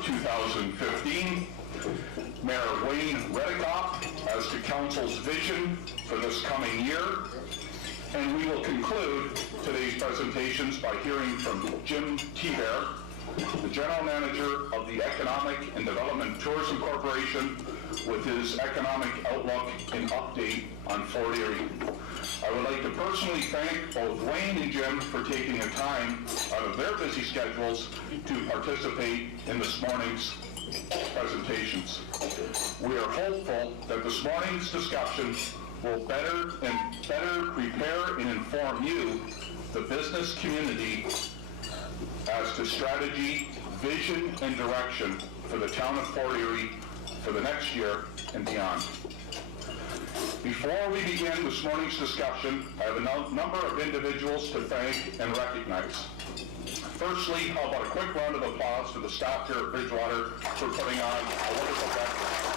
for 2015, Mayor Wayne Redekop as to Council's vision for this coming year, and we will conclude today's presentations by hearing from Jim Thibert, the General Manager of the Economic and Development Tourism Corporation, with his economic outlook and update on Fort Erie. I would like to personally thank both Wayne and Jim for taking the time out of their busy schedules to participate in this morning's presentations. We are hopeful that this morning's discussion will better prepare and inform you, the business community, as to strategy, vision, and direction for the town of Fort Erie for the next year and beyond. Before we begin this morning's discussion, I have a number of individuals to thank and recognize. Firstly, how about a quick round of applause for the staff here at Bridgewater for putting on a wonderful breakfast.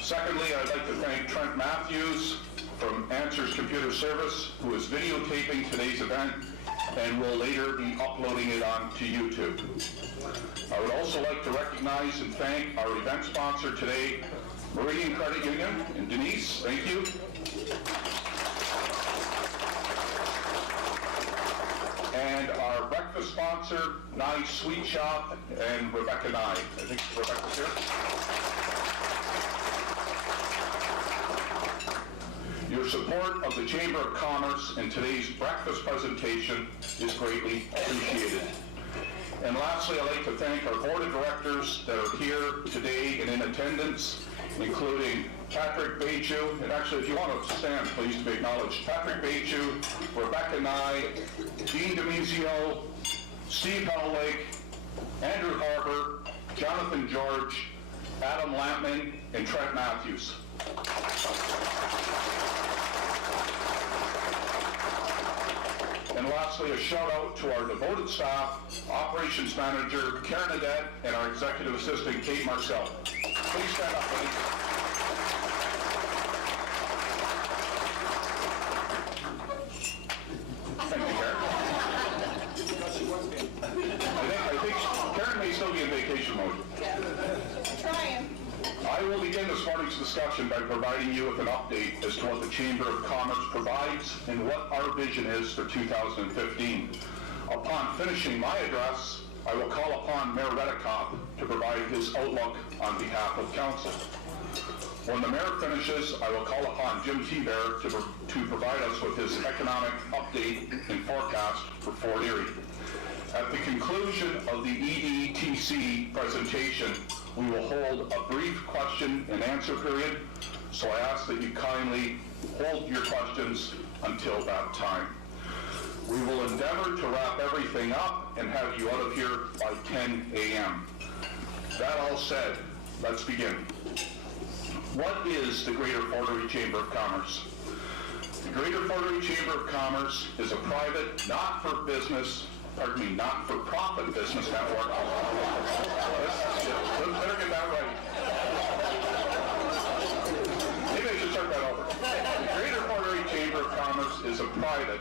Secondly, I'd like to thank Trent Matthews from Answers Computer Service, who is videotaping today's event and will later be uploading it onto YouTube. I would also like to recognize and thank our event sponsor today, Meridian Credit Union, and Denise, thank you. And our breakfast sponsor, Nye Sweet Shop, and Rebecca Nye. I think Rebecca's here. Your support of the Chamber of Commerce in today's breakfast presentation is greatly appreciated. And lastly, I'd like to thank our board of directors that are here today and in attendance, including Patrick Baychu, and actually if you want to stand, please, to be acknowledged. Patrick Baychu, Rebecca Nye, Dean DeMizio, Steve Hellwig, Andrew Harbour, Jonathan George, Adam Lampman, and Trent Matthews. And lastly, a shout out to our devoted staff, Operations Manager Karen Adet, and our Executive Assistant Kate Marcel. Please stand up, please. Thank you, Karen. I think Karen may still be in vacation mode. Yeah, trying. I will begin this morning's discussion by providing you with an update as to what the Chamber of Commerce provides and what our vision is for 2015. Upon finishing my address, I will call upon Mayor Redekop to provide his outlook on behalf of Council. When the Mayor finishes, I will call upon Jim Thibert to provide us with his economic update and forecast for Fort Erie. At the conclusion of the EDTC presentation, we will hold a brief question and answer period, so I ask that you kindly hold your questions until that time. We will endeavor to wrap everything up and have you out of here by 10 a.m. That all said, let's begin. What is the Greater Fort Erie Chamber of Commerce? The Greater Fort Erie Chamber of Commerce is a private, not-for-profit business network. Better get that right. Maybe I should start that over. The Greater Fort Erie Chamber of Commerce is a private,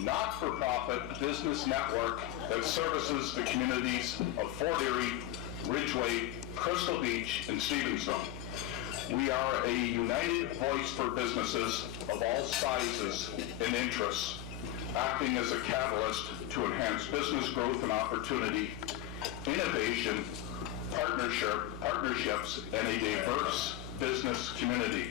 not-for-profit business network that services the communities of Fort Erie, Ridgeway, Crystal Beach, and Stephenstown. We are a united voice for businesses of all sizes and interests, acting as a catalyst to enhance business growth and opportunity, innovation, partnerships, and a diverse business community.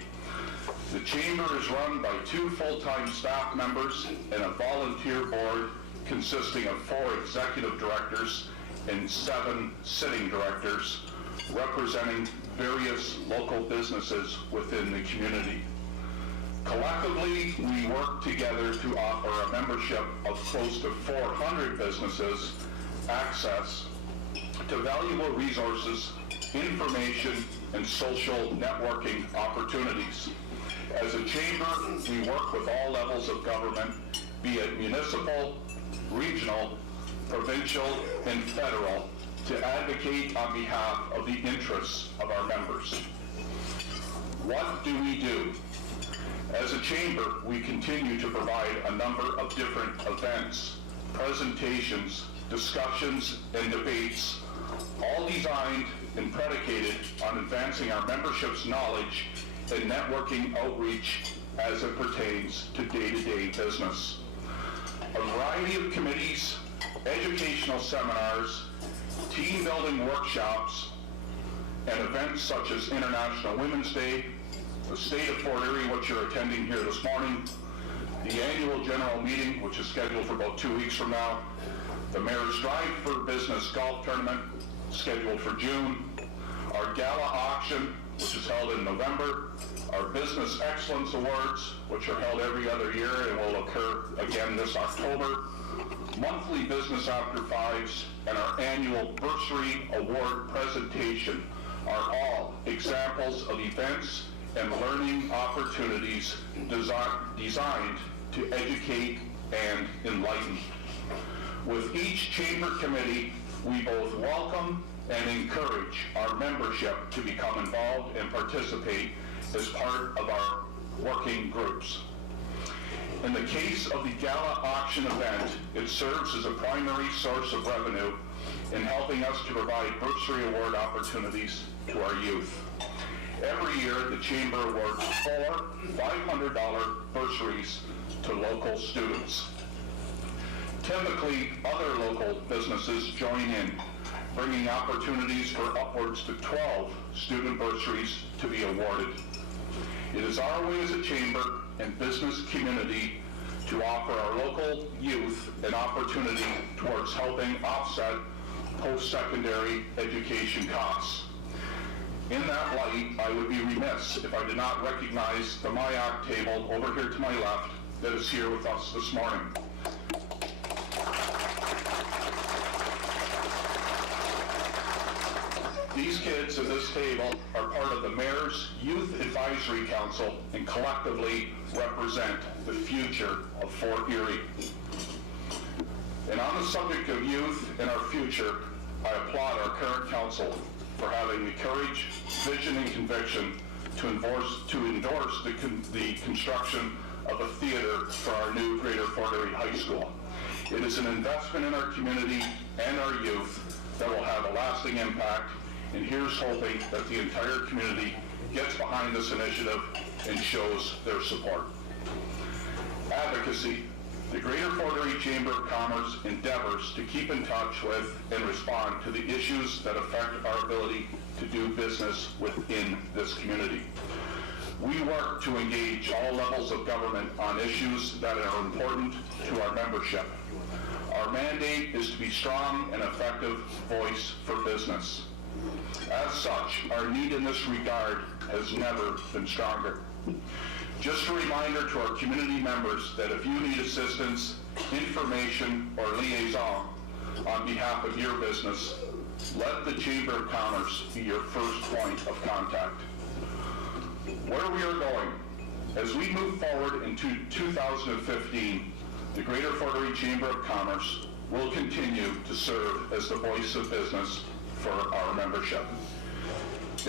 The Chamber is run by 2 full-time staff members and a volunteer board consisting of 4 executive directors and 7 sitting directors, representing various local businesses within the community. Collectively, we work together to offer a membership of close to 400 businesses access to valuable resources, information, and social networking opportunities. As a chamber, we work with all levels of government, be it municipal, regional, provincial, and federal, to advocate on behalf of the interests of our members. What do we do? As a chamber, we continue to provide a number of different events, presentations, discussions, and debates, all designed and predicated on advancing our membership's knowledge and networking outreach as it pertains to day-to-day business. A variety of committees, educational seminars, team-building workshops, and events such as International Women's Day, the State of Fort Erie, which you're attending here this morning, the annual general meeting, which is scheduled for about 2 weeks from now, the Mayor's Drive for Business Golf Tournament, scheduled for June, our gala auction, which is held in November, our Business Excellence Awards, which are held every other year and will occur again this October, monthly Business After Fives, and our annual Bursary Award presentation are all examples of events and learning opportunities designed to educate and enlighten. With each chamber committee, we both welcome and encourage our membership to become involved and participate as part of our working groups. In the case of the gala auction event, it serves as a primary source of revenue in helping us to provide bursary award opportunities to our youth. Every year, the Chamber awards 4 $500 bursaries to local students. Typically, other local businesses join in, bringing opportunities for upwards to 12 student bursaries to be awarded. It is our way as a chamber and business community to offer our local youth an opportunity towards helping offset post-secondary education costs. In that light, I would be remiss if I did not recognize the MIAC table over here to my left that is here with us this morning. These kids at this table are part of the Mayor's Youth Advisory Council and collectively represent the future of Fort Erie. And on the subject of youth and our future, I applaud our current council for having the courage, vision, and conviction to endorse the construction of a theater for our new Greater Fort Erie High School. It is an investment in our community and our youth that will have a lasting impact, and here's hoping that the entire community gets behind this initiative and shows their support. Advocacy. The Greater Fort Erie Chamber of Commerce endeavors to keep in touch with and respond to the issues that affect our ability to do business within this community. We work to engage all levels of government on issues that are important to our membership. Our mandate is to be strong and effective voice for business. As such, our need in this regard has never been stronger. Just a reminder to our community members that if you need assistance, information, or liaison on behalf of your business, let the Chamber of Commerce be your first point of contact. Where we are going, as we move forward into 2015, the Greater Fort Erie Chamber of Commerce will continue to serve as the voice of business for our membership.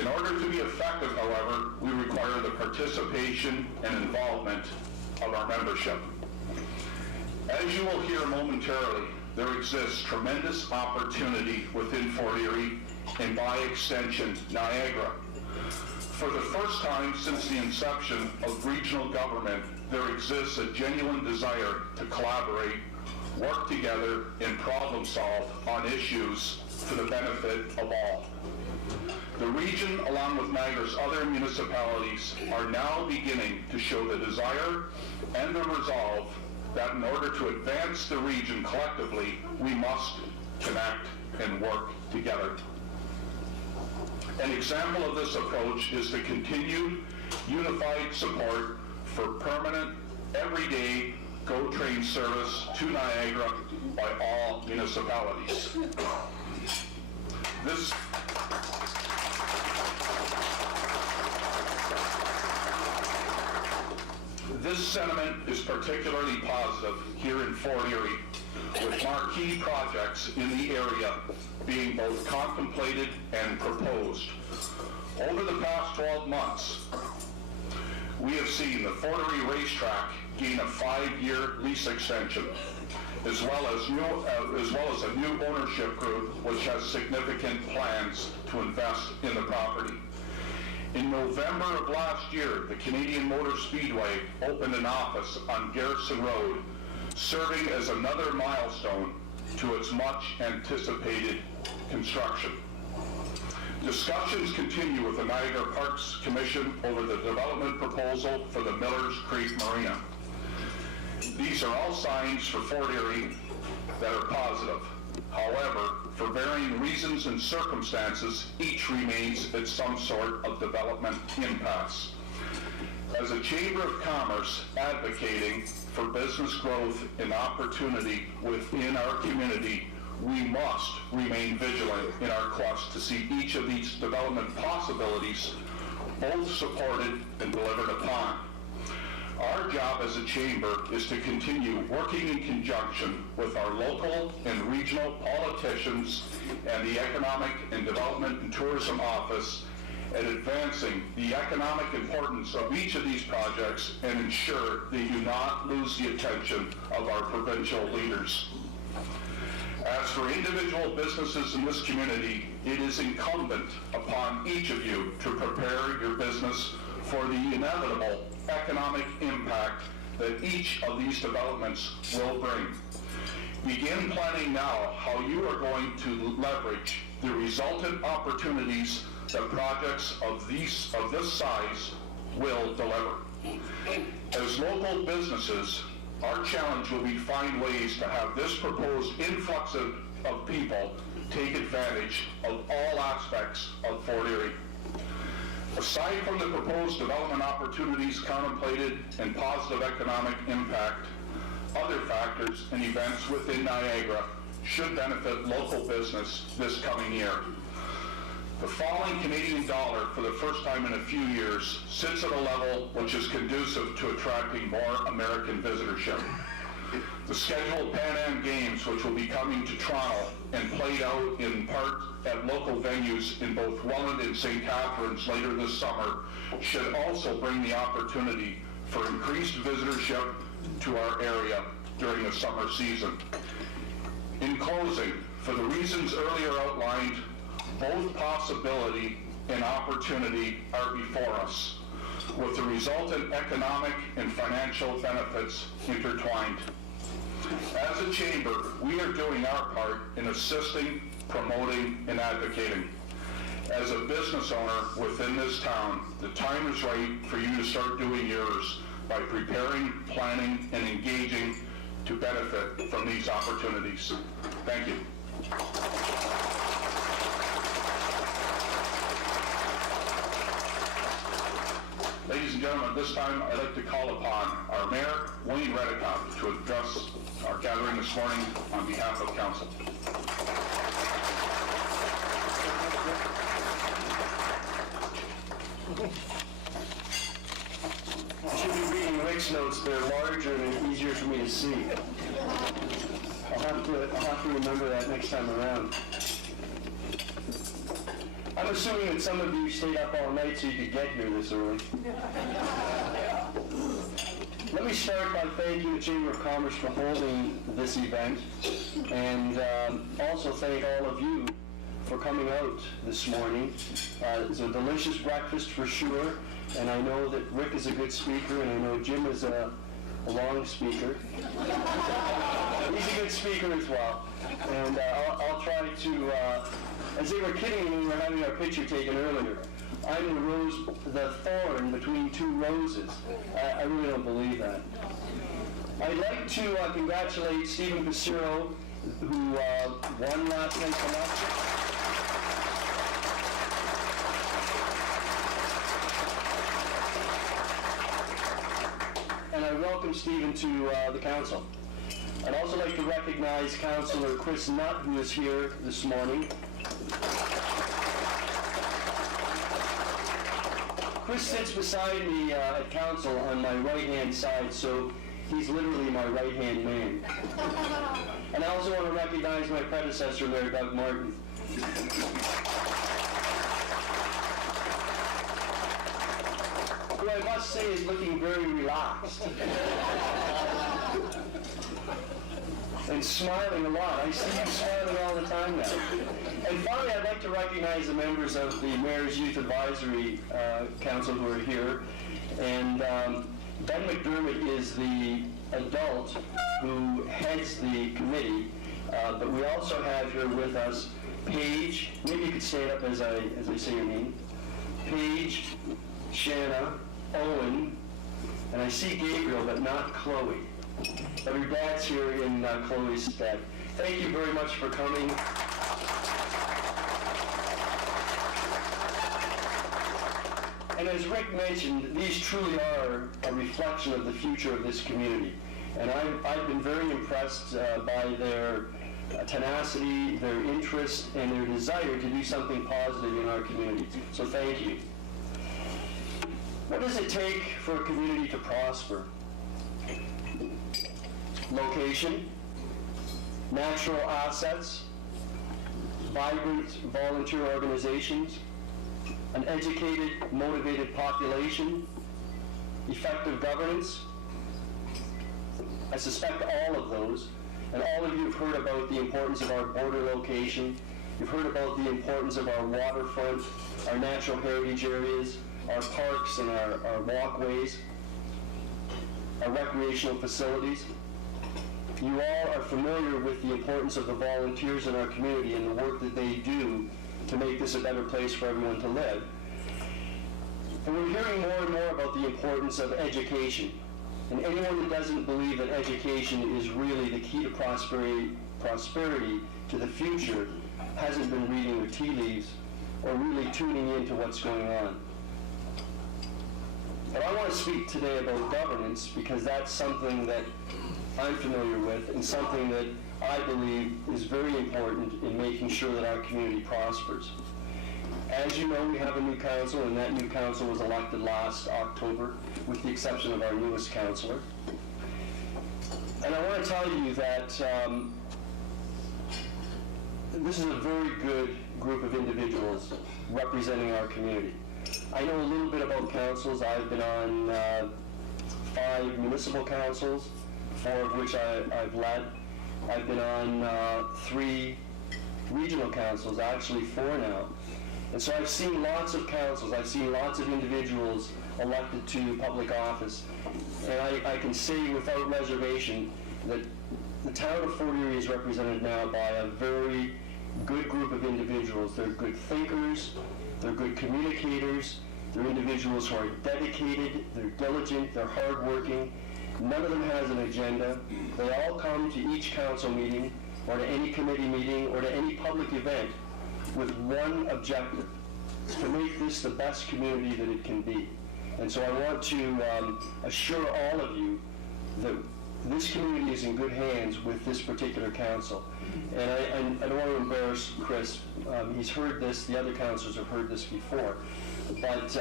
In order to be effective, however, we require the participation and involvement of our membership. As you will hear momentarily, there exists tremendous opportunity within Fort Erie and by extension, Niagara. For the first time since the inception of regional government, there exists a genuine desire to collaborate, work together, and problem solve on issues for the benefit of all. The region, along with Niagara's other municipalities, are now beginning to show the desire and the resolve that in order to advance the region collectively, we must connect and work together. An example of this approach is the continued unified support for permanent, everyday GO train service to Niagara by all municipalities. This sentiment is particularly positive here in Fort Erie, with marquee projects in the area being both contemplated and proposed. Over the past 12 months, we have seen the Fort Erie Racetrack gain a 5-year lease extension, as well as a new ownership group which has significant plans to invest in the property. In November of last year, the Canadian Motor Speedway opened an office on Garrison Road, serving as another milestone to its much anticipated construction. Discussions continue with the Niagara Parks Commission over the development proposal for the Millers Creek Marina. These are all signs for Fort Erie that are positive. However, for varying reasons and circumstances, each remains at some sort of development impasse. As a Chamber of Commerce advocating for business growth and opportunity within our community, we must remain vigilant in our quest to see each of these development possibilities both supported and delivered upon. Our job as a chamber is to continue working in conjunction with our local and regional politicians and the Economic and Development and Tourism Office at advancing the economic importance of each of these projects and ensure they do not lose the attention of our provincial leaders. As for individual businesses in this community, it is incumbent upon each of you to prepare your business for the inevitable economic impact that each of these developments will bring. Begin planning now how you are going to leverage the resultant opportunities that projects of this size will deliver. As local businesses, our challenge will be to find ways to have this proposed influx of people take advantage of all aspects of Fort Erie. Aside from the proposed development opportunities contemplated and positive economic impact, other factors and events within Niagara should benefit local business this coming year. The falling Canadian dollar for the first time in a few years sits at a level which is conducive to attracting more American visitorship. The scheduled Pan Am Games, which will be coming to Toronto and played out in part at local venues in both Welland and St. Catharines later this summer, should also bring the opportunity for increased visitorship to our area during the summer season. In closing, for the reasons earlier outlined, both possibility and opportunity are before us, with the resultant economic and financial benefits intertwined. As a chamber, we are doing our part in assisting, promoting, and advocating. As a business owner within this town, the time is right for you to start doing yours by preparing, planning, and engaging to benefit from these opportunities. Thank you. Ladies and gentlemen, at this time I'd like to call upon our Mayor, Wayne Redekop, to address our gathering this morning on behalf of Council. I should be reading Rick's notes. They're larger and easier for me to see. I'll have to remember that next time around. I'm assuming that some of you stayed up all night so you could get here this early. Let me start by thanking the Chamber of Commerce for holding this event, and also thank all of you for coming out this morning. It's a delicious breakfast for sure, and I know that Rick is a good speaker, and I know Jim is a long speaker. He's a good speaker as well, and I'll try to, as they were kidding when we were having our picture taken earlier, I'm the thorn between two roses. I really don't believe that. I'd like to congratulate Stephen Passero, who won last night's election. And I welcome Stephen to the council. I'd also like to recognize Councillor Chris Nutt, who is here this morning. Chris sits beside me at council on my right-hand side, so he's literally my right-hand man. And I also want to recognize my predecessor, Mayor Doug Martin. Who I must say is looking very relaxed. and smiling a lot. I see you smiling all the time now. And finally, I'd like to recognize the members of the Mayor's Youth Advisory Council who are here. And Ben McDermott is the adult who heads the committee, but we also have here with us Paige. Maybe you could stand up as I say your name. Paige, Shanna, Owen, and I see Gabriel, but not Chloe. But your dad's here in Chloe's stead. Thank you very much for coming. And as Rick mentioned, these truly are a reflection of the future of this community. And I've been very impressed by their tenacity, their interest, and their desire to do something positive in our community. So thank you. What does it take for a community to prosper? Location, natural assets, vibrant volunteer organizations, an educated, motivated population, effective governance. I suspect all of those, and all of you have heard about the importance of our border location. You've heard about the importance of our waterfront, our natural heritage areas, our parks and our walkways, our recreational facilities. You all are familiar with the importance of the volunteers in our community and the work that they do to make this a better place for everyone to live. And we're hearing more and more about the importance of education. And anyone that doesn't believe that education is really the key to prosperity to the future hasn't been reading their tea leaves or really tuning into what's going on. But I want to speak today about governance because that's something that I'm familiar with and something that I believe is very important in making sure that our community prospers. As you know, we have a new council, and that new council was elected last October, with the exception of our newest councilor. And I want to tell you that this is a very good group of individuals representing our community. I know a little bit about councils. I've been on 5 municipal councils, 4 of which I've led. I've been on 3 regional councils, actually 4 now. And so I've seen lots of councils, I've seen lots of individuals elected to public office. And I can say without reservation that the town of Fort Erie is represented now by a very good group of individuals. They're good thinkers, they're good communicators, they're individuals who are dedicated, they're diligent, they're hardworking. None of them has an agenda. They all come to each council meeting or to any committee meeting or to any public event with one objective, to make this the best community that it can be. And so I want to assure all of you that this community is in good hands with this particular council. And I don't want to embarrass Chris. He's heard this, the other councilors have heard this before. But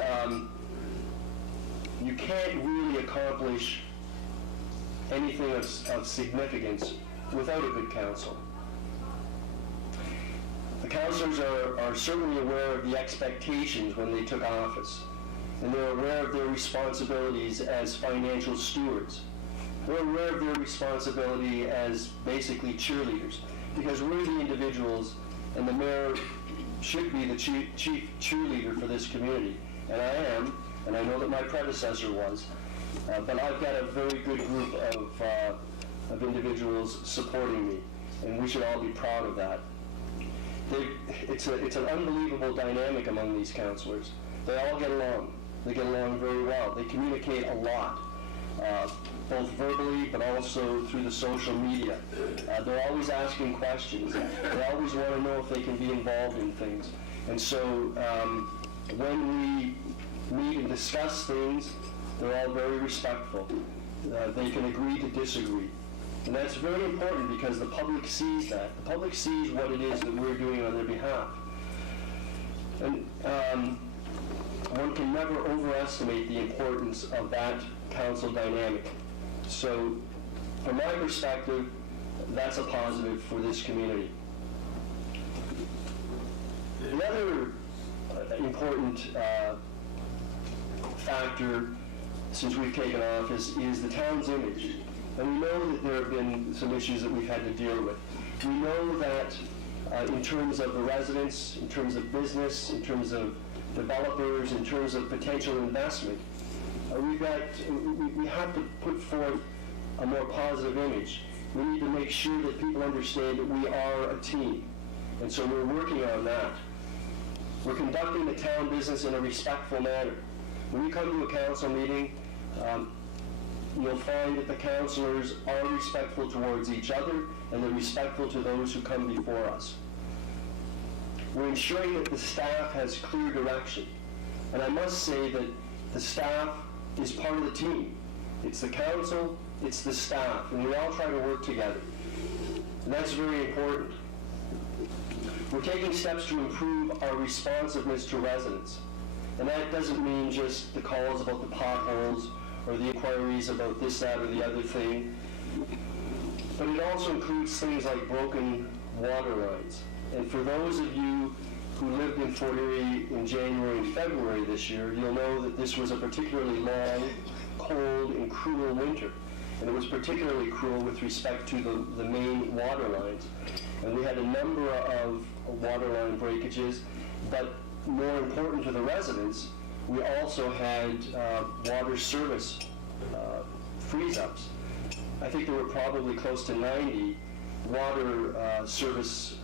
you can't really accomplish anything of significance without a good council. The councilors are certainly aware of the expectations when they took office, and they're aware of their responsibilities as financial stewards. They're aware of their responsibility as basically cheerleaders, because we're the individuals, and the mayor should be the chief cheerleader for this community. And I am, and I know that my predecessor was, but I've got a very good group of individuals supporting me, and we should all be proud of that. It's an unbelievable dynamic among these councilors. They all get along. They get along very well. They communicate a lot, both verbally but also through the social media. They're always asking questions. They always want to know if they can be involved in things. And so when we meet and discuss things, they're all very respectful. They can agree to disagree. And that's very important because the public sees that. The public sees what it is that we're doing on their behalf. And one can never overestimate the importance of that council dynamic. So from my perspective, that's a positive for this community. The other important factor since we've taken office is the town's image. And we know that there have been some issues that we've had to deal with. We know that in terms of the residents, in terms of business, in terms of developers, in terms of potential investment, we have to put forth a more positive image. We need to make sure that people understand that we are a team. And so we're working on that. We're conducting the town business in a respectful manner. When you come to a council meeting, you'll find that the councillors are respectful towards each other and they're respectful to those who come before us. We're ensuring that the staff has clear direction. And I must say that the staff is part of the team. It's the council, it's the staff, and we all try to work together. And that's very important. We're taking steps to improve our responsiveness to residents. And that doesn't mean just the calls about the potholes or the inquiries about this, that, or the other thing. But it also includes things like broken water lines. And for those of you who lived in Fort Erie in January and February this year, you'll know that this was a particularly long, cold, and cruel winter. And it was particularly cruel with respect to the main water lines. And we had a number of water line breakages, but more important to the residents, we also had water service freeze-ups. I think there were probably close to 90 water service,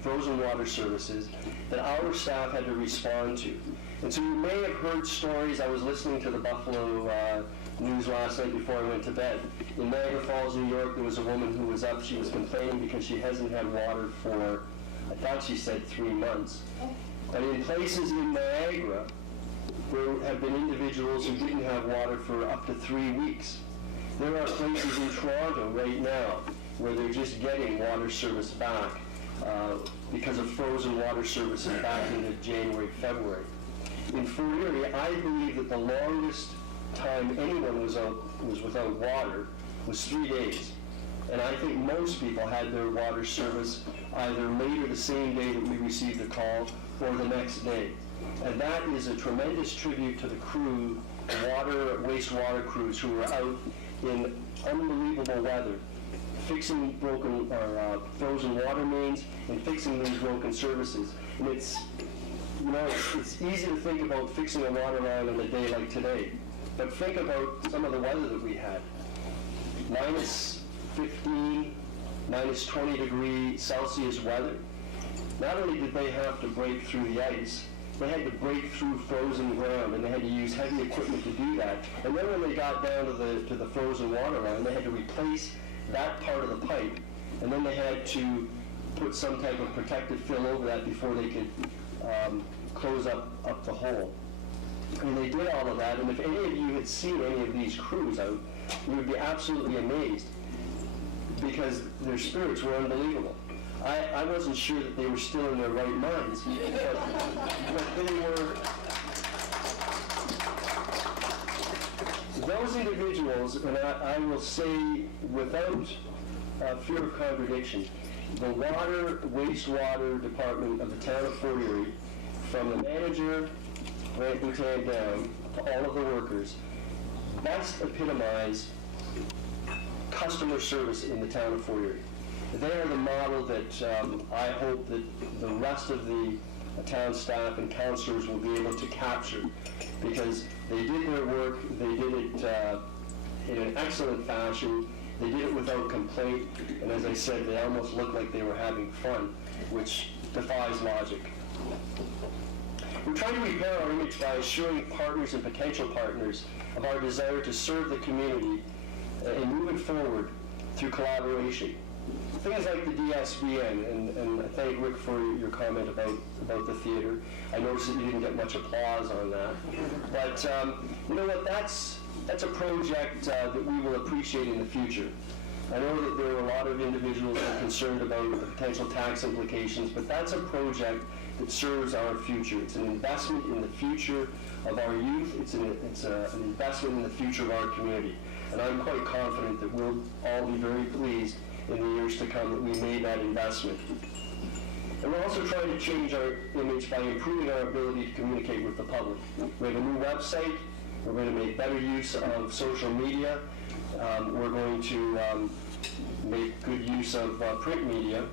frozen water services that our staff had to respond to. And so you may have heard stories. I was listening to the Buffalo News last night before I went to bed. In Niagara Falls, New York, there was a woman who was up. She was complaining because she hasn't had water for, I thought she said 3 months. And in places in Niagara, there have been individuals who didn't have water for up to 3 weeks. There are places in Toronto right now where they're just getting water service back because of frozen water services back into January, February. In Fort Erie, I believe that the longest time anyone was without water was 3 days. And I think most people had their water service either later the same day that we received the call or the next day. And that is a tremendous tribute to the crew, wastewater crews who were out in unbelievable weather, fixing broken or frozen water mains and fixing these broken services. And it's easy to think about fixing a water line on a day like today, but think about some of the weather that we had. Minus 15, minus 20 degree Celsius weather. Not only did they have to break through the ice, they had to break through frozen ground, and they had to use heavy equipment to do that. And then when they got down to the frozen water line, they had to replace that part of the pipe, and then they had to put some type of protective fill over that before they could close up the hole. And they did all of that, and if any of you had seen any of these crews out, you would be absolutely amazed because their spirits were unbelievable. I wasn't sure that they were still in their right minds, but they were. Those individuals, and I will say without fear of contradiction, the wastewater department of the town of Fort Erie, from the manager right down to all of the workers, best epitomize customer service in the town of Fort Erie. They are the model that I hope that the rest of the town staff and councillors will be able to capture, because they did their work, they did it in an excellent fashion, they did it without complaint, and as I said, they almost looked like they were having fun, which defies logic. We're trying to repair our image by assuring partners and potential partners of our desire to serve the community and move it forward through collaboration. Things like the DSBN, and I thank Rick for your comment about the theater. I noticed that you didn't get much applause on that. But you know what, that's a project that we will appreciate in the future. I know that there are a lot of individuals that are concerned about the potential tax implications, but that's a project that serves our future. It's an investment in the future of our youth. It's an investment in the future of our community. And I'm quite confident that we'll all be very pleased in the years to come that we made that investment. And we're also trying to change our image by improving our ability to communicate with the public. We have a new website. We're going to make better use of social media. We're going to make good use of print media,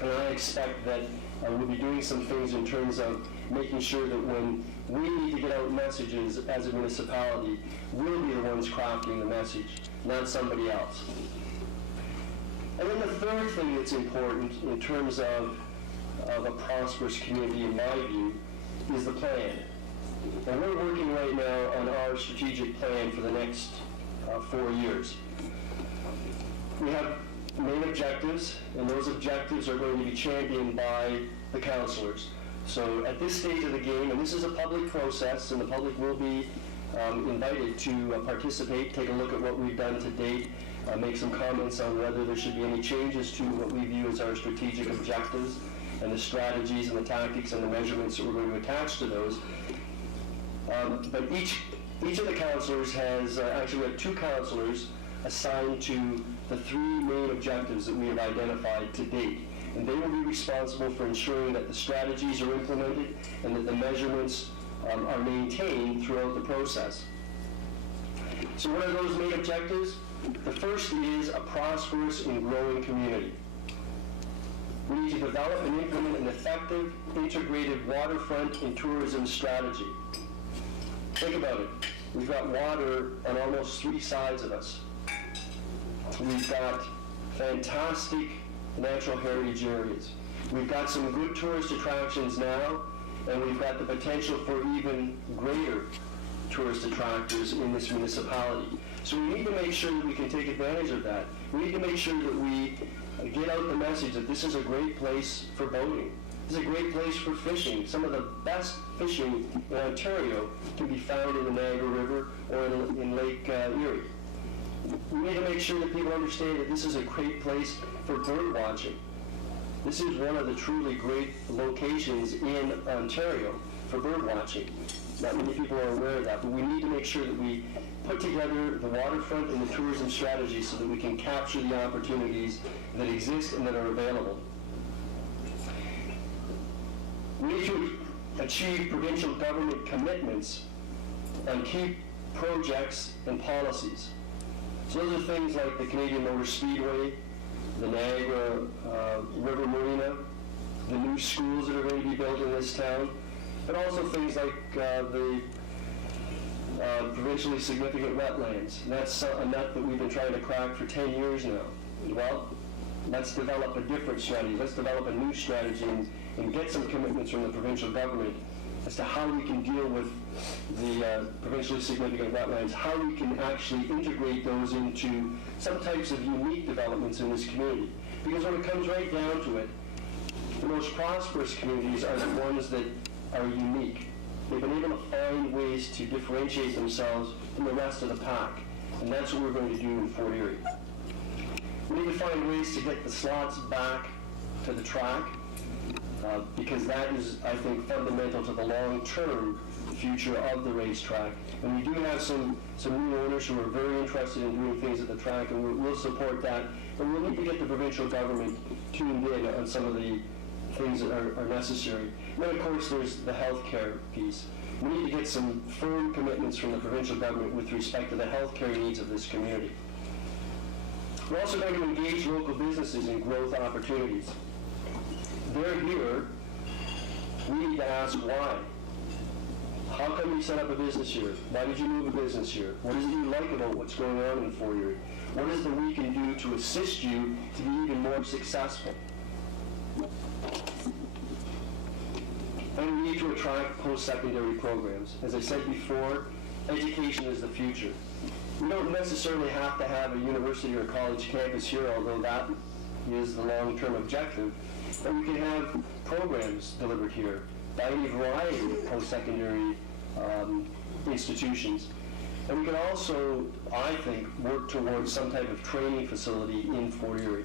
and I expect that we'll be doing some things in terms of making sure that when we need to get out messages as a municipality, we'll be the ones crafting the message, not somebody else. And then the third thing that's important in terms of a prosperous community, in my view, is the plan. And we're working right now on our strategic plan for the next 4 years. We have main objectives, and those objectives are going to be championed by the councillors. So at this stage of the game, and this is a public process, and the public will be invited to participate, take a look at what we've done to date, make some comments on whether there should be any changes to what we view as our strategic objectives, and the strategies and the tactics and the measurements that we're going to attach to those. But each of the councillors has, actually we have 2 councillors assigned to the 3 main objectives that we have identified to date. And they will be responsible for ensuring that the strategies are implemented and that the measurements are maintained throughout the process. So what are those main objectives? The first is a prosperous and growing community. We need to develop and implement an effective, integrated waterfront and tourism strategy. Think about it. We've got water on almost 3 sides of us. We've got fantastic natural heritage areas. We've got some good tourist attractions now, and we've got the potential for even greater tourist attractors in this municipality. So we need to make sure that we can take advantage of that. We need to make sure that we get out the message that this is a great place for boating. This is a great place for fishing. Some of the best fishing in Ontario can be found in the Niagara River or in Lake Erie. We need to make sure that people understand that this is a great place for bird watching. This is one of the truly great locations in Ontario for bird watching. Not many people are aware of that, but we need to make sure that we put together the waterfront and the tourism strategy so that we can capture the opportunities that exist and that are available. We need to achieve provincial government commitments on key projects and policies. So those are things like the Canadian Motor Speedway, the Niagara River Marina, the new schools that are going to be built in this town, but also things like the provincially significant wetlands. And that's a nut that we've been trying to crack for 10 years now. Well, let's develop a different strategy. Let's develop a new strategy and get some commitments from the provincial government as to how we can deal with the provincially significant wetlands, how we can actually integrate those into some types of unique developments in this community. Because when it comes right down to it, the most prosperous communities are the ones that are unique. They've been able to find ways to differentiate themselves from the rest of the pack. And that's what we're going to do in Fort Erie. We need to find ways to get the slots back to the track, because that is, I think, fundamental to the long-term future of the racetrack. And we do have some new owners who are very interested in doing things at the track, and we'll support that. But we'll need to get the provincial government tuned in on some of the things that are necessary. And then, of course, there's the healthcare piece. We need to get some firm commitments from the provincial government with respect to the healthcare needs of this community. We're also going to engage local businesses in growth opportunities. They're here. We need to ask why. How come you set up a business here? Why did you move a business here? What is it you like about what's going on in Fort Erie? What is it we can do to assist you to be even more successful? And we need to attract post-secondary programs. As I said before, education is the future. We don't necessarily have to have a university or college campus here, although that is the long-term objective. But we can have programs delivered here by any variety of post-secondary institutions. And we can also, I think, work towards some type of training facility in Fort Erie.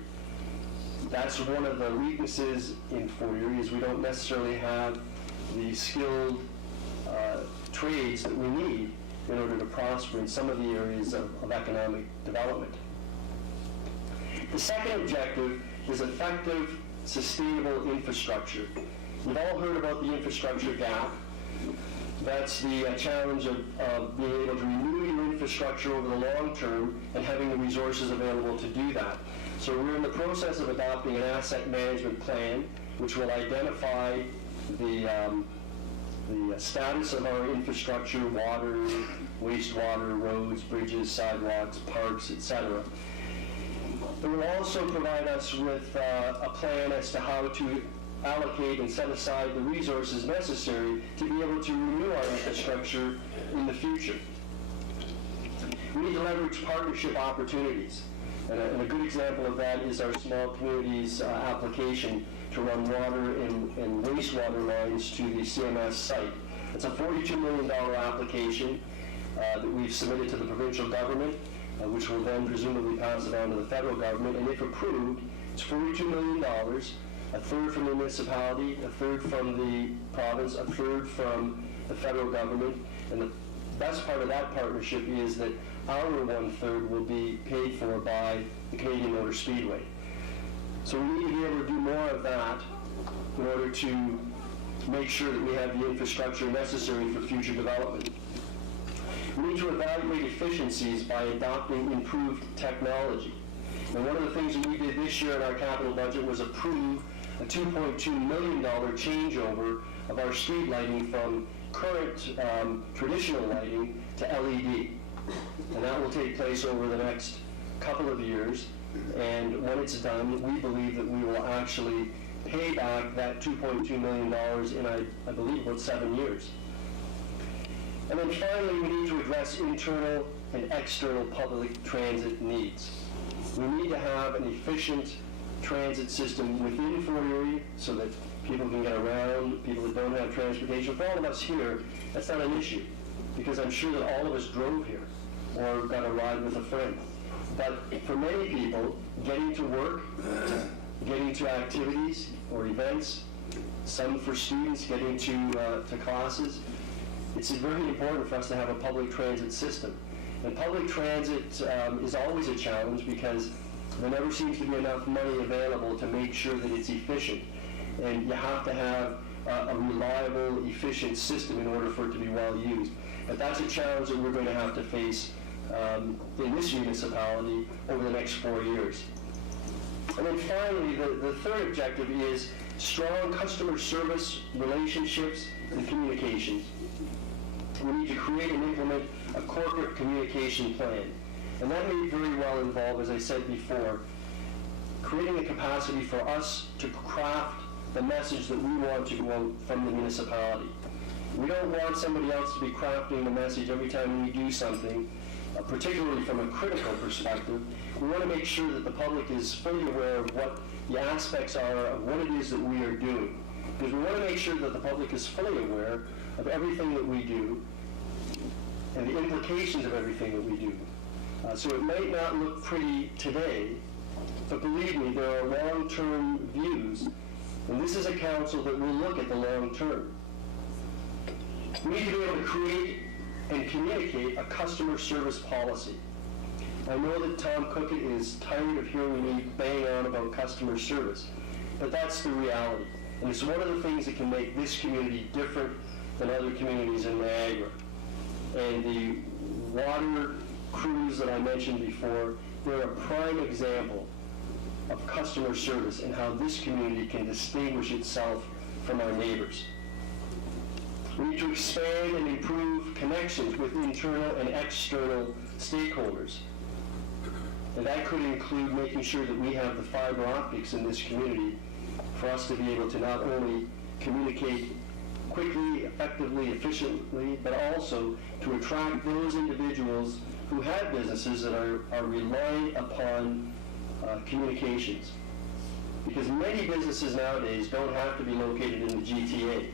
That's one of the weaknesses in Fort Erie, is we don't necessarily have the skilled trades that we need in order to prosper in some of the areas of economic development. The second objective is effective, sustainable infrastructure. We've all heard about the infrastructure gap. That's the challenge of being able to renew your infrastructure over the long term and having the resources available to do that. So we're in the process of adopting an asset management plan, which will identify the status of our infrastructure, water, wastewater, roads, bridges, sidewalks, parks, etc. It will also provide us with a plan as to how to allocate and set aside the resources necessary to be able to renew our infrastructure in the future. We need to leverage partnership opportunities. And a good example of that is our small communities application to run water and wastewater lines to the CMS site. It's a $42 million application that we've submitted to the provincial government, which will then presumably pass it on to the federal government. And if approved, it's $42 million, a third from the municipality, a third from the province, a third from the federal government. And the best part of that partnership is that our 1/3 will be paid for by the Canadian Motor Speedway. So we need to be able to do more of that in order to make sure that we have the infrastructure necessary for future development. We need to evaluate efficiencies by adopting improved technology. And one of the things that we did this year in our capital budget was approve a $2.2 million changeover of our street lighting from current traditional lighting to LED. And that will take place over the next couple of years. And when it's done, we believe that we will actually pay back that $2.2 million in, I believe, about 7 years. And then finally, we need to address internal and external public transit needs. We need to have an efficient transit system within Fort Erie so that people can get around, people that don't have transportation. For all of us here, that's not an issue, because I'm sure that all of us drove here or got a ride with a friend. But for many people, getting to work, getting to activities or events, some for students getting to classes, it's very important for us to have a public transit system. And public transit is always a challenge because there never seems to be enough money available to make sure that it's efficient. And you have to have a reliable, efficient system in order for it to be well used. But that's a challenge that we're going to have to face in this municipality over the next 4 years. And then finally, the third objective is strong customer service relationships and communications. We need to create and implement a corporate communication plan. And that may very well involve, as I said before, creating a capacity for us to craft the message that we want to go out from the municipality. We don't want somebody else to be crafting the message every time we do something, particularly from a critical perspective. We want to make sure that the public is fully aware of what the aspects are of what it is that we are doing. Because we want to make sure that the public is fully aware of everything that we do and the implications of everything that we do. So it might not look pretty today, but believe me, there are long-term views, and this is a council that will look at the long term. We need to be able to create and communicate a customer service policy. I know that Tom Cookett is tired of hearing me bang on about customer service, but that's the reality. And it's one of the things that can make this community different than other communities in Niagara. And the water crews that I mentioned before, they're a prime example of customer service and how this community can distinguish itself from our neighbors. We need to expand and improve connections with internal and external stakeholders. And that could include making sure that we have the fiber optics in this community for us to be able to not only communicate quickly, effectively, efficiently, but also to attract those individuals who have businesses that are reliant upon communications. Because many businesses nowadays don't have to be located in the GTA.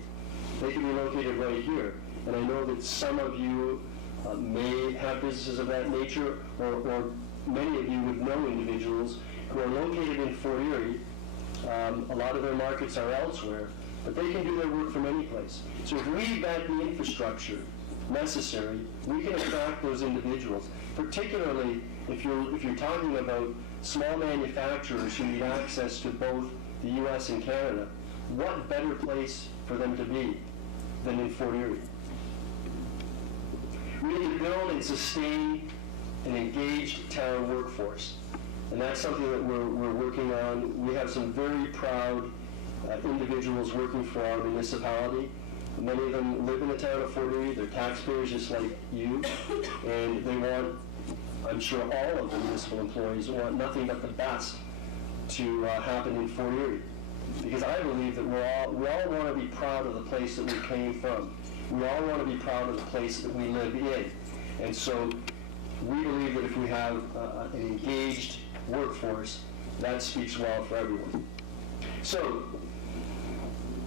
They can be located right here. And I know that some of you may have businesses of that nature, or many of you would know individuals who are located in Fort Erie. A lot of their markets are elsewhere, but they can do their work from any place. So if we vet the infrastructure necessary, we can attract those individuals, particularly if you're talking about small manufacturers who need access to both the U.S. and Canada. What better place for them to be than in Fort Erie? We need to build and sustain an engaged town workforce. And that's something that we're working on. We have some very proud individuals working for our municipality. Many of them live in the town of Fort Erie. They're taxpayers just like you. And they want, I'm sure all of the municipal employees want nothing but the best to happen in Fort Erie. Because I believe that we all want to be proud of the place that we came from. We all want to be proud of the place that we live in. And so we believe that if we have an engaged workforce, that speaks well for everyone. So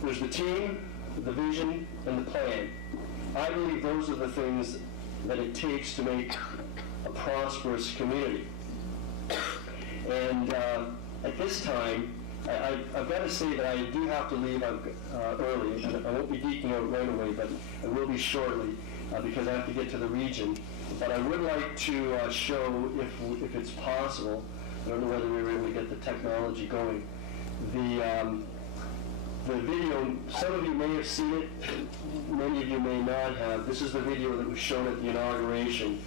there's the team, the vision, and the plan. I believe those are the things that it takes to make a prosperous community. And at this time, I've got to say that I do have to leave early, and I won't be geeking out right away, but I will be shortly because I have to get to the region. But I would like to show, if it's possible, I don't know whether we were able to get the technology going, the video. Some of you may have seen it, many of you may not have. This is the video that was shown at the inauguration,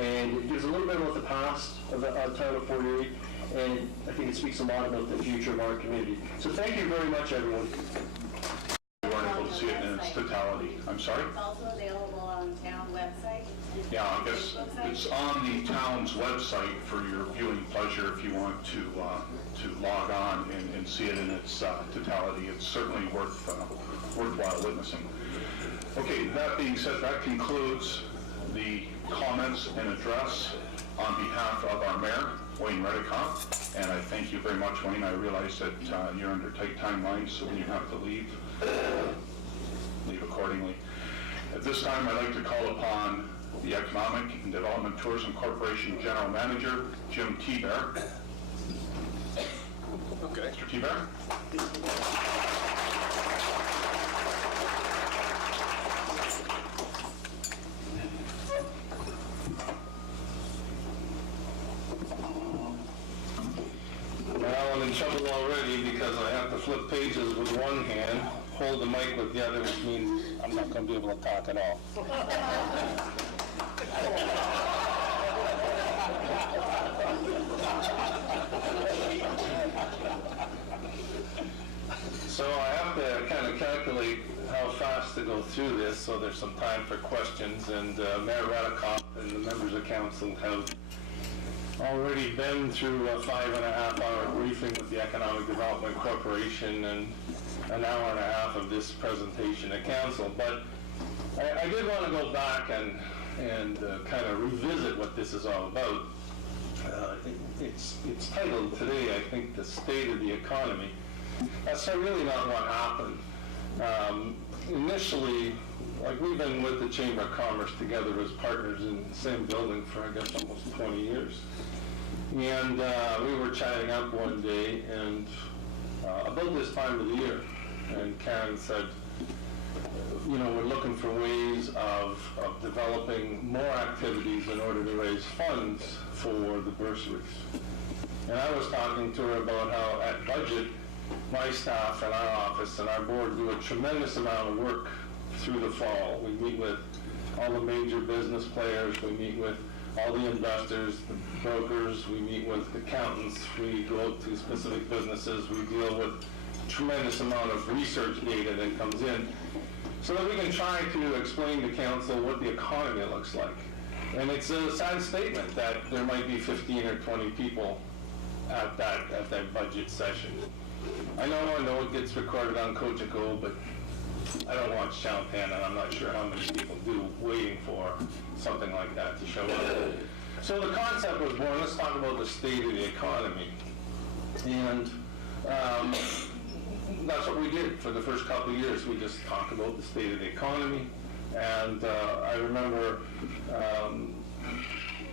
and it gives a little bit about the past of the town of Fort Erie, and I think it speaks a lot about the future of our community. So thank you very much, everyone. You weren't able to see it in its totality. I'm sorry? It's also available on the town website. Yeah, I guess it's on the town's website for your viewing pleasure if you want to log on and see it in its totality. It's certainly worthwhile witnessing. Okay, that being said, that concludes the comments and address on behalf of our mayor, Wayne Redekop, and I thank you very much, Wayne. I realize that you're under tight timelines, so when you have to leave accordingly. At this time, I'd like to call upon the Economic and Development Tourism Corporation General Manager, Jim Thibert. Okay. Mr. Thibert. Well, I'm in trouble already because I have to flip pages with one hand, hold the mic with the other, which means I'm not going to be able to talk at all. So I have to kind of calculate how fast to go through this, so there's some time for questions, and Mayor Redekop and the members of council have already been through a 5.5-hour briefing with the Economic Development Corporation and an hour and a half of this presentation at council. But I did want to go back and kind of revisit what this is all about. It's titled today, I think, The State of the Economy. That's really not what happened. Initially, like, we've been with the Chamber of Commerce together as partners in the same building for, I guess, almost 20 years. And we were chatting up one day and about this time of the year, and Karen said, you know, we're looking for ways of developing more activities in order to raise funds for the bursaries. And I was talking to her about how at budget, my staff and our office and our board do a tremendous amount of work through the fall. We meet with all the major business players, we meet with all the investors, the brokers, we meet with accountants, we go out to specific businesses, we deal with a tremendous amount of research data that comes in so that we can try to explain to council what the economy looks like. And it's a sad statement that there might be 15 or 20 people at that budget session. I know it gets recorded on Cogeco, but I don't watch Channel 10, and I'm not sure how many people do, waiting for something like that to show up. So the concept was born, let's talk about the state of the economy. And that's what we did for the first couple of years. We just talked about the state of the economy. And I remember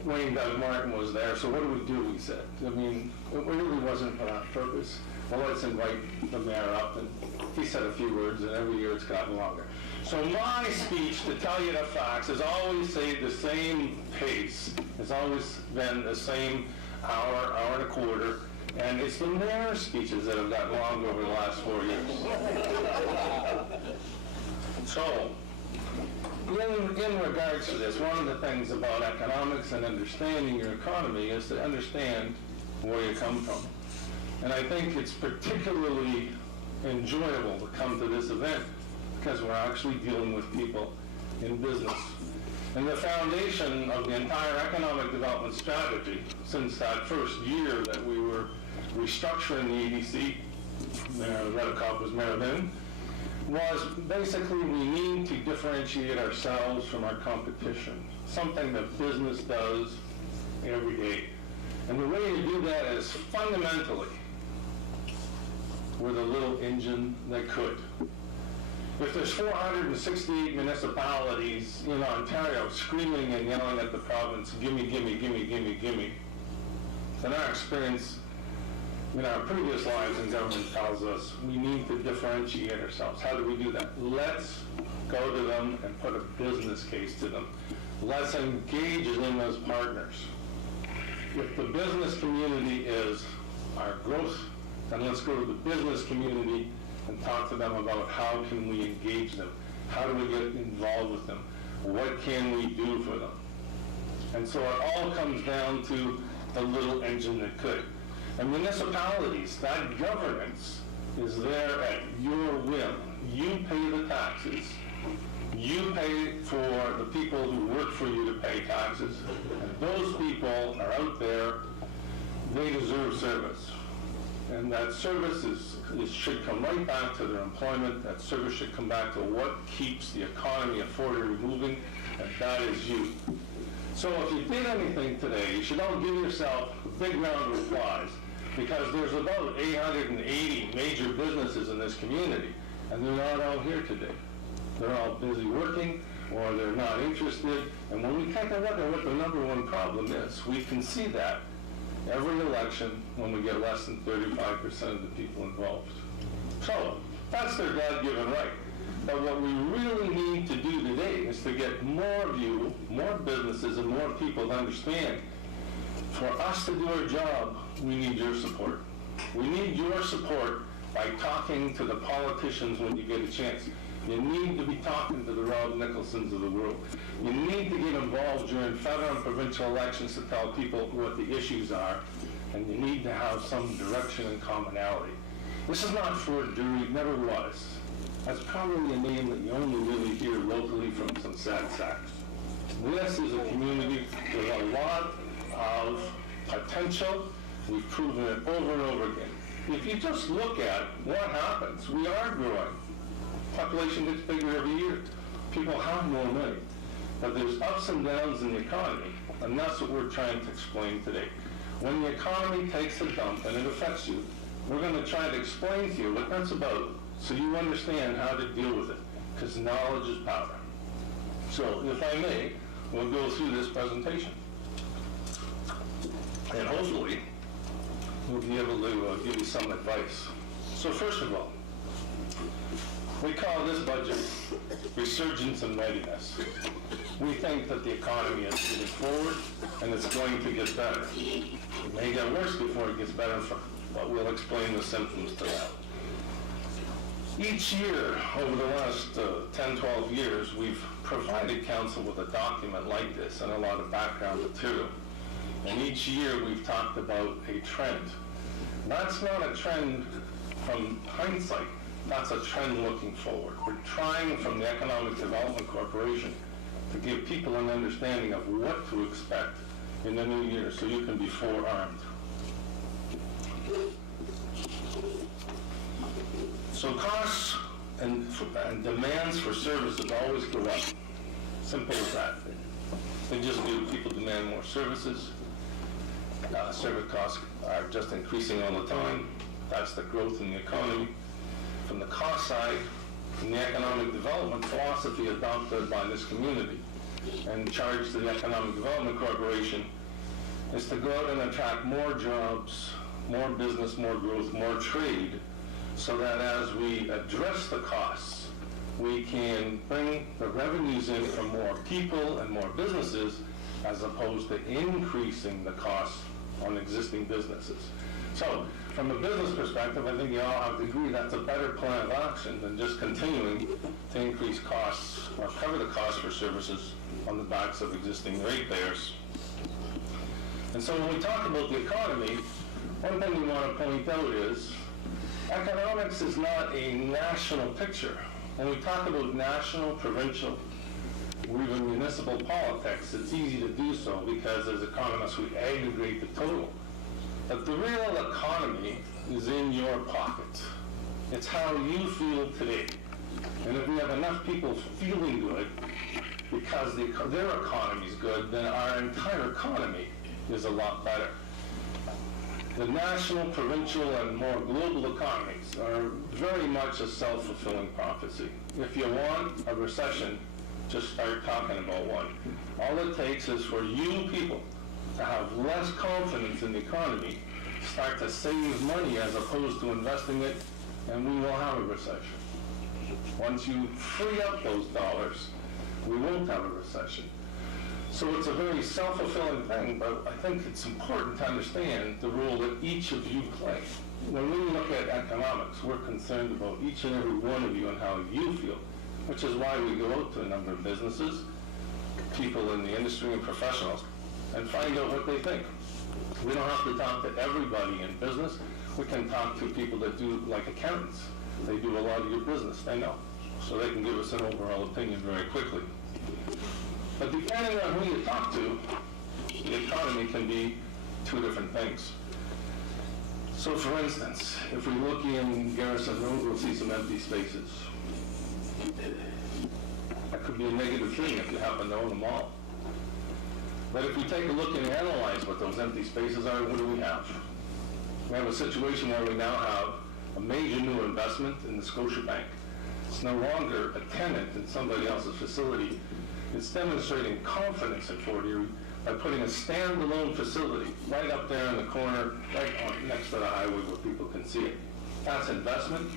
Wayne Doug Martin was there, so what do? We said. I mean, it really wasn't for that purpose. Well, let's invite the mayor up, and he said a few words, and every year it's gotten longer. So my speech, to tell you the facts, has always stayed the same pace. It's always been the same hour and a quarter, and it's the mayor's speeches that have gotten longer over the last 4 years. So, in regards to this, one of the things about economics and understanding your economy is to understand where you come from. And I think it's particularly enjoyable to come to this event because we're actually dealing with people in business. And the foundation of the entire economic development strategy since that first year that we were restructuring the EDC, Redekop was mayor then, was basically we need to differentiate ourselves from our competition, something that business does every day. And the way to do that is fundamentally we're the little engine that could. If there's 468 municipalities in Ontario screaming and yelling at the province, gimme, gimme, gimme, gimme, gimme, then our experience in our previous lives in government tells us we need to differentiate ourselves. How do we do that? Let's go to them and put a business case to them. Let's engage them as partners. If the business community is our growth, then let's go to the business community and talk to them about how can we engage them? How do we get involved with them? What can we do for them? And so it all comes down to the little engine that could. And municipalities, that governance is there at your whim. You pay the taxes. You pay for the people who work for you to pay taxes. And those people are out there. They deserve service. And that service should come right back to their employment. That service should come back to what keeps the economy affordably moving, and that is you. So if you did anything today, you should all give yourself a big round of applause, because there's about 880 major businesses in this community, and they're not all here today. They're all busy working, or they're not interested. And when we take a look at what the number one problem is, we can see that every election when we get less than 35% of the people involved. So that's their God-given right. But what we really need to do today is to get more of you, more businesses, and more people to understand. For us to do our job, we need your support. We need your support by talking to the politicians when you get a chance. You need to be talking to the Rob Nicholsons of the world. You need to get involved during federal and provincial elections to tell people what the issues are, and you need to have some direction and commonality. This is not Fort Erie, never was. That's probably a name that you only really hear locally from some sad sacks. This is a community with a lot of potential. We've proven it over and over again. If you just look at what happens, we are growing. Population gets bigger every year. People have more money. But there's ups and downs in the economy, and that's what we're trying to explain today. When the economy takes a dump and it affects you, we're going to try to explain to you what that's about so you understand how to deal with it, because knowledge is power. So, if I may, we'll go through this presentation. And hopefully, we'll be able to give you some advice. So first of all, we call this budget resurgence and readiness. We think that the economy is moving forward and it's going to get better. It may get worse before it gets better, but we'll explain the symptoms to that. Each year, over the last 10, 12 years, we've provided council with a document like this and a lot of background material. And each year we've talked about a trend. That's not a trend from hindsight. That's a trend looking forward. We're trying from the Economic Development Corporation to give people an understanding of what to expect in the new year so you can be forearmed. So costs and demands for services always go up. Simple as that. They just do. People demand more services. Service costs are just increasing all the time. That's the growth in the economy. From the cost side, from the economic development philosophy adopted by this community and charged to the Economic Development Corporation is to go out and attract more jobs, more business, more growth, more trade, so that as we address the costs, we can bring the revenues in from more people and more businesses as opposed to increasing the costs on existing businesses. So, from a business perspective, I think you all have to agree that's a better plan of action than just continuing to increase costs or cover the cost for services on the backs of existing ratepayers. And so when we talk about the economy, one thing we want to point out is economics is not a national picture. When we talk about national, provincial, or even municipal politics, it's easy to do so because as economists we aggregate the total. But the real economy is in your pocket. It's how you feel today. And if we have enough people feeling good because their economy is good, then our entire economy is a lot better. The national, provincial, and more global economies are very much a self-fulfilling prophecy. If you want a recession, just start talking about one. All it takes is for you people to have less confidence in the economy, start to save money as opposed to investing it, and we will have a recession. Once you free up those dollars, we won't have a recession. So it's a very self-fulfilling thing, but I think it's important to understand the role that each of you play. When we look at economics, we're concerned about each and every one of you and how you feel, which is why we go out to a number of businesses, people in the industry and professionals, and find out what they think. We don't have to talk to everybody in business. We can talk to people that do, like accountants. They do a lot of your business, they know. So they can give us an overall opinion very quickly. But depending on who you talk to, the economy can be two different things. So for instance, if we look in Garrison Road, we'll see some empty spaces. That could be a negative thing if you happen to own them all. But if we take a look and analyze what those empty spaces are, what do we have? We have a situation where we now have a major new investment in the Scotiabank. It's no longer a tenant in somebody else's facility. It's demonstrating confidence in Fort Erie by putting a standalone facility right up there in the corner, right next to the highway where people can see it. That's investment,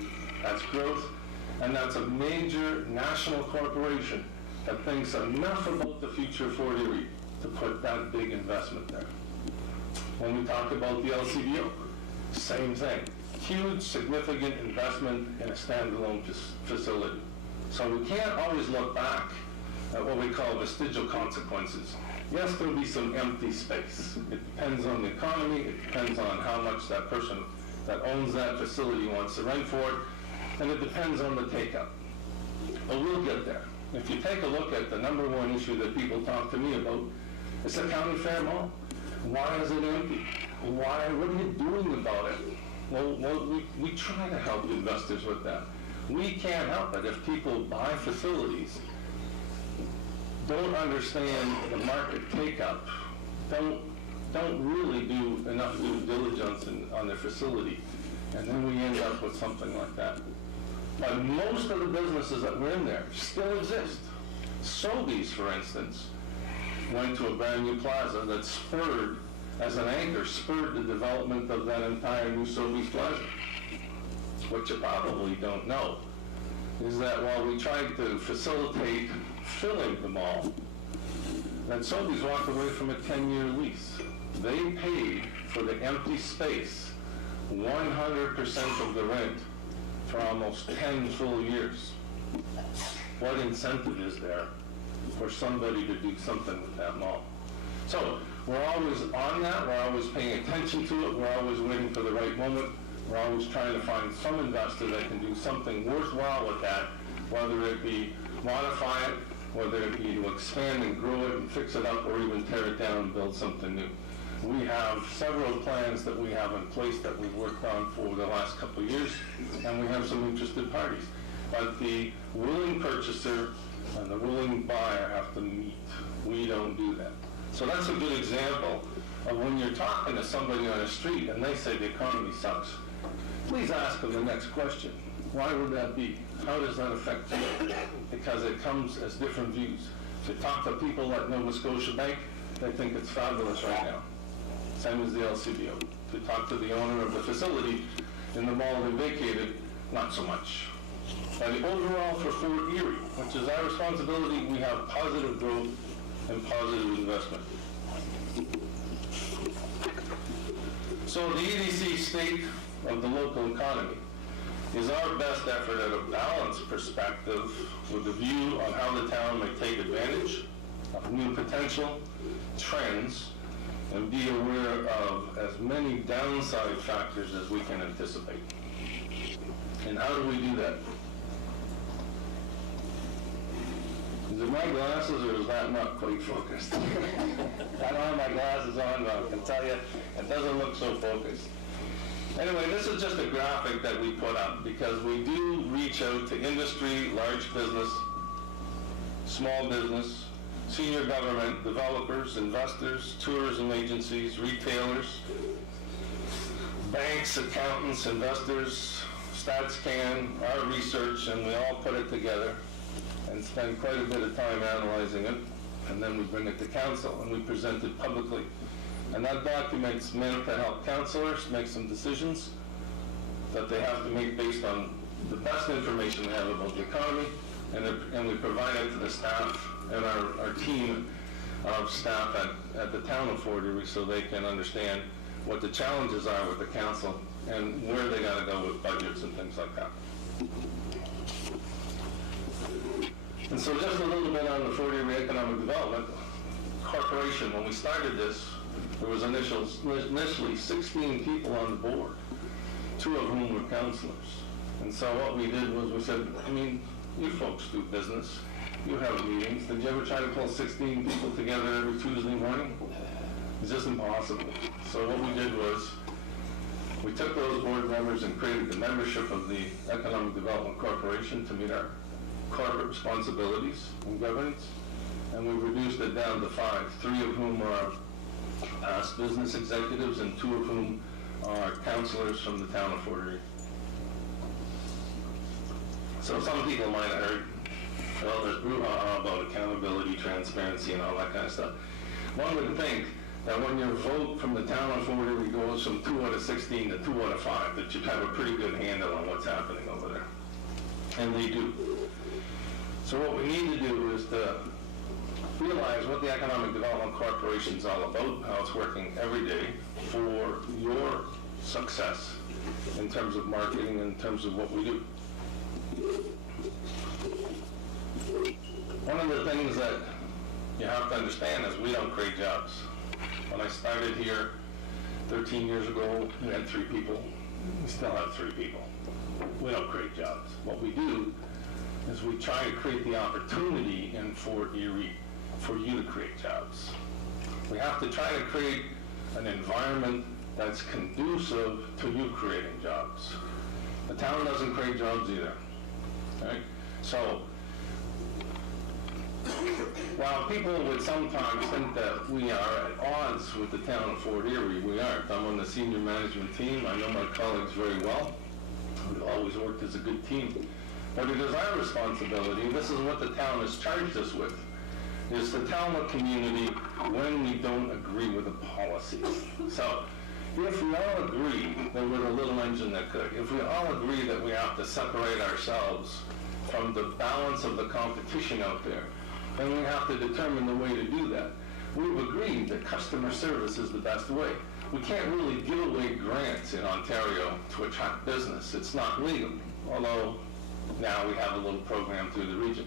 that's growth, and that's a major national corporation that thinks enough about the future of Fort Erie to put that big investment there. When we talk about the LCBO, same thing. Huge, significant investment in a standalone facility. So we can't always look back at what we call vestigial consequences. Yes, there'll be some empty space. It depends on the economy. It depends on how much that person that owns that facility wants to rent for it. And it depends on the take-up. But we'll get there. If you take a look at the number one issue that people talk to me about, it's the County Fair Mall. Why is it empty? Why? What are you doing about it? Well, we try to help investors with that. We can't help it if people buy facilities, don't understand the market take-up, don't really do enough due diligence on their facility, and then we end up with something like that. But most of the businesses that were in there still exist. Sobeys, for instance, went to a brand new plaza that spurred, as an anchor, spurred the development of that entire new Sobeys plaza. What you probably don't know is that while we tried to facilitate filling the mall, that Sobeys walked away from a 10-year lease. They paid for the empty space 100% of the rent for almost 10 full years. What incentive is there for somebody to do something with that mall? So we're always on that, we're always paying attention to it, we're always waiting for the right moment, we're always trying to find some investor that can do something worthwhile with that, whether it be modify it, whether it be to expand and grow it and fix it up, or even tear it down and build something new. We have several plans that we have in place that we've worked on for the last couple of years, and we have some interested parties. But the willing purchaser and the willing buyer have to meet. We don't do that. So that's a good example of when you're talking to somebody on the street and they say the economy sucks, please ask them the next question. Why would that be? How does that affect you? Because it comes as different views. If you talk to people at Nova Scotia Bank, they think it's fabulous right now. Same as the LCBO. If you talk to the owner of the facility in the mall they vacated, not so much. But overall for Fort Erie, which is our responsibility, we have positive growth and positive investment. So the EDC state of the local economy is our best effort at a balanced perspective with a view on how the town may take advantage of new potential trends and be aware of as many downside factors as we can anticipate. And how do we do that? Is it my glasses or is that not quite focused? I don't have my glasses on, but I can tell you, it doesn't look so focused. Anyway, this is just a graphic that we put up because we do reach out to industry, large business, small business, senior government, developers, investors, tourism agencies, retailers, banks, accountants, investors, StatsCan, our research, and we all put it together and spend quite a bit of time analyzing it, and then we bring it to council and we present it publicly. And that document's meant to help councilors make some decisions that they have to make based on the best information we have about the economy, and we provide it to the staff and our team of staff at the town of Fort Erie so they can understand what the challenges are with the council and where they got to go with budgets and things like that. And so just a little bit on the Fort Erie Economic Development Corporation. When we started this, there was initially 16 people on the board, 2 of whom were councilors. And so what we did was we said, I mean, you folks do business. You have meetings. Did you ever try to pull 16 people together every Tuesday morning? It's just impossible. So what we did was we took those board members and created the membership of the Economic Development Corporation to meet our corporate responsibilities and governance. And we reduced it down to 5, 3 of whom are past business executives and 2 of whom are councilors from the town of Fort Erie. So some people might have heard, well, there's brouhaha about accountability, transparency, and all that kind of stuff. One would think that when your vote from the town of Fort Erie goes from 2 out of 16 to 2 out of 5, that you'd have a pretty good handle on what's happening over there. And they do. So what we need to do is to realize what the Economic Development Corporation is all about, how it's working every day for your success in terms of marketing, in terms of what we do. One of the things that you have to understand is we don't create jobs. When I started here 13 years ago, we had 3 people. We still have 3 people. We don't create jobs. What we do is we try to create the opportunity in Fort Erie for you to create jobs. We have to try to create an environment that's conducive to you creating jobs. The town doesn't create jobs either. Right? So, while people would sometimes think that we are at odds with the town of Fort Erie, we aren't. I'm on the senior management team. I know my colleagues very well. We've always worked as a good team. But it is our responsibility, this is what the town has charged us with, is to tell the community when we don't agree with a policy. So, if we all agree that we're the little engine that could, if we all agree that we have to separate ourselves from the balance of the competition out there, then we have to determine the way to do that. We've agreed that customer service is the best way. We can't really give away grants in Ontario to attract business. It's not legal, although now we have a little program through the region.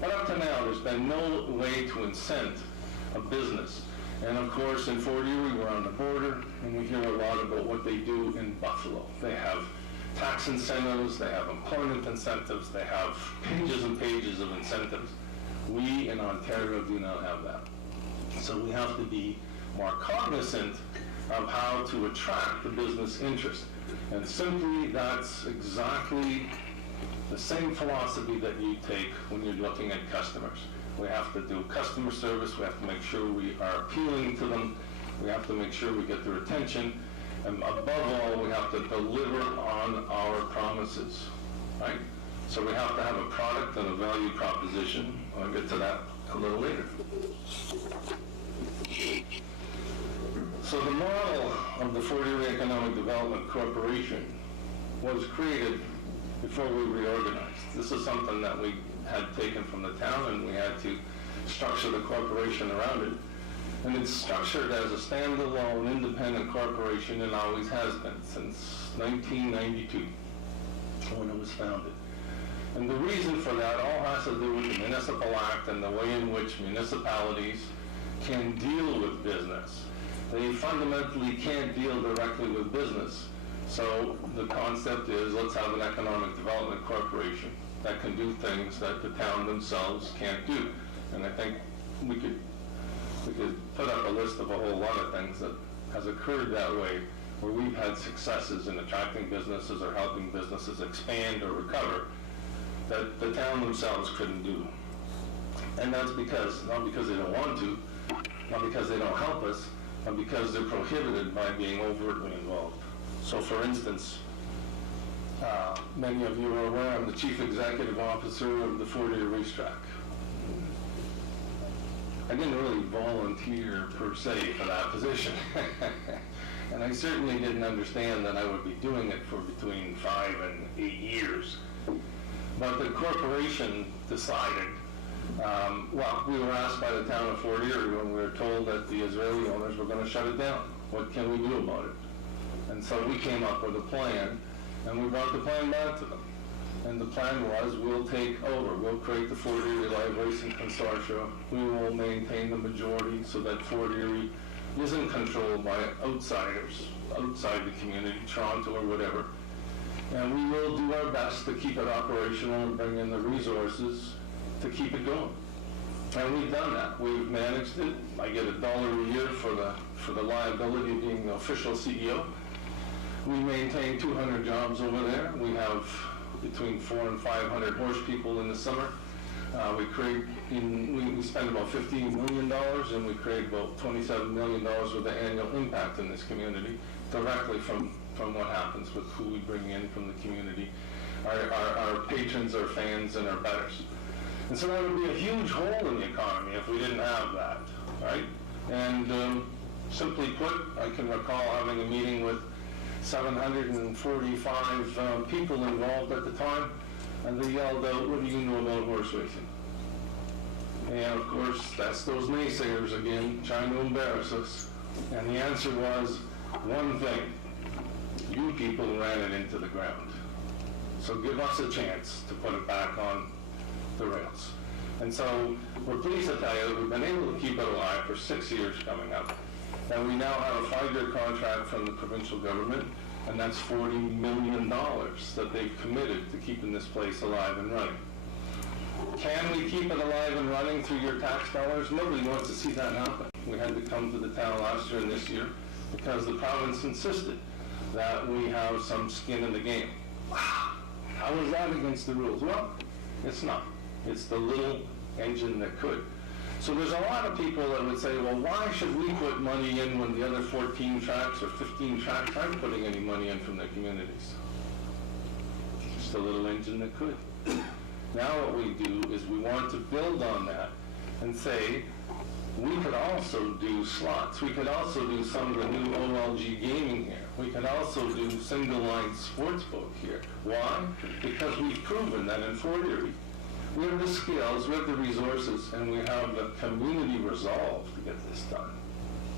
But up to now, there's been no way to incent a business. And of course, in Fort Erie, we're on the border, and we hear a lot about what they do in Buffalo. They have tax incentives, they have employment incentives, they have pages and pages of incentives. We in Ontario do not have that. So we have to be more cognizant of how to attract the business interest. And simply, that's exactly the same philosophy that you take when you're looking at customers. We have to do customer service, we have to make sure we are appealing to them, we have to make sure we get their attention, and above all, we have to deliver on our promises, right? So we have to have a product and a value proposition. I'll get to that a little later. So the model of the Fort Erie Economic Development Corporation was created before we reorganized. This is something that we had taken from the town, and we had to structure the corporation around it. And it's structured as a standalone independent corporation and always has been since 1992, when it was founded. And the reason for that all has to do with the Municipal Act and the way in which municipalities can deal with business. They fundamentally can't deal directly with business. So the concept is, let's have an economic development corporation that can do things that the town themselves can't do. And I think we could put up a list of a whole lot of things that has occurred that way, where we've had successes in attracting businesses or helping businesses expand or recover that the town themselves couldn't do. And that's because, not because they don't want to, not because they don't help us, but because they're prohibited by being overtly involved. So for instance, many of you are aware I'm the Chief Executive Officer of the Fort Erie Racetrack. I didn't really volunteer per se for that position. And I certainly didn't understand that I would be doing it for between 5 and 8 years. But the corporation decided, well, we were asked by the town of Fort Erie when we were told that the Israeli owners were going to shut it down. What can we do about it? And so we came up with a plan, and we brought the plan back to them. And the plan was, we'll take over. We'll create the Fort Erie Live Racing Consortia. We will maintain the majority so that Fort Erie isn't controlled by outsiders, outside the community, Toronto or whatever. And we will do our best to keep it operational and bring in the resources to keep it going. And we've done that. We've managed it. I get $1 a year for the liability of being the official CEO. We maintain 200 jobs over there. We have between 400 and 500 horse people in the summer. We spend about $15 million, and we create about $27 million worth of annual impact in this community directly from what happens with who we bring in from the community, our patrons, our fans, and our bettors. And so that would be a huge hole in the economy if we didn't have that, right? And simply put, I can recall having a meeting with 745 people involved at the time, and they yelled out, "What do you know about horse racing?" And of course, that's those naysayers again, trying to embarrass us. And the answer was one thing: you people ran it into the ground. So give us a chance to put it back on the rails. And so we're pleased to tell you that we've been able to keep it alive for 6 years coming up. And we now have a 5-year contract from the provincial government, and that's $40 million that they've committed to keeping this place alive and running. Can we keep it alive and running through your tax dollars? Nobody wants to see that happen. We had to come to the town last year and this year because the province insisted that we have some skin in the game. Wow, how is that against the rules? Well, it's not. It's the little engine that could. So there's a lot of people that would say, well, why should we put money in when the other 14 tracks or 15 tracks aren't putting any money in from their communities? Just a little engine that could. Now what we do is we want to build on that and say, we could also do slots. We could also do some of the new OLG gaming here. We could also do single-line sportsbook here. Why? Because we've proven that in Fort Erie, we have the skills, we have the resources, and we have the community resolve to get this done.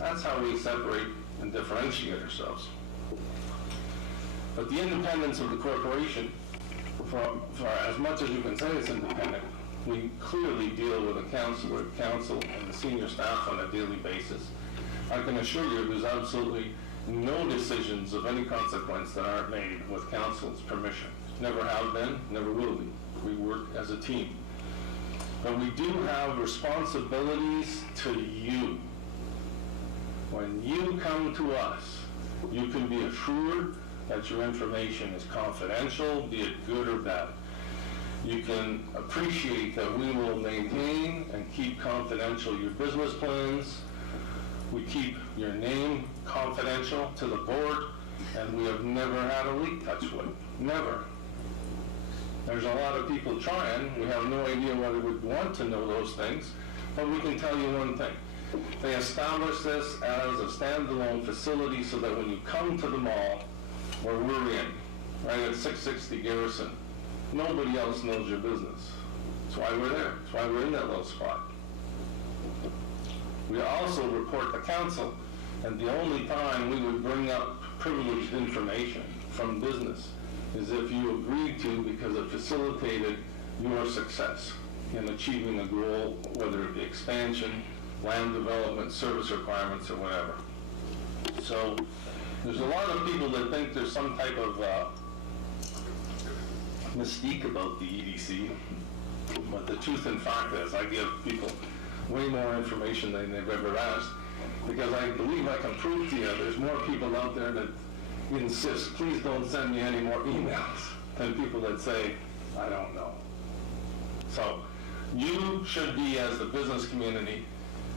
That's how we separate and differentiate ourselves. But the independence of the corporation, for as much as you can say it's independent, we clearly deal with the council and the senior staff on a daily basis. I can assure you there's absolutely no decisions of any consequence that aren't made with council's permission. Never have been, never will be. We work as a team. But we do have responsibilities to you. When you come to us, you can be assured that your information is confidential, be it good or bad. You can appreciate that we will maintain and keep confidential your business plans. We keep your name confidential to the board, and we have never had a leak, touch wood. Never. There's a lot of people trying. We have no idea whether we want to know those things, but we can tell you one thing. They established this as a standalone facility so that when you come to the mall, where we're in, right at 660 Garrison, nobody else knows your business. That's why we're there. That's why we're in that little spot. We also report to council, and the only time we would bring up privileged information from business is if you agreed to because it facilitated your success in achieving a goal, whether it be expansion, land development, service requirements, or whatever. So there's a lot of people that think there's some type of mystique about the EDC, but the truth and fact is I give people way more information than they've ever asked, because I believe I can prove to you there's more people out there that insist, please don't send me any more emails, than people that say, I don't know. So you should be, as the business community,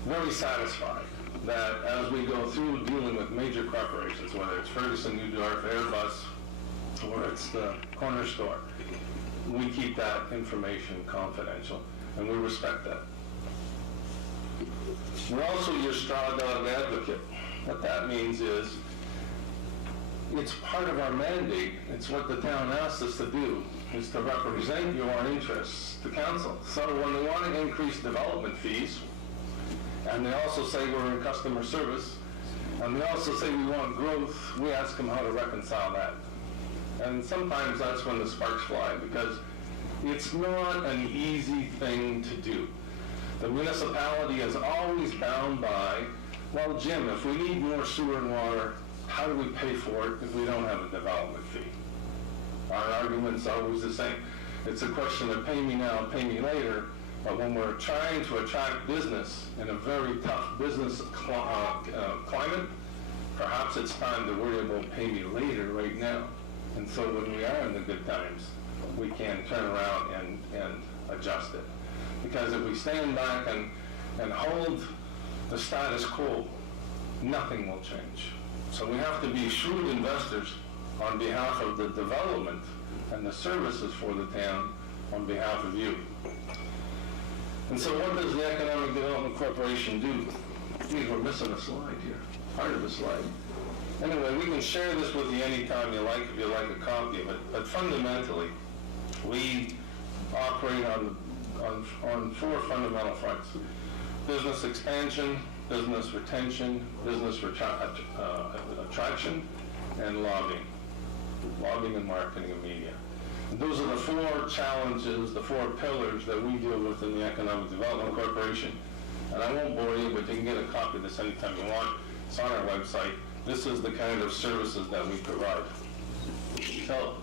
very satisfied that as we go through dealing with major corporations, whether it's Ferguson, Newdorf, Airbus, or it's the corner store, we keep that information confidential, and we respect that. We're also your straw dog advocate. What that means is it's part of our mandate. It's what the town asks us to do, is to represent your interests to council. So when they want to increase development fees, and they also say we're in customer service, and they also say we want growth, we ask them how to reconcile that. And sometimes that's when the sparks fly, because it's not an easy thing to do. The municipality is always bound by, well, Jim, if we need more sewer and water, how do we pay for it if we don't have a development fee? Our argument's always the same. It's a question of pay me now, pay me later, but when we're trying to attract business in a very tough business climate, perhaps it's time to worry about pay me later right now. And so when we are in the good times, we can turn around and adjust it. Because if we stand back and hold the status quo, nothing will change. So we have to be shrewd investors on behalf of the development and the services for the town on behalf of you. And so what does the Economic Development Corporation do? Geez, we're missing a slide here, part of the slide. Anyway, we can share this with you anytime you like, if you like a copy of it. But fundamentally, we operate on four fundamental fronts: business expansion, business retention, business attraction, and lobbying and marketing and media. And those are the four challenges, the four pillars that we deal with in the Economic Development Corporation. And I won't bore you, but you can get a copy of this anytime you want. It's on our website. This is the kind of services that we provide. So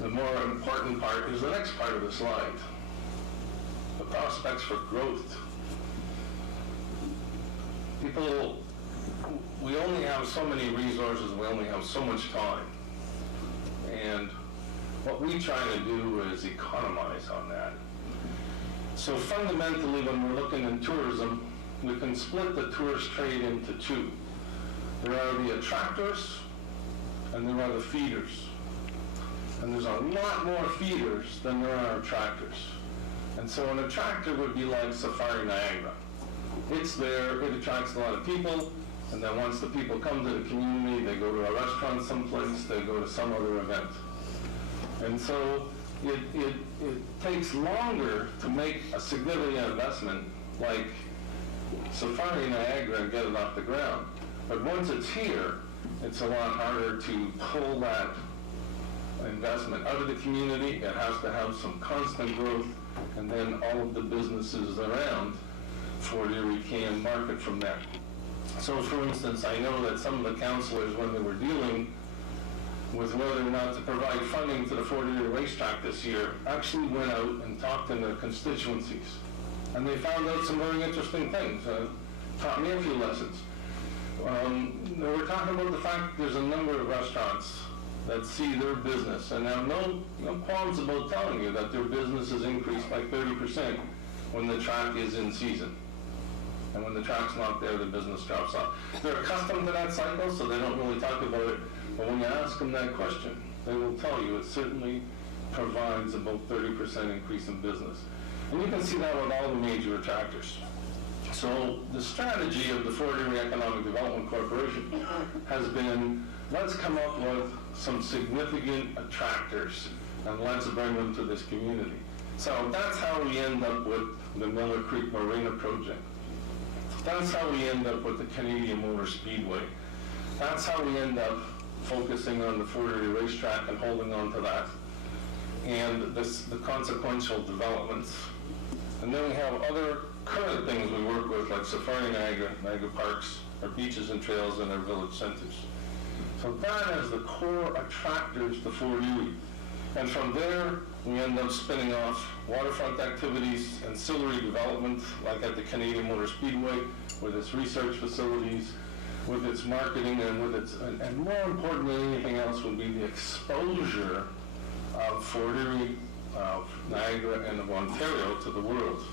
the more important part is the next part of the slide, the prospects for growth. People, we only have so many resources, we only have so much time. And what we try to do is economize on that. So fundamentally, when we're looking in tourism, we can split the tourist trade into two. There are the attractors, and there are the feeders. And there's a lot more feeders than there are attractors. And so an attractor would be like Safari Niagara. It's there, it attracts a lot of people, and then once the people come to the community, they go to a restaurant someplace, they go to some other event. And so it takes longer to make a significant investment like Safari Niagara and get it off the ground. But once it's here, it's a lot harder to pull that investment out of the community. It has to have some constant growth, and then all of the businesses around Fort Erie can market from there. So for instance, I know that some of the councilors, when they were dealing with whether or not to provide funding to the Fort Erie racetrack this year, actually went out and talked to their constituencies. And they found out some very interesting things, taught me a few lessons. They were talking about the fact there's a number of restaurants that see their business and have no qualms about telling you that their business is increased by 30% when the track is in season. And when the track's not there, the business drops off. They're accustomed to that cycle, so they don't really talk about it. But when you ask them that question, they will tell you it certainly provides about 30% increase in business. And you can see that with all the major attractors. So the strategy of the Fort Erie Economic Development Corporation has been, let's come up with some significant attractors and let's bring them to this community. So that's how we end up with the Miller Creek Marina project. That's how we end up with the Canadian Motor Speedway. That's how we end up focusing on the Fort Erie racetrack and holding on to that, and the consequential developments. And then we have other current things we work with, like Safari Niagara Parks, our beaches and trails, and our village centers. So that is the core attractors to Fort Erie. And from there, we end up spinning off waterfront activities, ancillary development, like at the Canadian Motor Speedway, with its research facilities, with its marketing, and with its, and more important than anything else would be the exposure of Fort Erie, of Niagara, and of Ontario to the world.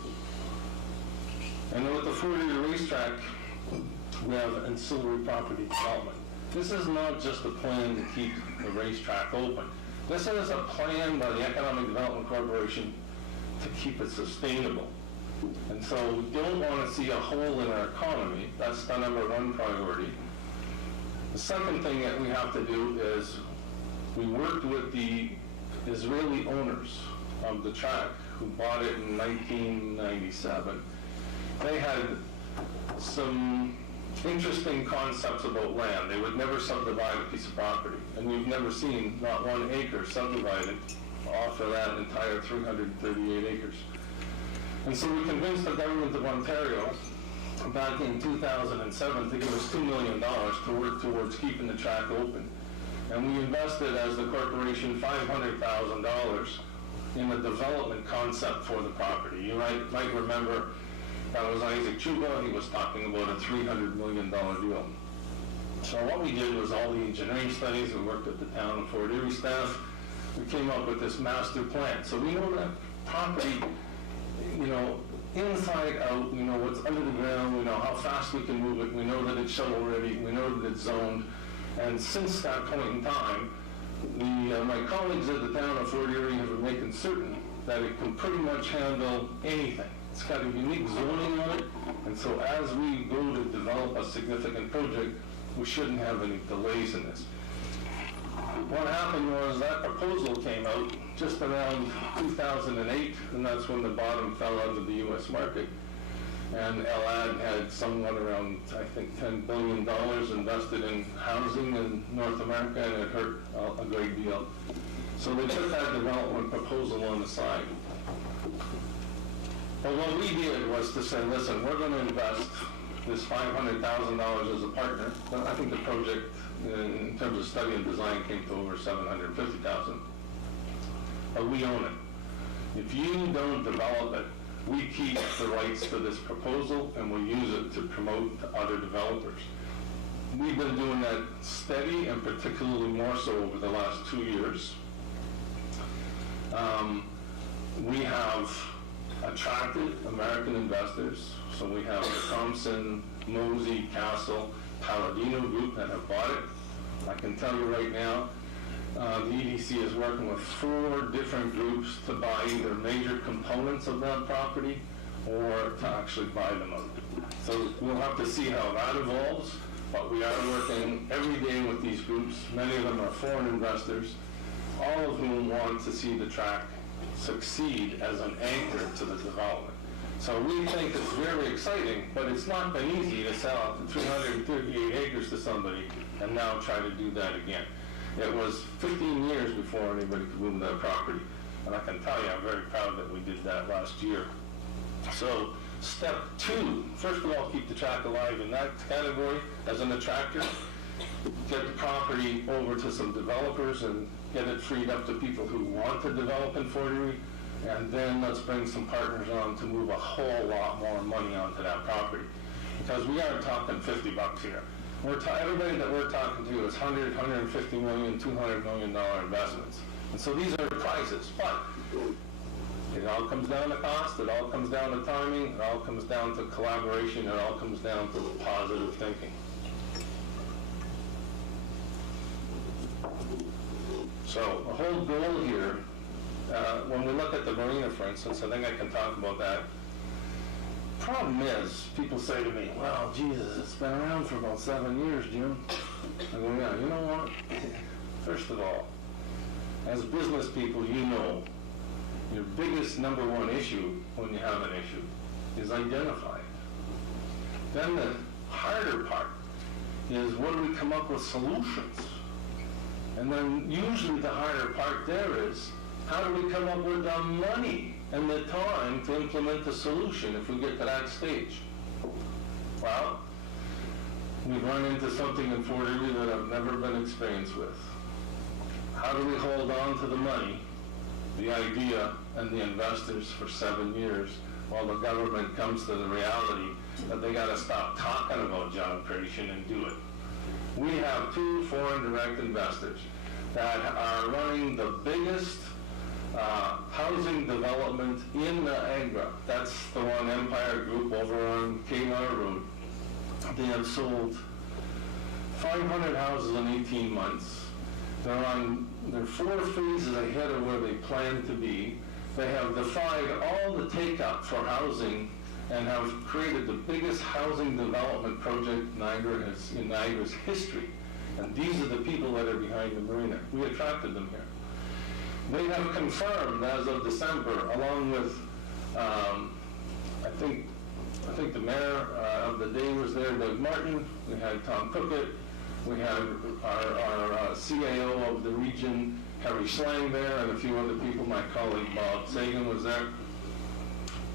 And then with the Fort Erie racetrack, we have ancillary property development. This is not just a plan to keep the racetrack open. This is a plan by the Economic Development Corporation to keep it sustainable. And so we don't want to see a hole in our economy. That's the number one priority. The second thing that we have to do is we worked with the Israeli owners of the track who bought it in 1997. They had some interesting concepts about land. They would never subdivide a piece of property, and we've never seen not 1 acre subdivided off of that entire 338 acres. And so we convinced the government of Ontario back in 2007 to give us $2 million to work towards keeping the track open. And we invested, as the corporation, $500,000 in a development concept for the property. You might remember that was Isaac Chuba. He was talking about a $300 million deal. So what we did was all the engineering studies. We worked with the town of Fort Erie staff. We came up with this master plan. So we know that property, you know, inside out, we know what's under the ground, we know how fast we can move it, we know that it's shovel ready, we know that it's zoned. And since that point in time, my colleagues at the town of Fort Erie have been making certain that it can pretty much handle anything. It's got a unique zoning on it, and so as we go to develop a significant project, we shouldn't have any delays in this. What happened was that proposal came out just around 2008, and that's when the bottom fell out of the U.S. market. And LAD had somewhat around, I think, $10 billion invested in housing in North America, and it hurt a great deal. So they took that development proposal on the side. But what we did was to say, listen, we're going to invest this $500,000 as a partner. But I think the project, in terms of study and design, came to over $750,000. But we own it. If you don't develop it, we keep the rights to this proposal, and we'll use it to promote to other developers. We've been doing that steady, and particularly more so over the last 2 years. We have attracted American investors. So we have the Thompson, Mosey, Castle, Palladino group that have bought it. I can tell you right now, the EDC is working with 4 different groups to buy either major components of that property or to actually buy them out. So we'll have to see how that evolves, but we are working every day with these groups. Many of them are foreign investors, all of whom want to see the track succeed as an anchor to the development. So we think it's very exciting, but it's not been easy to sell 338 acres to somebody and now try to do that again. It was 15 years before anybody could move that property. And I can tell you, I'm very proud that we did that last year. So step 2, first of all, keep the track alive in that category as an attractor. Get the property over to some developers and get it freed up to people who want to develop in Fort Erie. And then let's bring some partners on to move a whole lot more money onto that property. Because we aren't talking $50 here. Everybody that we're talking to is $100, $150 million, $200 million investments. And so these are prices, but it all comes down to cost, it all comes down to timing, it all comes down to collaboration, it all comes down to positive thinking. So the whole goal here, when we look at the marina, for instance, I think I can talk about that. Problem is, people say to me, well, Jesus, it's been around for about 7 years, Jim. I go, yeah, you know what? First of all, as business people, you know your biggest number one issue when you have an issue is identify it. Then the harder part is, what do we come up with solutions? And then usually the harder part there is, how do we come up with the money and the time to implement the solution if we get to that stage? Well, we've run into something in Fort Erie that I've never been experienced with. How do we hold on to the money, the idea, and the investors for 7 years while the government comes to the reality that they got to stop talking about job creation and do it? We have 2 foreign direct investors that are running the biggest housing development in Niagara. That's the one, Empire Group, over on Kmart Road. They have sold 500 houses in 18 months. They're 4 phases ahead of where they plan to be. They have defied all the take-up for housing and have created the biggest housing development project in Niagara's history. And these are the people that are behind the marina. We attracted them here. They have confirmed as of December, along with, I think the mayor of the day was there, Doug Martin. We had Tom Cookett. We had our CAO of the region, Harry Schlang, there, and a few other people. My colleague Bob Sagan was there.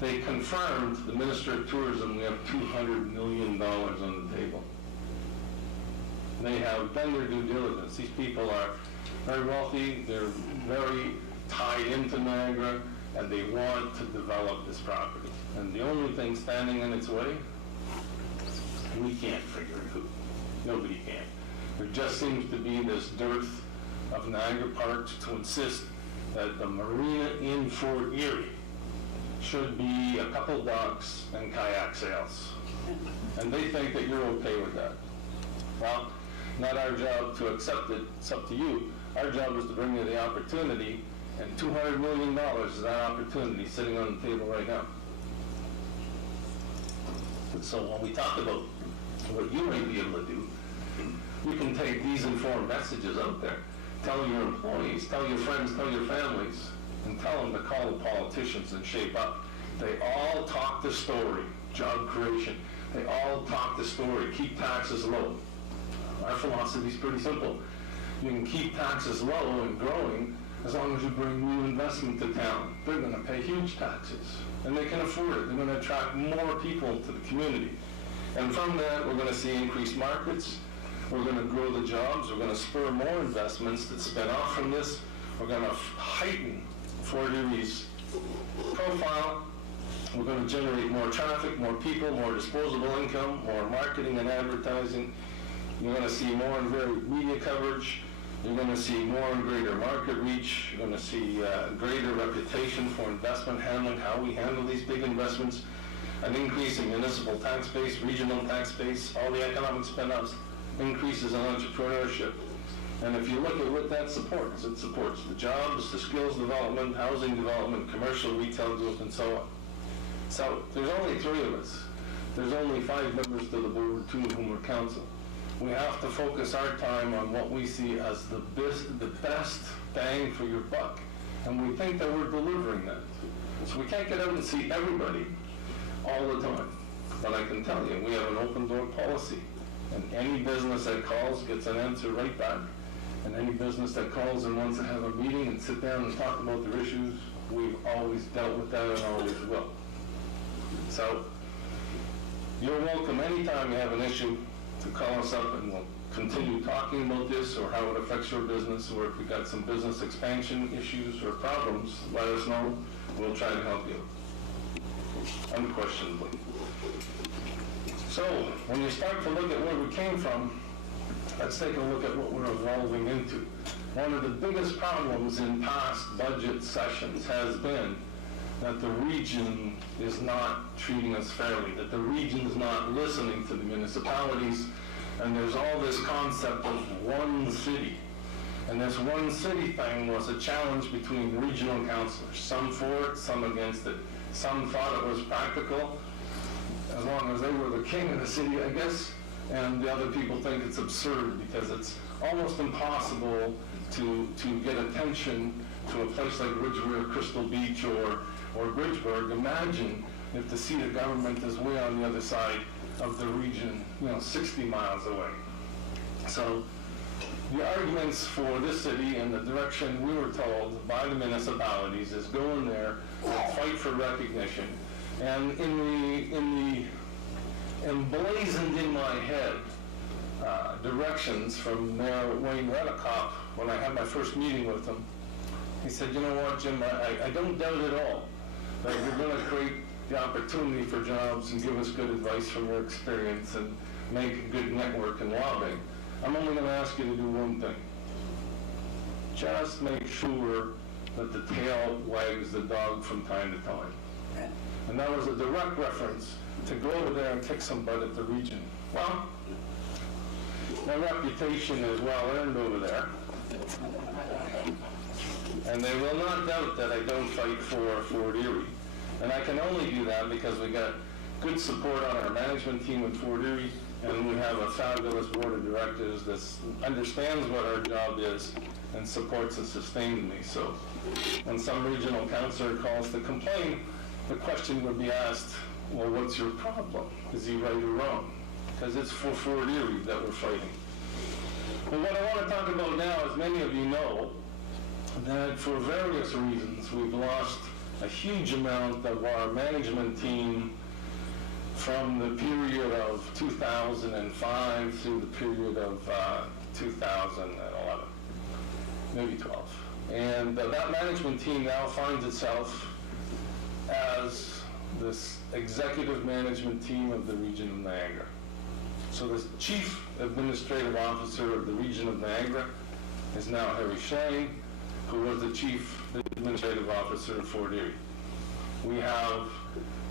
They confirmed, the Minister of Tourism, we have $200 million on the table. They have done their due diligence. These people are very wealthy, they're very tied into Niagara, and they want to develop this property. And the only thing standing in its way, we can't figure it out. Nobody can. There just seems to be this dearth of Niagara parks to insist that the marina in Fort Erie should be a couple docks and kayak sails. And they think that you're okay with that. Well, not our job to accept it, it's up to you. Our job is to bring you the opportunity, and $200 million is that opportunity sitting on the table right now. So when we talk about what you may be able to do, you can take these informed messages out there. Tell your employees, tell your friends, tell your families, and tell them to call the politicians and shape up. They all talk the story, job creation. They all talk the story, keep taxes low. Our philosophy is pretty simple. You can keep taxes low and growing as long as you bring new investment to town. They're going to pay huge taxes, and they can afford it. They're going to attract more people to the community. And from that, we're going to see increased markets. We're going to grow the jobs. We're going to spur more investments that spin off from this. We're going to heighten Fort Erie's profile. We're going to generate more traffic, more people, more disposable income, more marketing and advertising. You're going to see more and varied media coverage. You're going to see more and greater market reach. You're going to see greater reputation for investment handling, how we handle these big investments, an increase in municipal tax base, regional tax base, all the economic spin-offs, increases in entrepreneurship. And if you look at what that supports, it supports the jobs, the skills development, housing development, commercial retail growth, and so on. So there's only 3 of us. There's only 5 members to the board, 2 of whom are council. We have to focus our time on what we see as the best bang for your buck. And we think that we're delivering that. So we can't get out and see everybody all the time. But I can tell you, we have an open door policy. And any business that calls gets an answer right back. And any business that calls and wants to have a meeting and sit down and talk about their issues, we've always dealt with that and always will. So you're welcome anytime you have an issue to call us up, and we'll continue talking about this or how it affects your business, or if you've got some business expansion issues or problems, let us know. We'll try to help you. Unquestionably. So when you start to look at where we came from, let's take a look at what we're evolving into. One of the biggest problems in past budget sessions has been that the region is not treating us fairly, that the region is not listening to the municipalities, and there's all this concept of one city. And this one city thing was a challenge between regional councilors, some for it, some against it. Some thought it was practical, as long as they were the king of the city, I guess, and the other people think it's absurd because it's almost impossible to get attention to a place like Bridgewater, Crystal Beach, or Bridgeburg. Imagine if the seat of government is way on the other side of the region, 60 miles away. So the arguments for this city and the direction we were told by the municipalities is go in there and fight for recognition. And in the emblazoned in my head directions from Mayor Wayne Redekop when I had my first meeting with him, he said, you know what, Jim, I don't doubt at all that you're going to create the opportunity for jobs and give us good advice from your experience and make a good network and lobbying. I'm only going to ask you to do one thing. Just make sure that the tail wags the dog from time to time. And that was a direct reference to go over there and kick some butt at the region. Well, my reputation is well earned over there. And they will not doubt that I don't fight for Fort Erie. And I can only do that because we got good support on our management team in Fort Erie, and we have a fabulous board of directors that understands what our job is and supports and sustains me. So when some regional councillor calls to complain, the question would be asked, well, what's your problem? Is he right or wrong? Because it's for Fort Erie that we're fighting. But what I want to talk about now, as many of you know, that for various reasons we've lost a huge amount of our management team from the period of 2005 through the period of 2011, maybe 12. And that management team now finds itself as this executive management team of the region of Niagara. So the chief administrative officer of the region of Niagara is now Harry Schlein, who was the chief administrative officer of Fort Erie. We have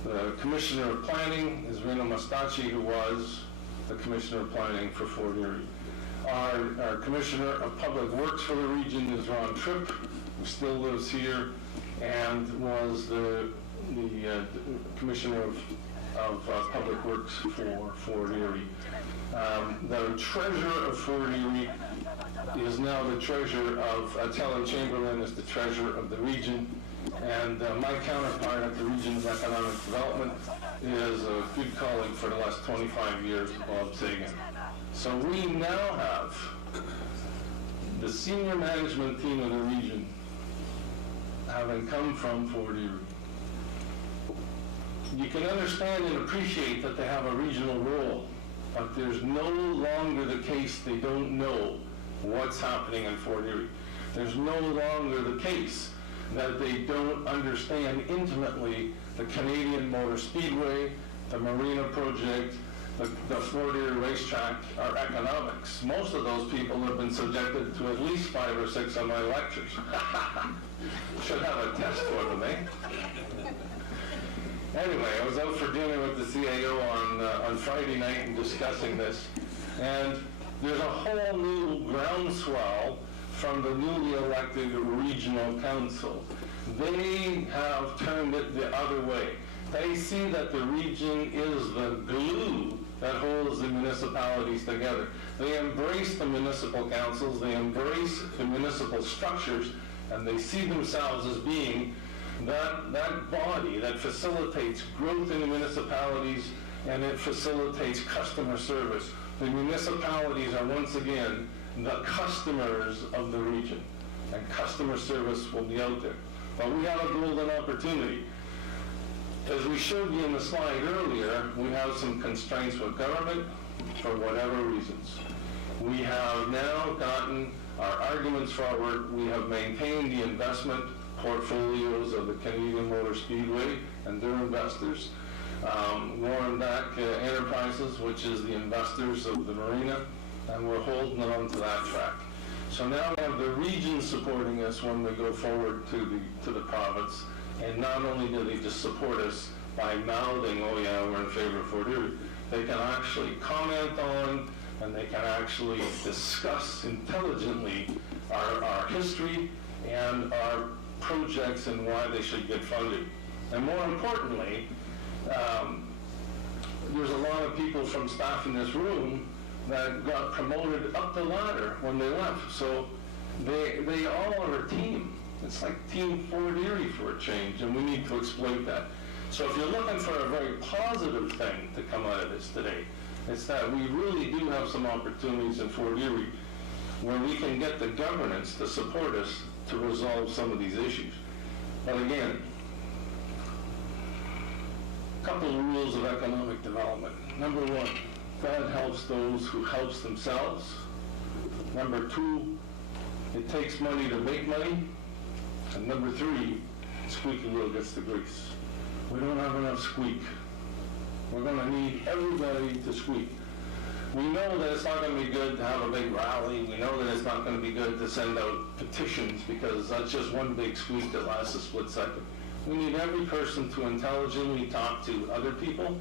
the commissioner of planning is Reno Mastacci, who was the commissioner of planning for Fort Erie. Our commissioner of public works for the region is Ron Tripp, who still lives here and was the commissioner of public works for Fort Erie. The treasurer of Fort Erie is now the treasurer of Helen Chamberlain is the treasurer of the region, and my counterpart at the region's economic development is a good colleague for the last 25 years, Bob Sagan. So we now have the senior management team of the region having come from Fort Erie. You can understand and appreciate that they have a regional role, but there's no longer the case they don't know what's happening in Fort Erie. There's no longer the case that they don't understand intimately the Canadian Motor Speedway, the Marina project, the Fort Erie racetrack, our economics. Most of those people have been subjected to at least 5 or 6 of my lectures. Should have a test for them, eh? Anyway, I was out for dinner with the CAO on Friday night and discussing this, and there's a whole new groundswell from the newly elected regional council. They have turned it the other way. They see that the region is the glue that holds the municipalities together. They embrace the municipal councils, they embrace the municipal structures, and they see themselves as being that body that facilitates growth in the municipalities and it facilitates customer service. The municipalities are once again the customers of the region, and customer service will be out there. But we have a golden opportunity. As we showed you in the slide earlier, we have some constraints with government for whatever reasons. We have now gotten our arguments forward. We have maintained the investment portfolios of the Canadian Motor Speedway and their investors. Warren Back Enterprises, which is the investors of the marina, and we're holding on to that track. So now we have the region supporting us when we go forward to the province, and not only do they just support us by mouthing, oh yeah, we're in favor of Fort Erie, they can actually comment on and they can actually discuss intelligently our history and our projects and why they should get funded. And more importantly, there's a lot of people from staff in this room that got promoted up the ladder when they left. So they all are a team. It's like Team Fort Erie for a change, and we need to exploit that. So if you're looking for a very positive thing to come out of this today, it's that we really do have some opportunities in Fort Erie where we can get the governance to support us to resolve some of these issues. But again, a couple of rules of economic development. Number one, God helps those who helps themselves. Number two, it takes money to make money. And number three, squeaky wheel gets the grease. We don't have enough squeak. We're going to need everybody to squeak. We know that it's not going to be good to have a big rally. We know that it's not going to be good to send out petitions because that's just one big squeak that lasts a split second. We need every person to intelligently talk to other people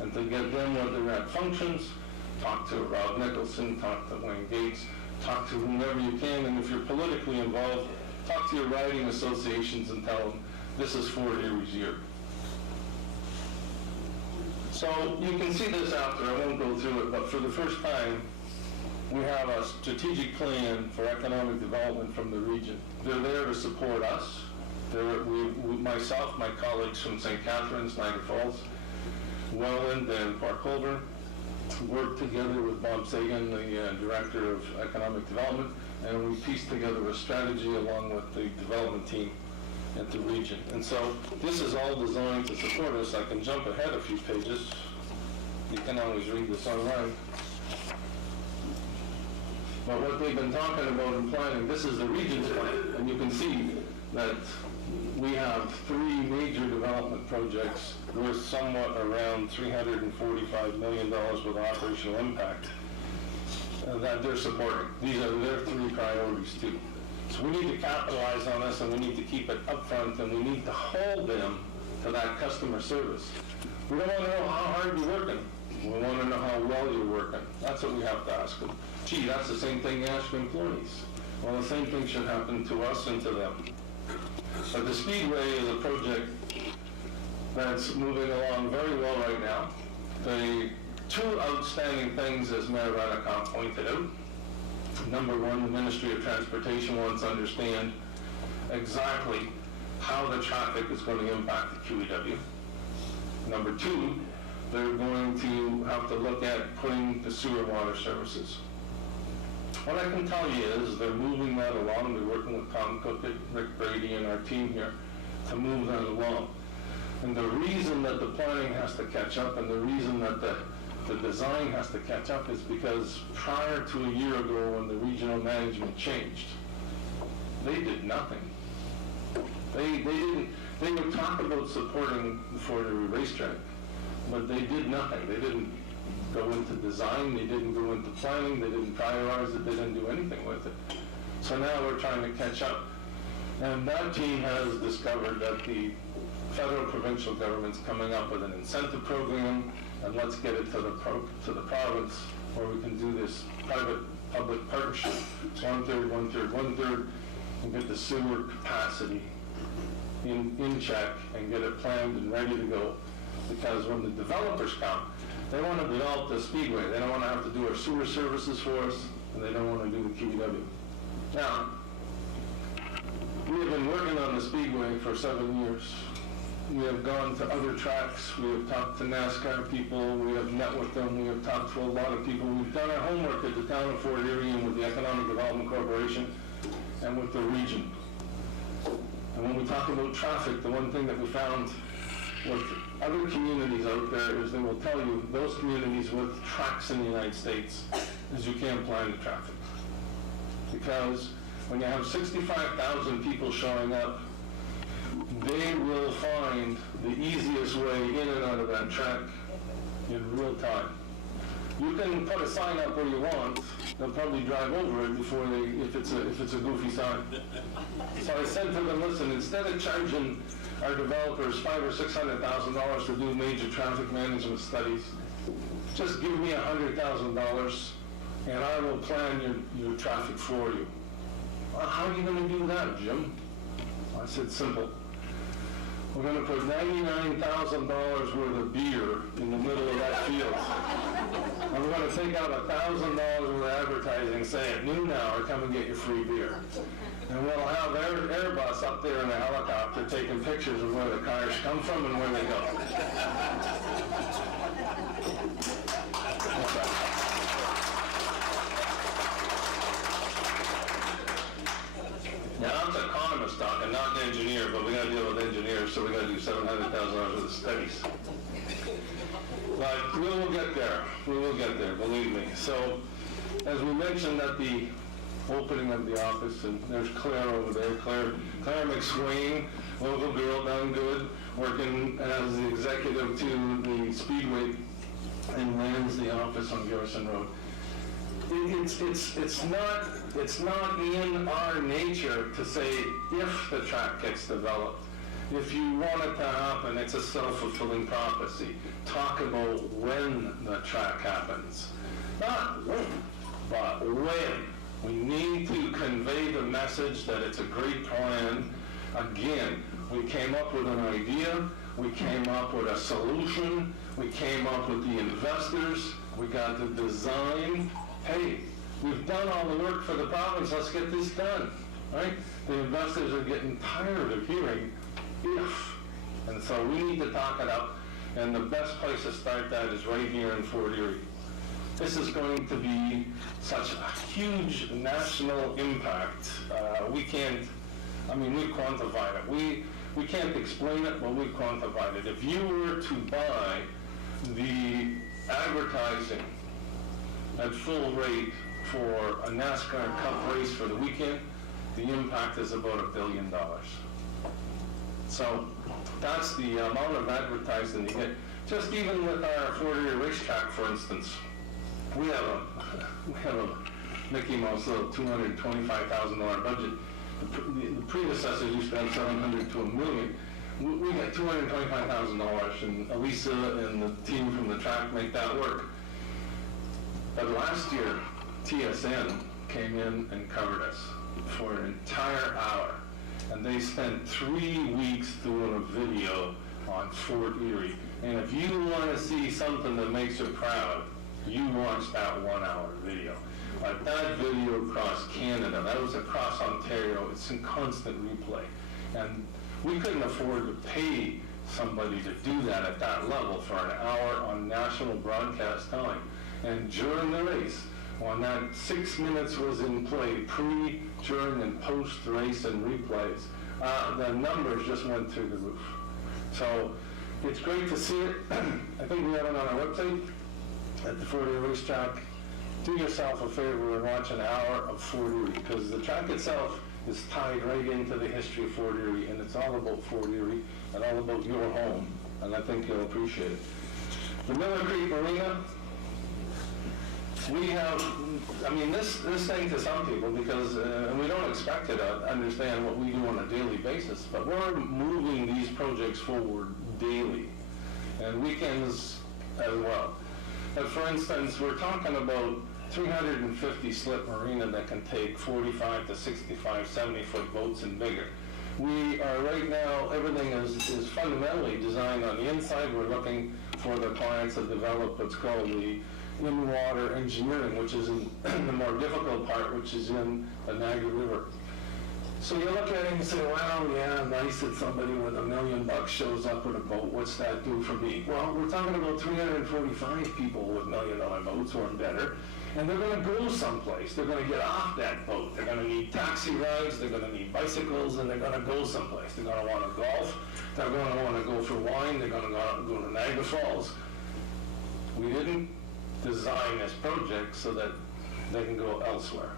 and to get them whether they're at functions, talk to Rob Nicholson, talk to Wayne Gates, talk to whomever you can, and if you're politically involved, talk to your riding associations and tell them this is Fort Erie's year. So you can see this after, I won't go through it, but for the first time, we have a strategic plan for economic development from the region. They're there to support us. Myself, my colleagues from St. Catharines, Niagara Falls, Welland, and Park Holborn worked together with Bob Sagan, the Director of Economic Development, and we pieced together a strategy along with the development team at the region. And so this is all designed to support us. I can jump ahead a few pages. You can always read this online. But what they've been talking about in planning, this is the region's plan. And you can see that we have three major development projects worth somewhat around $345 million with operational impact that they're supporting. These are their three priorities too. So we need to capitalize on this and we need to keep it up front and we need to hold them to that customer service. We don't want to know how hard you're working. We want to know how well you're working. That's what we have to ask them. Gee, that's the same thing you ask employees. Well, the same thing should happen to us and to them. But the Speedway is a project that's moving along very well right now. The two outstanding things, as Mayor Redekop pointed out, number one, the Ministry of Transportation wants to understand exactly how the traffic is going to impact the QEW. Number two, they're going to have to look at putting the sewer water services. What I can tell you is they're moving that along. We're working with Tom Cook, Rick Brady, and our team here to move that along. And the reason that the planning has to catch up and the reason that the design has to catch up is because prior to a year ago when the regional management changed, they did nothing. They would talk about supporting the Fort Erie racetrack, but they did nothing. They didn't go into design, they didn't go into planning, they didn't prioritize it, they didn't do anything with it. So now we're trying to catch up. And that team has discovered that the federal provincial government's coming up with an incentive program, and let's get it to the province where we can do this private-public partnership. It's 1/3, 1/3, 1/3, and get the sewer capacity in check and get it planned and ready to go. Because when the developers come, they want to develop the Speedway. They don't want to have to do our sewer services for us, and they don't want to do the QEW. Now, we have been working on the Speedway for 7 years. We have gone to other tracks. We have talked to NASCAR people. We have met with them. We have talked to a lot of people. We've done our homework at the town of Fort Erie and with the Economic Development Corporation and with the region. And when we talk about traffic, the one thing that we found with other communities out there is they will tell you, those communities with tracks in the United States, is you can't plan the traffic. Because when you have 65,000 people showing up, they will find the easiest way in and out of that track in real time. You can put a sign up where you want, they'll probably drive over it before they, if it's a goofy sign. So I said to them, listen, instead of charging our developers $500,000 or $600,000 to do major traffic management studies, just give me $100,000 and I will plan your traffic for you. Well, how are you going to do that, Jim? I said, simple. We're going to put $99,000 worth of beer in the middle of that field. And we're going to take out $1,000 worth of advertising, say at noon hour, come and get your free beer. And we'll have Airbus up there in a helicopter taking pictures of where the cars come from and where they go. Now, I'm an economist talking, not an engineer, but we got to deal with engineers, so we got to do $700,000 worth of studies. But we will get there. We will get there, believe me. So, as we mentioned at the opening of the office, and there's Claire over there, Claire McSwain, local girl, done good, working as the executive to the Speedway and lands the office on Garrison Road. It's not in our nature to say if the track gets developed. If you want it to happen, it's a self-fulfilling prophecy. Talk about when the track happens. Not when, but when. We need to convey the message that it's a great plan. Again, we came up with an idea, we came up with a solution, we came up with the investors, we got the design. Hey, we've done all the work for the province, let's get this done, right? The investors are getting tired of hearing if, and so we need to talk it up, and the best place to start that is right here in Fort Erie. This is going to be such a huge national impact. We quantified it. We can't explain it, but we quantified it. If you were to buy the advertising at full rate for a NASCAR Cup race for the weekend, the impact is about $1 billion. So that's the amount of advertising you get. Just even with our Fort Erie racetrack, for instance, we have a Mickey Mouse little $225,000 budget. The predecessors used to have $700,000 to $1 million. We got $225,000, and Elisa and the team from the track make that work. But last year, TSN came in and covered us for an entire hour, and they spent 3 weeks doing a video on Fort Erie. And if you want to see something that makes you proud, you watch that 1 hour video. But that video across Canada, that was across Ontario, it's in constant replay. And we couldn't afford to pay somebody to do that at that level for an hour on national broadcast time. And during the race, when that 6 minutes was in play, pre, during, and post-race and replays, the numbers just went through the roof. So it's great to see it. I think we have it on our website at the Fort Erie Racetrack. Do yourself a favor and watch an hour of Fort Erie, because the track itself is tied right into the history of Fort Erie, and it's all about Fort Erie and all about your home, and I think you'll appreciate it. The Miller Creek Arena, we have, this thing to some people, because we don't expect you to understand what we do on a daily basis, but we're moving these projects forward daily, and weekends as well. But for instance, we're talking about 350 slip marina that can take 45 to 65, 70-foot boats and bigger. We are right now, everything is fundamentally designed on the inside. We're looking for the clients to develop what's called the in-water engineering, which is the more difficult part, which is in the Niagara River. So you look at it and say, well, yeah, nice that somebody with $1 million shows up with a boat. What's that do for me? Well, we're talking about 345 people with $1 million boats or better, and they're going to go someplace. They're going to get off that boat. They're going to need taxi rides. They're going to need bicycles, and they're going to go someplace. They're going to want to golf. They're going to want to go for wine. They're going to go to Niagara Falls. We didn't design this project so that they can go elsewhere.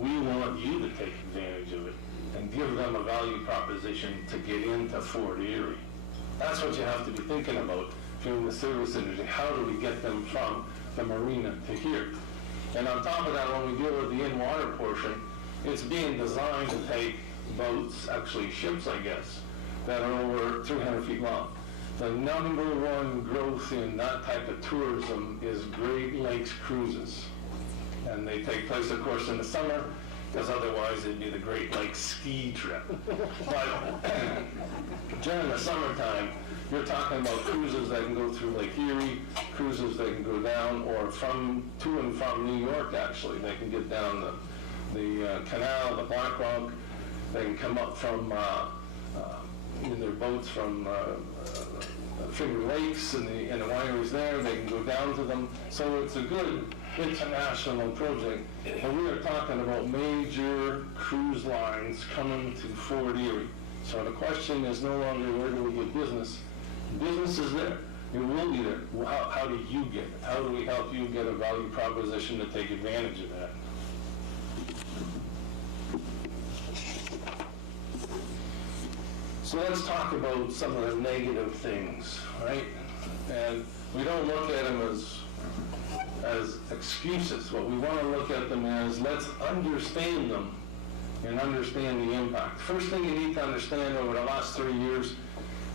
We want you to take advantage of it and give them a value proposition to get into Fort Erie. That's what you have to be thinking about if you're in the service industry. How do we get them from the marina to here? And on top of that, when we deal with the in-water portion, it's being designed to take boats, actually ships, I guess, that are over 300 feet long. The number one growth in that type of tourism is Great Lakes cruises. And they take place, of course, in the summer, because otherwise it'd be the Great Lakes ski trip. But during the summertime, you're talking about cruises that can go through Lake Erie, cruises that can go down, or to and from New York, actually. They can get down the canal, the Black Rock, They can come up from, in their boats from Finger Lakes and the wineries there. They can go down to them. So it's a good international project. And we are talking about major cruise lines coming to Fort Erie. So the question is no longer where do we get business. Business is there. It will be there. Well, how do you get it? How do we help you get a value proposition to take advantage of that? So let's talk about some of the negative things, right? And we don't look at them as excuses. What we want to look at them as, let's understand them and understand the impact. First thing you need to understand, over the last 3 years,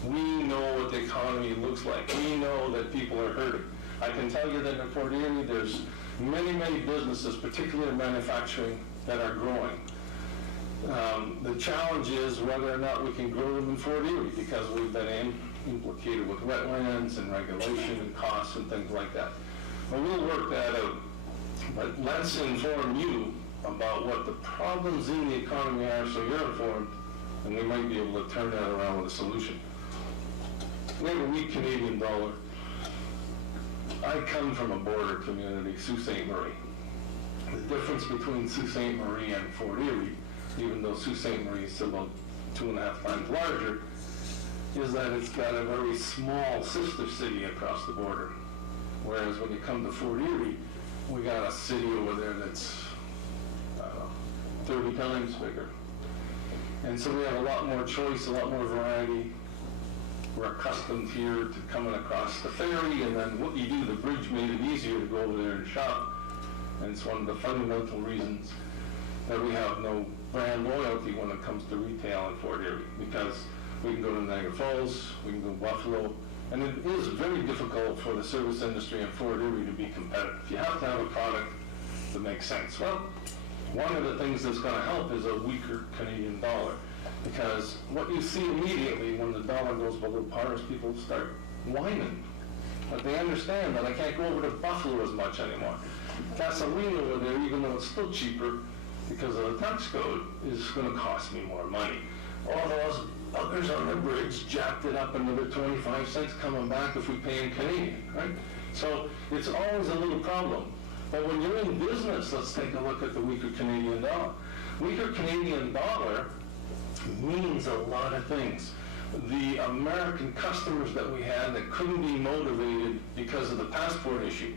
we know what the economy looks like. We know that people are hurting. I can tell you that in Fort Erie, there's many, many businesses, particularly in manufacturing, that are growing. The challenge is whether or not we can grow them in Fort Erie, because we've been implicated with wetlands and regulation and costs and things like that. But we'll work that out. But let's inform you about what the problems in the economy are, so you're informed, and we might be able to turn that around with a solution. We have a weak Canadian dollar. I come from a border community, Sault Ste. Marie. The difference between Sault Ste. Marie and Fort Erie, even though Sault Ste. Marie is about 2.5 times larger, is that it's got a very small sister city across the border. Whereas when you come to Fort Erie, we got a city over there that's 30 times bigger. And so we have a lot more choice, a lot more variety. We're accustomed here to coming across the ferry, and then what you do, the bridge made it easier to go over there and shop. And it's one of the fundamental reasons that we have no brand loyalty when it comes to retail in Fort Erie, because we can go to Niagara Falls, we can go to Buffalo, and it is very difficult for the service industry in Fort Erie to be competitive. You have to have a product that makes sense. Well, one of the things that's going to help is a weaker Canadian dollar, because what you see immediately when the dollar goes below par is people start whining. But they understand that I can't go over to Buffalo as much anymore. Gasoline over there, even though it's still cheaper because of the tax code, is going to cost me more money. All those others on the bridge jacked it up another 25 cents coming back if we pay in Canadian, right? So it's always a little problem. But when you're in business, let's take a look at the weaker Canadian dollar. Weaker Canadian dollar means a lot of things. The American customers that we had that couldn't be motivated because of the passport issue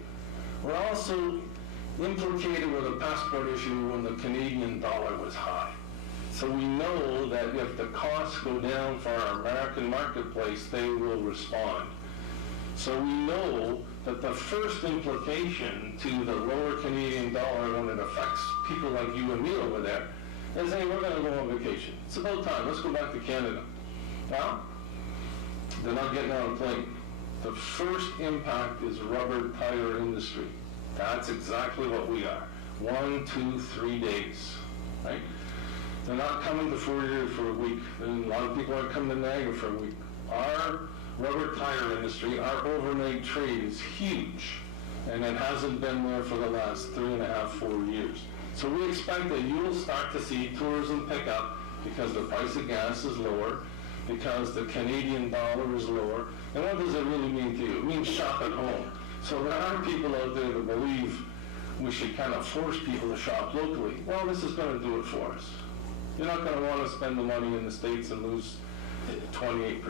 were also implicated with a passport issue when the Canadian dollar was high. So we know that if the costs go down for our American marketplace, they will respond. So we know that the first implication to the lower Canadian dollar when it affects people like you and me over there is, hey, we're going to go on vacation. It's about time. Let's go back to Canada. Well, they're not getting on a plane. The first impact is rubber tire industry. That's exactly what we are. 1, 2, 3 days, right? They're not coming to Fort Erie for a week. And a lot of people aren't coming to Niagara for a week. Our rubber tire industry, our overnight trade is huge, and it hasn't been there for the last 3.5, 4 years. So we expect that you will start to see tourism pick up because the price of gas is lower, because the Canadian dollar is lower. And what does it really mean to you? It means shop at home. So there are people out there that believe we should kind of force people to shop locally. Well, this is going to do it for us. You're not going to want to spend the money in the States and lose 28%,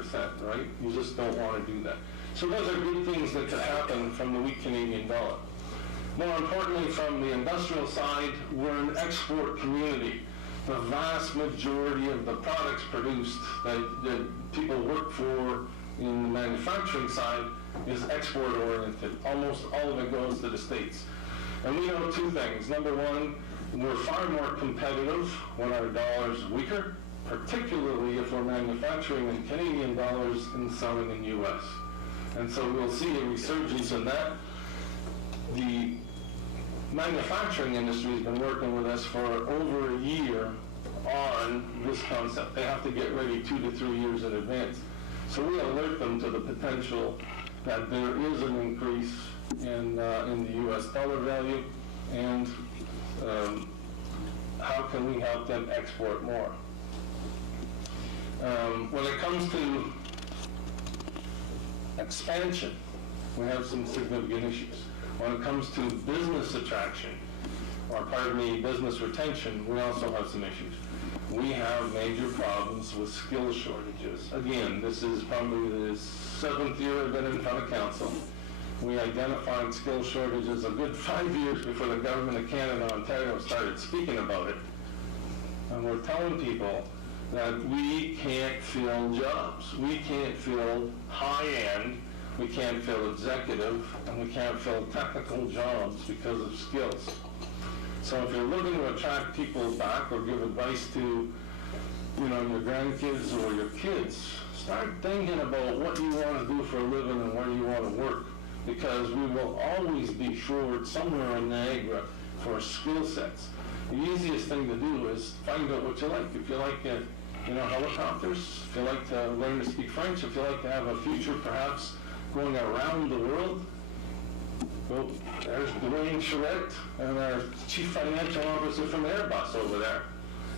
right? You just don't want to do that. So those are good things that could happen from the weak Canadian dollar. More importantly, from the industrial side, we're an export community. The vast majority of the products produced that people work for in the manufacturing side is export-oriented. Almost all of it goes to the States. And we know two things. Number one, we're far more competitive when our dollar's weaker, particularly if we're manufacturing in Canadian dollars and selling in U.S. And so we'll see a resurgence in that. The manufacturing industry has been working with us for over a year on this concept. They have to get ready 2 to 3 years in advance. So we alert them to the potential that there is an increase in the U.S. dollar value, and how can we help them export more. When it comes to expansion, we have some significant issues. When it comes to business attraction, or pardon me, business retention, we also have some issues. We have major problems with skill shortages. Again, this is probably the 7th year I've been in front of council. We identified skill shortages a good 5 years before the government of Canada, Ontario started speaking about it. And we're telling people that we can't fill jobs. We can't fill high-end, we can't fill executive, and we can't fill technical jobs because of skills. So if you're looking to attract people back or give advice to, your grandkids or your kids, start thinking about what you want to do for a living and where you want to work, because we will always be short somewhere in Niagara for skill sets. The easiest thing to do is find out what you like. If you like, helicopters, if you like to learn to speak French, if you like to have a future perhaps going around the world, well, there's Dwayne Charette and our Chief Financial Officer from Airbus over there.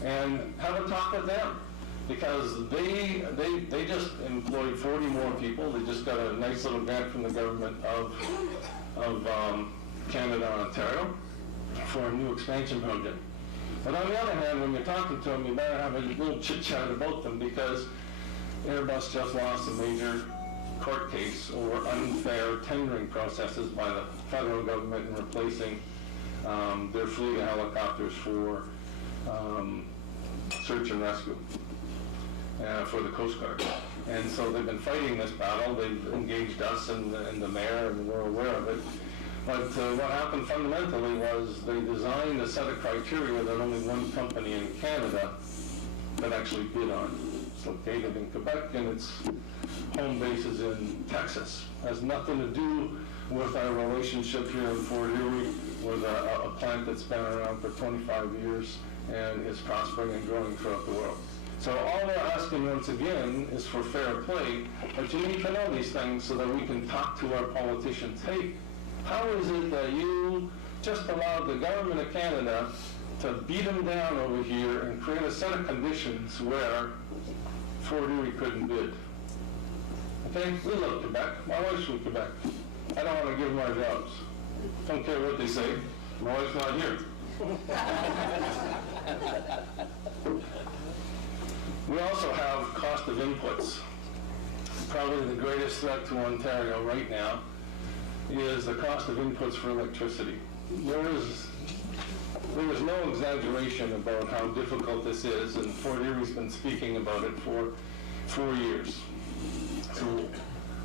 And have a talk with them, because they just employed 40 more people. They just got a nice little grant from the government of Canada and Ontario for a new expansion project. But on the other hand, when you're talking to them, you better have a little chit-chat about them, because Airbus just lost a major court case over unfair tendering processes by the federal government in replacing their fleet of helicopters for search and rescue for the Coast Guard. And so they've been fighting this battle. They've engaged us and the mayor, and we're aware of it. But what happened fundamentally was they designed a set of criteria that only one company in Canada could actually bid on. It's located in Quebec, and its home base is in Texas. It has nothing to do with our relationship here in Fort Erie, with a plant that's been around for 25 years and is prospering and growing throughout the world. So all we're asking once again is for fair play, but you need to know these things so that we can talk to our politicians. Hey, how is it that you just allowed the government of Canada to beat them down over here and create a set of conditions where Fort Erie couldn't bid? Okay, we love Quebec. My wife's from Quebec. I don't want to give them our jobs. Don't care what they say. My wife's not here. We also have cost of inputs. Probably the greatest threat to Ontario right now is the cost of inputs for electricity. There is no exaggeration about how difficult this is, and Fort Erie's been speaking about it for 4 years. So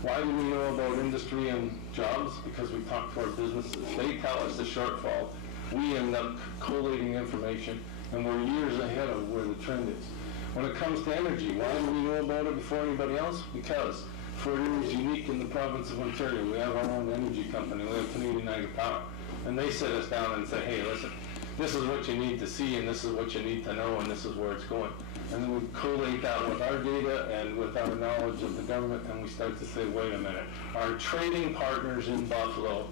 why do we know about industry and jobs? Because we talk to our businesses. They tell us the shortfall. We end up collating information, and we're years ahead of where the trend is. When it comes to energy, why do we know about it before anybody else? Because Fort Erie is unique in the province of Ontario. We have our own energy company. We have Canadian Niagara Power. And they sit us down and say, hey, listen, this is what you need to see, and this is what you need to know, and this is where it's going. And then we collate that with our data and with our knowledge of the government, and we start to say, wait a minute. Our trading partners in Buffalo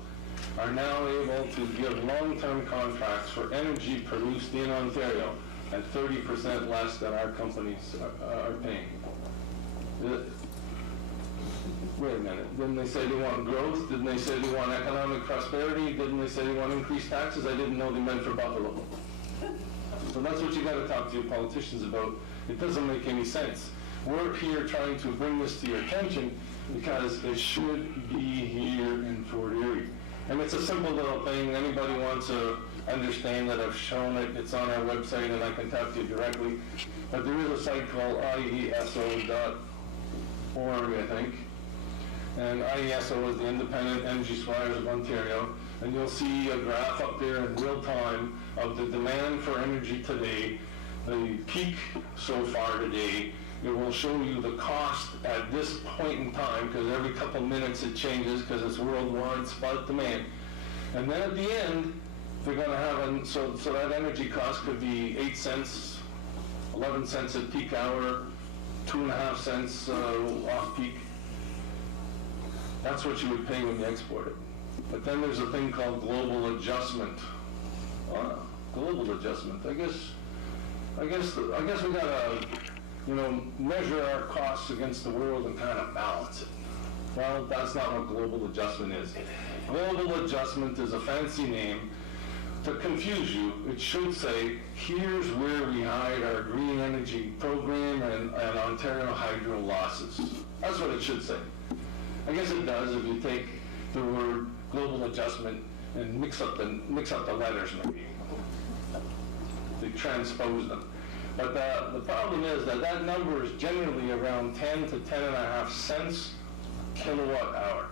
are now able to give long-term contracts for energy produced in Ontario at 30% less than our companies are paying. Wait a minute. Didn't they say they want growth? Didn't they say they want economic prosperity? Didn't they say they want increased taxes? I didn't know they meant for Buffalo. So that's what you got to talk to your politicians about. It doesn't make any sense. We're here trying to bring this to your attention because it should be here in Fort Erie. And it's a simple little thing. Anybody wants to understand that, I've shown it. It's on our website, and I can talk to you directly. But there is a site called IESO.org, I think. And IESO is the Independent Energy Suppliers of Ontario. And you'll see a graph up there in real time of the demand for energy today, the peak so far today. It will show you the cost at this point in time, because every couple minutes it changes because it's worldwide spot demand. And then at the end, they're going to have, so that energy cost could be 8 cents, 11 cents at peak hour, 2.5 cents off peak. That's what you would pay when you export it. But then there's a thing called global adjustment. Global adjustment. I guess we got a measure our costs against the world and kind of balance it. Well, that's not what global adjustment is. Global adjustment is a fancy name to confuse you. It should say, here's where we hide our green energy program and Ontario Hydro losses. That's what it should say. I guess it does if you take the word global adjustment and mix up the letters maybe. They transpose them. But the problem is that number is generally around 10 to 10.5 cents kilowatt hour.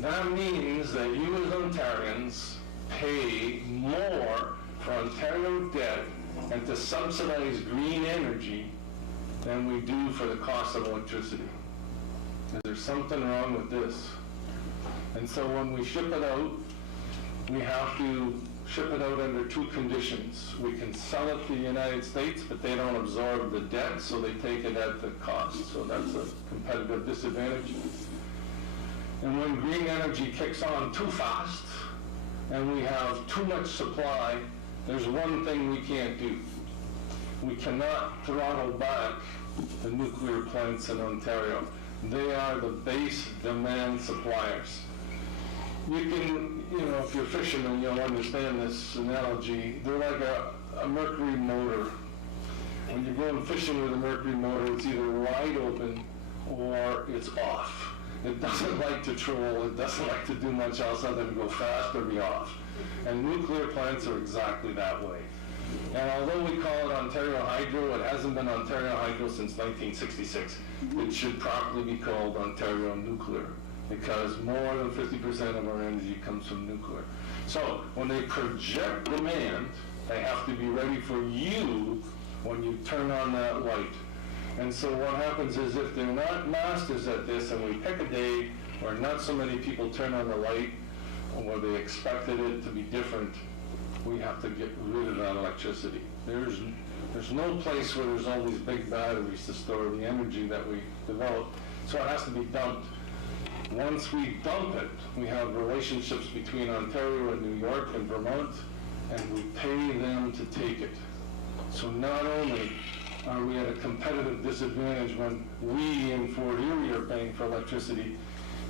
That means that you as Ontarians pay more for Ontario debt and to subsidize green energy than we do for the cost of electricity. There's something wrong with this. And so when we ship it out, we have to ship it out under two conditions. We can sell it to the United States, but they don't absorb the debt, so they take it at the cost. So that's a competitive disadvantage. And when green energy kicks on too fast, and we have too much supply, there's one thing we can't do. We cannot throttle back the nuclear plants in Ontario. They are the base demand suppliers. You can, if you're fishermen, you'll understand this analogy. They're like a mercury motor. When you're going fishing with a mercury motor, it's either wide open or it's off. It doesn't like to troll, it doesn't like to do much else other than go fast or be off. And nuclear plants are exactly that way. And although we call it Ontario Hydro, it hasn't been Ontario Hydro since 1966. It should properly be called Ontario Nuclear, because more than 50% of our energy comes from nuclear. So when they project demand, they have to be ready for you when you turn on that light. And so what happens is if they're not masters at this and we pick a day where not so many people turn on the light or where they expected it to be different, we have to get rid of that electricity. There's no place where there's all these big batteries to store the energy that we develop, so it has to be dumped. Once we dump it, we have relationships between Ontario and New York and Vermont, and we pay them to take it. So not only are we at a competitive disadvantage when we in Fort Erie are paying for electricity,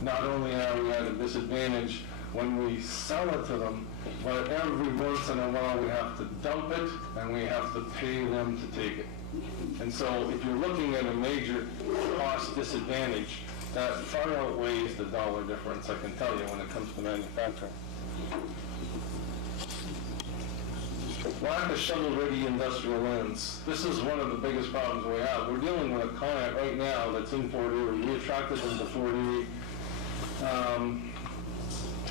not only are we at a disadvantage when we sell it to them, but every once in a while we have to dump it and we have to pay them to take it. And so if you're looking at a major cost disadvantage, that far outweighs the dollar difference, I can tell you, when it comes to manufacturing. Lack of shovel-ready industrial lands. This is one of the biggest problems we have. We're dealing with a client right now that's in Fort Erie. We attracted them to Fort Erie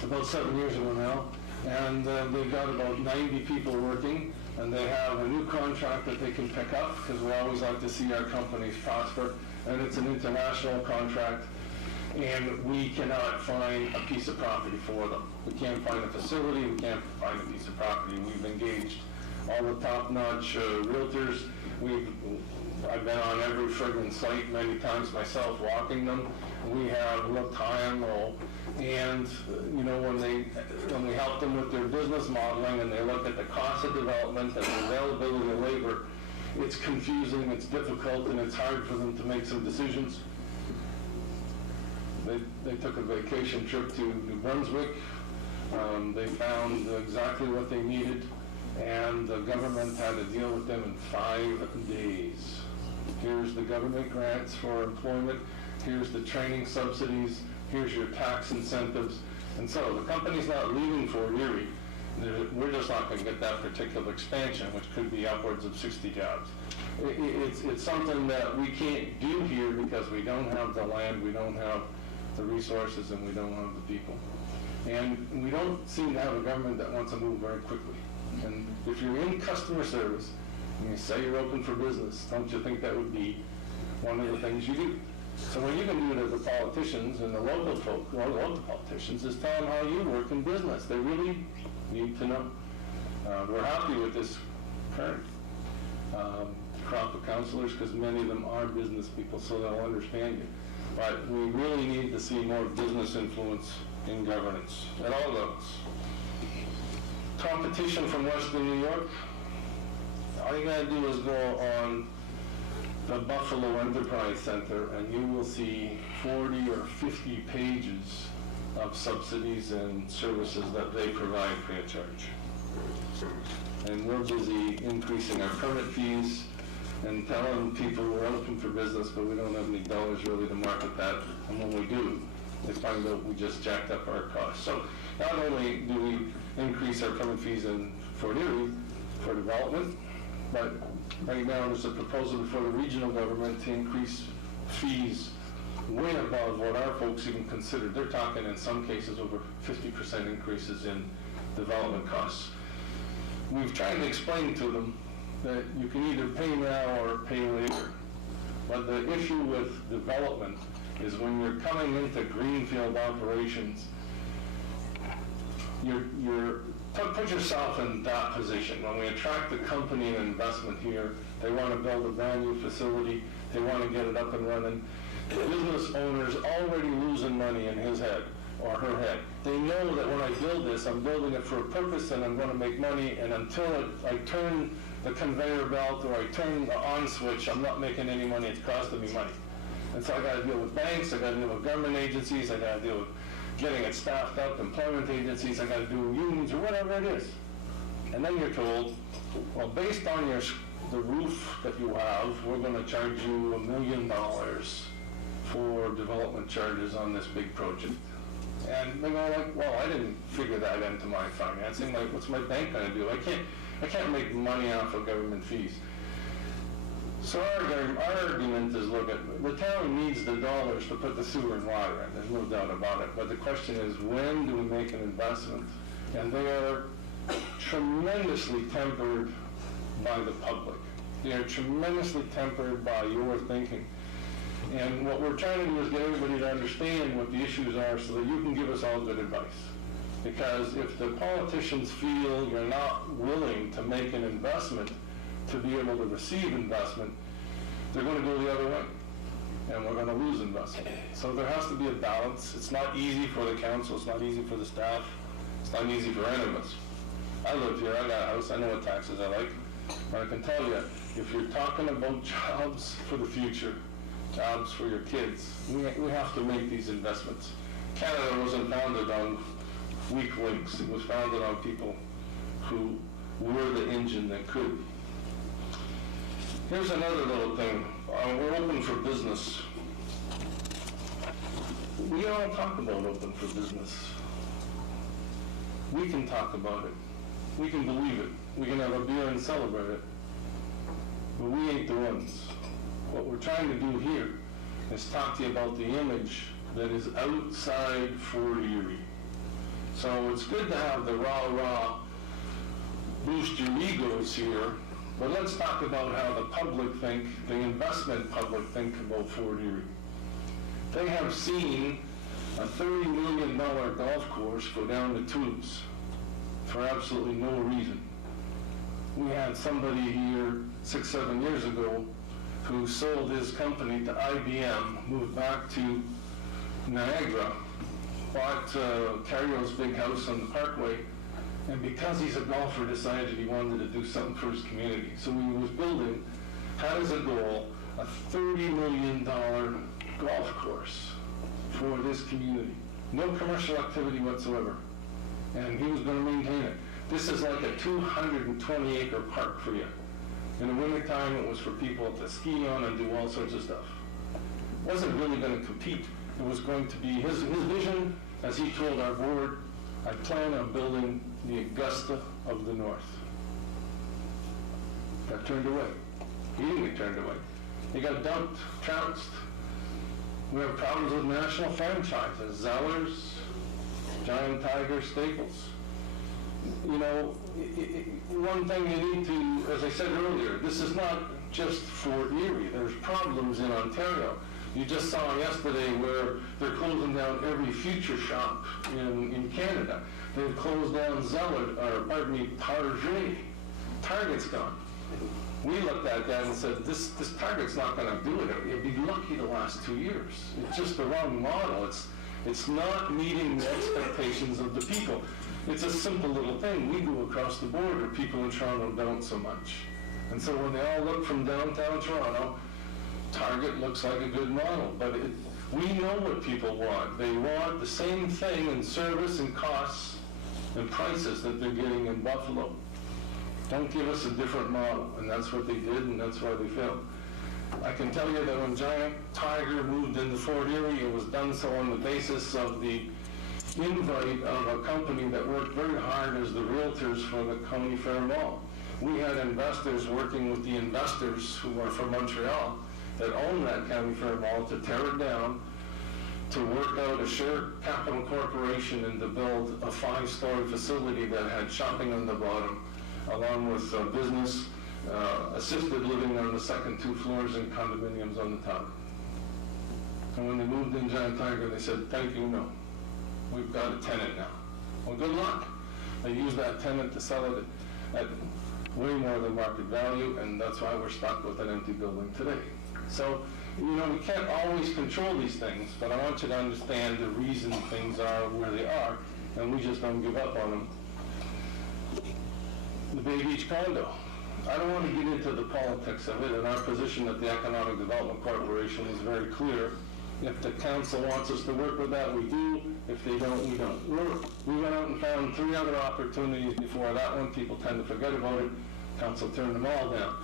about 7 years ago now, and they've got about 90 people working, and they have a new contract that they can pick up, because we always like to see our companies prosper, and it's an international contract, and we cannot find a piece of property for them. We can't find a facility, we can't find a piece of property. We've engaged all the top-notch realtors. I've been on every friggin' site many times myself, walking them. We have looked high and low, and when we help them with their business modeling and they look at the cost of development and the availability of labor, it's confusing, it's difficult, and it's hard for them to make some decisions. They took a vacation trip to New Brunswick. They found exactly what they needed, and the government had to deal with them in 5 days. Here's the government grants for employment, here's the training subsidies, here's your tax incentives. And so the company's not leaving Fort Erie. We're just not going to get that particular expansion, which could be upwards of 60 jobs. It's something that we can't do here because we don't have the land, we don't have the resources, and we don't have the people. And we don't seem to have a government that wants to move very quickly. And if you're in customer service and you say you're open for business, don't you think that would be one of the things you do? So what you can do to the politicians and the local politicians is tell them how you work in business. They really need to know. We're happy with this current crop of councillors because many of them are business people, so they'll understand you. But we really need to see more business influence in governance at all levels. Competition from Western New York. All you gotta do is go on the Buffalo Enterprise Center, and you will see 40 or 50 pages of subsidies and services that they provide free of charge. And we're busy increasing our permit fees and telling people we're open for business, but we don't have any dollars really to market that. And when we do, they find out we just jacked up our costs. So not only do we increase our permit fees in Fort Erie for development, but right now there's a proposal before the regional government to increase fees way above what our folks even considered. They're talking in some cases over 50% increases in development costs. We've tried to explain to them that you can either pay now or pay later. But the issue with development is when you're coming into greenfield operations, put yourself in that position. When we attract a company and investment here, they want to build a brand new facility, they want to get it up and running. The business owner's already losing money in his head or her head. They know that when I build this, I'm building it for a purpose and I'm going to make money, and until I turn the conveyor belt or I turn the on switch, I'm not making any money, it's costing me money. And so I got to deal with banks, I got to deal with government agencies, I got to deal with getting it staffed up, employment agencies, I got to do unions or whatever it is. And then you're told, well, based on the roof that you have, we're going to charge you $1 million for development charges on this big project. And they go like, well, I didn't figure that into my financing. Like, what's my bank going to do? I can't make money off of government fees. So our argument is, look, the town needs the dollars to put the sewer and water in. There's no doubt about it. But the question is, when do we make an investment? And they are tremendously tempered by the public. They are tremendously tempered by your thinking. And what we're trying to do is get everybody to understand what the issues are so that you can give us all good advice. Because if the politicians feel you're not willing to make an investment to be able to receive investment, they're going to go the other way. And we're going to lose investment. So there has to be a balance. It's not easy for the council. It's not easy for the staff. It's not easy for any of us. I live here. I got a house. I know what taxes I like. But I can tell you, if you're talking about jobs for the future, jobs for your kids, we have to make these investments. Canada wasn't founded on weak links. It was founded on people who were the engine that could. Here's another little thing. We're open for business. We all talk about open for business. We can talk about it. We can believe it. We can have a beer and celebrate it. But we ain't the ones. What we're trying to do here is talk to you about the image that is outside Fort Erie. So it's good to have the rah-rah, boost your egos here, but let's talk about how the public think, the investment public think about Fort Erie. They have seen a $30 million golf course go down the tubes for absolutely no reason. We had somebody here 6-7 years ago who sold his company to IBM, moved back to Niagara, bought Carrio's big house on the Parkway, and because he's a golfer, decided he wanted to do something for his community. So he was building, had as a goal, a $30 million golf course for this community. No commercial activity whatsoever. And he was going to maintain it. This is like a 220-acre park for you. In the wintertime, it was for people to ski on and do all sorts of stuff. It wasn't really going to compete. It was going to be his vision, as he told our board, I plan on building the Augusta of the North. Got turned away. He didn't get turned away. He got dumped, trounced. We have problems with national franchises, Zellers, Giant Tiger, Staples. You know, one thing you need to, as I said earlier, this is not just Fort Erie. There's problems in Ontario. You just saw yesterday where they're closing down every Future Shop in Canada. They've closed down Target. Target's gone. We looked at that and said, this Target's not going to do it. It'd be lucky to last 2 years. It's just the wrong model. It's not meeting the expectations of the people. It's a simple little thing. We do across the border. People in Toronto don't so much. And so when they all look from downtown Toronto Target looks like a good model, but we know what people want. They want the same thing in service and costs and prices that they're getting in Buffalo. Don't give us a different model, and that's what they did, and that's why they failed. I can tell you that when Giant Tiger moved into Fort Erie, it was done so on the basis of the invite of a company that worked very hard as the realtors for the County Fair Mall. We had investors working with the investors who are from Montreal that own that County Fair Mall to tear it down, to work out a shared capital corporation and to build a 5-story facility that had shopping on the bottom, along with business, assisted living on the second 2 floors and condominiums on the top. And when they moved in Giant Tiger, they said, thank you, no. We've got a tenant now. Well, good luck. They used that tenant to sell it at way more than market value, and that's why we're stuck with an empty building today. So, we can't always control these things, but I want you to understand the reason things are where they are, and we just don't give up on them. The Bay Beach condo. I don't want to get into the politics of it, and our position at the Economic Development Corporation is very clear. If the council wants us to work with that, we do. If they don't, we don't. We went out and found 3 other opportunities before that one. People tend to forget about it. Council turned them all down.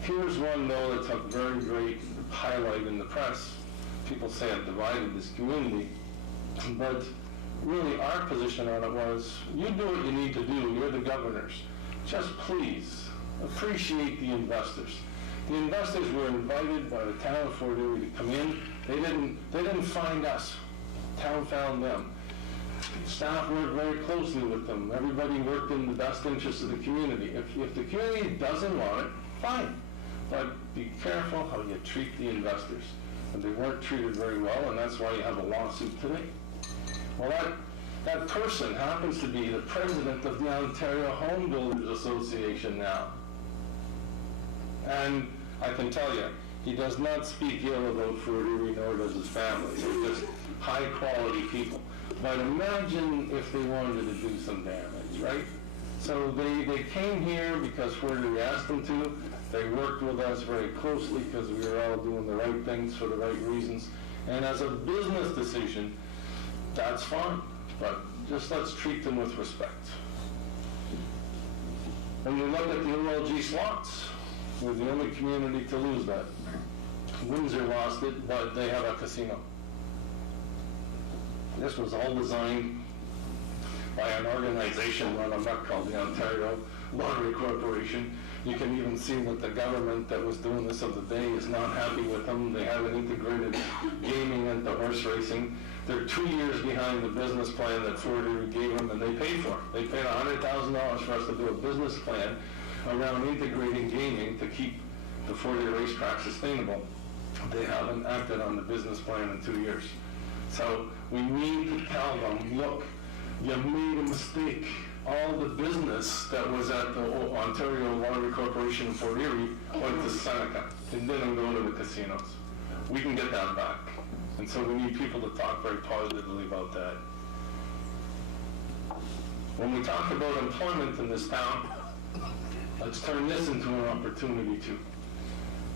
Here's one, though, that took very great highlight in the press. People say it divided this community, but really our position on it was, you do what you need to do. You're the governors. Just please appreciate the investors. The investors were invited by the town of Fort Erie to come in. They didn't find us. Town found them. Staff worked very closely with them. Everybody worked in the best interest of the community. If the community doesn't want it, fine. But be careful how you treat the investors. And they weren't treated very well, and that's why you have a lawsuit today. Well, that person happens to be the president of the Ontario Home Builders Association now. And I can tell you, he does not speak ill about Fort Erie, nor does his family. They're just high-quality people. But imagine if they wanted to do some damage, right? So they came here because Fort Erie asked them to. They worked with us very closely because we were all doing the right things for the right reasons. And as a business decision, that's fine. But just let's treat them with respect. When you look at the OLG slots, we're the only community to lose that. Windsor lost it, but they have a casino. This was all designed by an organization run amok called the Ontario Lottery Corporation. You can even see that the government that was doing this of the day is not happy with them. They haven't integrated gaming into horse racing. They're 2 years behind the business plan that Fort Erie gave them, and they paid for it. They paid $100,000 for us to do a business plan around integrating gaming to keep the Fort Erie racetrack sustainable. They haven't acted on the business plan in 2 years. So we need to tell them, look, you made a mistake. All the business that was at the Ontario Lottery Corporation in Fort Erie went to Seneca. It didn't go to the casinos. We can get that back. And so we need people to talk very positively about that. When we talk about employment in this town, let's turn this into an opportunity too.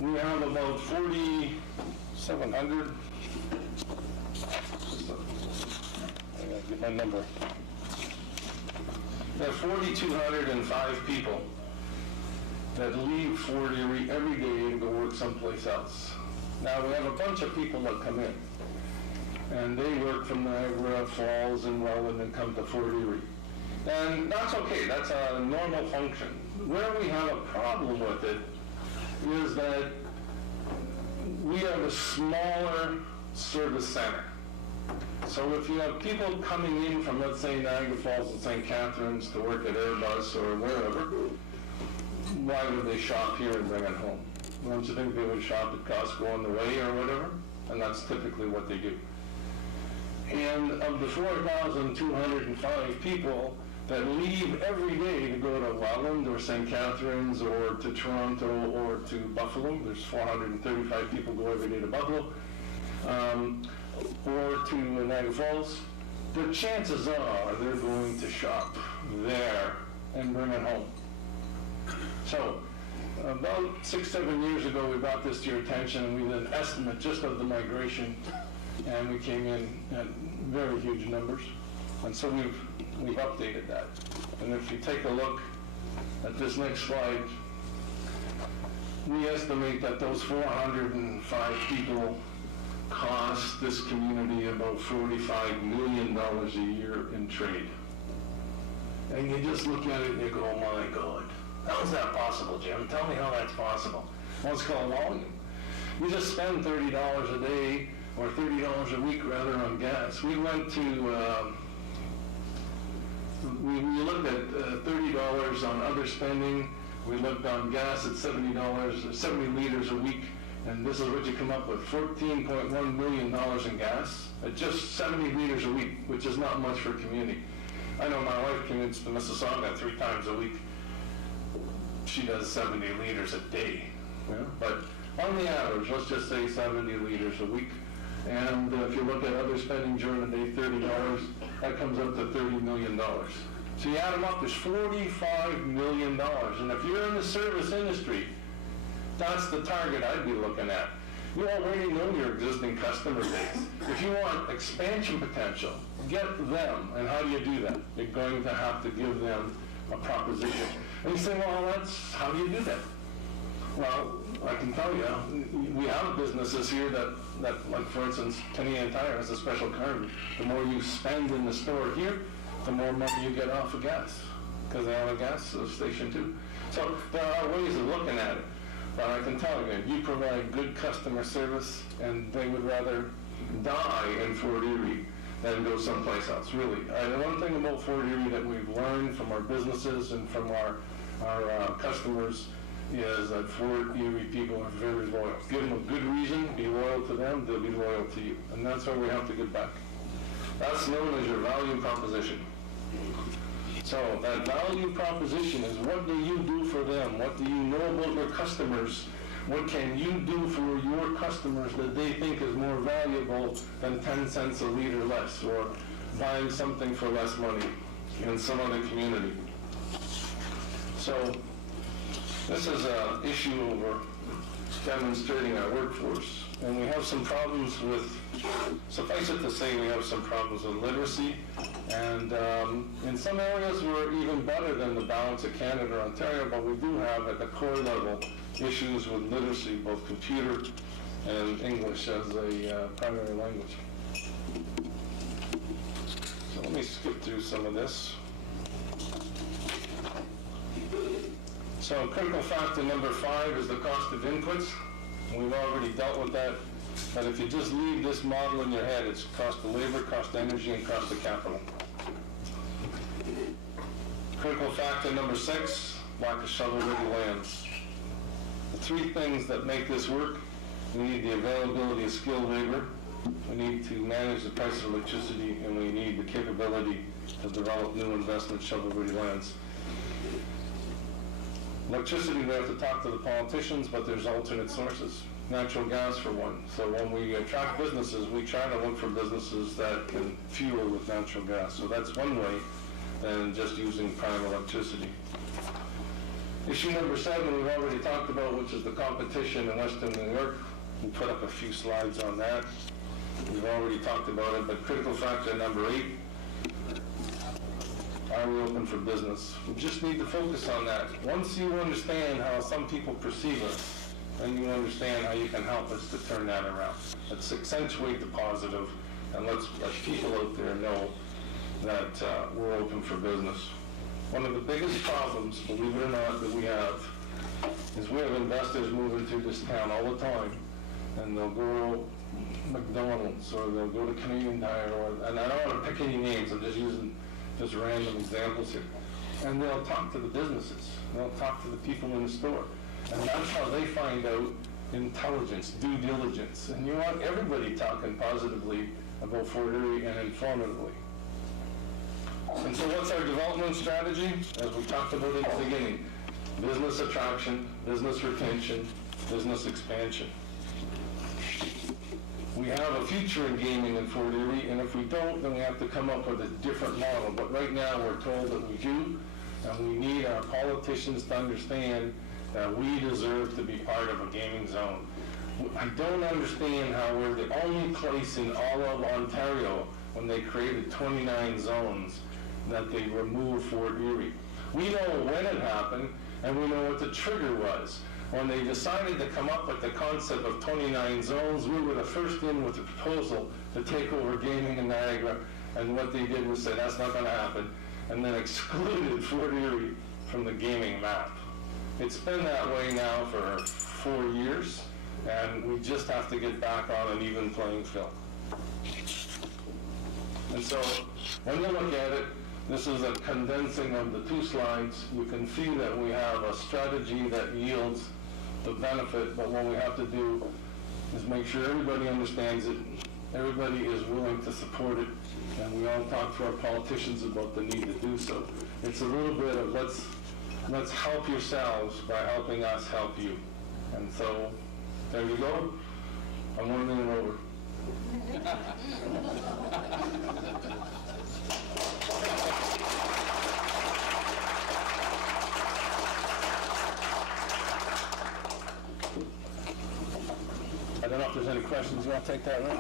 We have about 4,700. I gotta get my number. We have 4,205 people that leave Fort Erie every day to go work someplace else. Now we have a bunch of people that come in, and they work from Niagara Falls and Welland and come to Fort Erie. And that's okay, that's a normal function. Where we have a problem with it is that we have a smaller service center. So if you have people coming in from, let's say, Niagara Falls and St. Catharines to work at Airbus or wherever, why would they shop here and bring it home? Don't you think they would shop at Costco on the way or whatever? And that's typically what they do. And of the 4,205 people that leave every day to go to Welland or St. Catharines or to Toronto or to Buffalo, there's 435 people go every day to Buffalo, or to Niagara Falls, the chances are they're going to shop there and bring it home. So about 6-7 years ago, we brought this to your attention, and we did an estimate just of the migration, and we came in at very huge numbers. And so we've updated that. And if you take a look at this next slide, we estimate that those 405 people cost this community about $45 million a year in trade. And you just look at it and you go, oh my God, how is that possible, Jim? Tell me how that's possible. Well, it's called volume. You just spend $30 a day, or $30 a week rather, on gas. We went to, we looked at $30 on other spending. We looked on gas at $70, 70 liters a week, and this is what you come up with, $14.1 million in gas at just 70 liters a week, which is not much for a community. I know my wife commutes to Mississauga 3 times a week. She does 70 liters a day. Yeah. But on the average, let's just say 70 liters a week. And if you look at other spending during the day, $30, that comes up to $30 million. So you add them up, there's $45 million. And if you're in the service industry, that's the target I'd be looking at. You already know your existing customer base. If you want expansion potential, get them. And how do you do that? You're going to have to give them a proposition. And you say, well, how do you do that? Well, I can tell you, we have businesses here that like for instance, Canadian Tire has a special card. The more you spend in the store here, the more money you get off of gas, because they have a gas station too. So there are ways of looking at it. But I can tell you provide good customer service, and they would rather die in Fort Erie than go someplace else, really. And one thing about Fort Erie that we've learned from our businesses and from our customers is that Fort Erie people are very loyal. Give them a good reason, be loyal to them, they'll be loyal to you. And that's why we have to get back. That's known as your value proposition. So that value proposition is, what do you do for them? What do you know about your customers? What can you do for your customers that they think is more valuable than 10 cents a liter less, or buying something for less money in some other community? So this is an issue over demonstrating our workforce. And we have some problems with, suffice it to say, we have some problems with literacy. And in some areas we're even better than the balance of Canada or Ontario, but we do have at the core level issues with literacy, both computer and English as a primary language. So let me skip through some of this. So critical factor number 5 is the cost of inputs. We've already dealt with that, but if you just leave this model in your head, it's cost of labor, cost of energy, and cost of capital. Critical factor number 6, lack of shovel-ready lands. The 3 things that make this work: we need the availability of skilled labor, we need to manage the price of electricity, and we need the capability to develop new investment shovel-ready lands. Electricity, we have to talk to the politicians, but there's alternate sources. Natural gas for one. So when we attract businesses, we try to look for businesses that can fuel with natural gas. So that's one way than just using prime electricity. Issue number 7 we've already talked about, which is the competition in Western New York. We put up a few slides on that. We've already talked about it, but critical factor number 8, are we open for business? We just need to focus on that. Once you understand how some people perceive us, then you understand how you can help us to turn that around. Let's accentuate the positive, and let's let people out there know that we're open for business. One of the biggest problems, believe it or not, that we have is we have investors moving through this town all the time, and they'll go McDonald's, or they'll go to Canadian Tire, and I don't want to pick any names, I'm just using just random examples here. And they'll talk to the businesses. They'll talk to the people in the store. And that's how they find out intelligence, due diligence. And you want everybody talking positively about Fort Erie and informatively. And so what's our development strategy? As we talked about at the beginning, business attraction, business retention, business expansion. We have a future in gaming in Fort Erie, and if we don't, then we have to come up with a different model. But right now, we're told that we do, and we need our politicians to understand that we deserve to be part of a gaming zone. I don't understand how we're the only place in all of Ontario, when they created 29 zones, that they removed Fort Erie. We know when it happened, and we know what the trigger was. When they decided to come up with the concept of 29 zones, we were the first in with the proposal to take over gaming in Niagara, and what they did was say, that's not going to happen, and then excluded Fort Erie from the gaming map. It's been that way now for 4 years, and we just have to get back on an even playing field. And so, when you look at it, this is a condensing of the 2 slides. You can see that we have a strategy that yields the benefit, but what we have to do is make sure everybody understands it, everybody is willing to support it, and we all talk to our politicians about the need to do so. It's a little bit of let's help yourselves by helping us help you. And so, there you go. I'm 1 minute over. I don't know if there's any questions. You want to take that, Rick?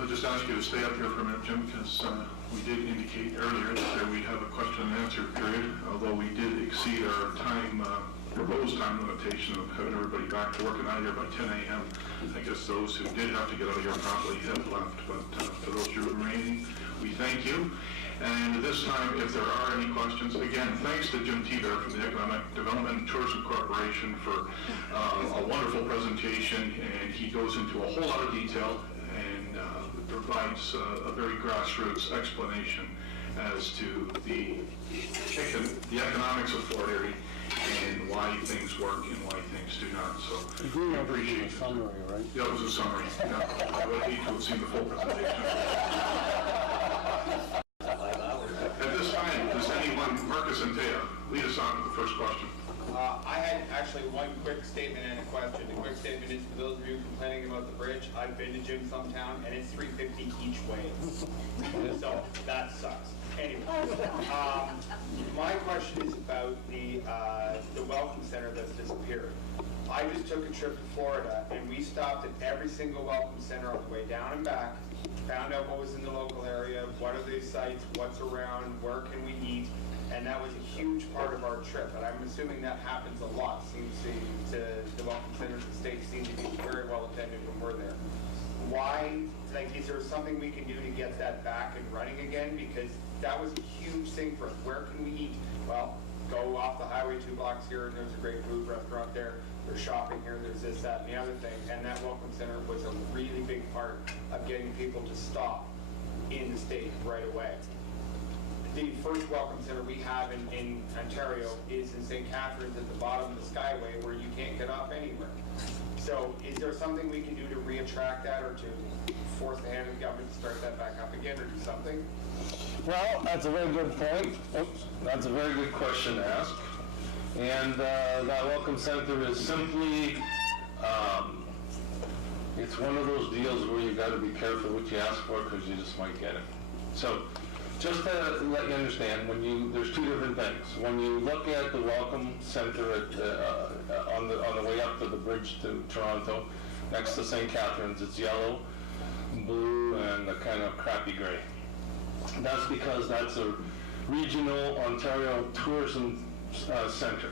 I'll just ask you to stay up here for a minute, Jim, because we did indicate earlier that we'd have a question and answer period, although we did exceed our time, proposed time limitation of having everybody back to work and out of here by 10 a.m. I guess those who did have to get out of here probably have left, but for those who remaining, we thank you. And at this time, if there are any questions, again, thanks to Jim Thibert from the Economic Development and Tourism Corporation for a wonderful presentation, and he goes into a whole lot of detail and provides a very grassroots explanation as to the economics of Fort Erie and why things work and why things do not. So we appreciate it. Summary, right? Yeah, it was a summary. Yeah. I would hate to have seen the full presentation. At this time, does anyone, Marcus and Thea, lead us on with the first question? I had actually one quick statement and a question. The quick statement is for those of you complaining about the bridge, I've been to Jim's hometown and it's $3.50 each way. So that sucks. Anyway, my question is about the welcome center that's disappeared. I just took a trip to Florida and we stopped at every single welcome center on the way down and back, found out what was in the local area, what are the sites, what's around, where can we eat, and that was a huge part of our trip. And I'm assuming that happens a lot. Seems to the welcome centers in the States seem to be very well attended when we're there. Why, like, is there something we can do to get that back and running again? Because that was a huge thing for us. Where can we eat? Well, go off the highway 2 blocks here and there's a great food restaurant there. There's shopping here, there's this, that, and the other thing. And that welcome center was a really big part of getting people to stop in the state right away. The first welcome center we have in Ontario is in St. Catharines at the bottom of the Skyway where you can't get off anywhere. So is there something we can do to re-attract that or to force the hand of the government to start that back up again or do something? Well, that's a very good point. Oops, that's a very good question to ask. And that welcome center is simply, it's one of those deals where you got to be careful what you ask for because you just might get it. So just to let you understand, there's 2 different things. When you look at the welcome center on the way up to the bridge to Toronto, next to St. Catharines, it's yellow, blue, and a kind of crappy gray. That's because that's a regional Ontario tourism center.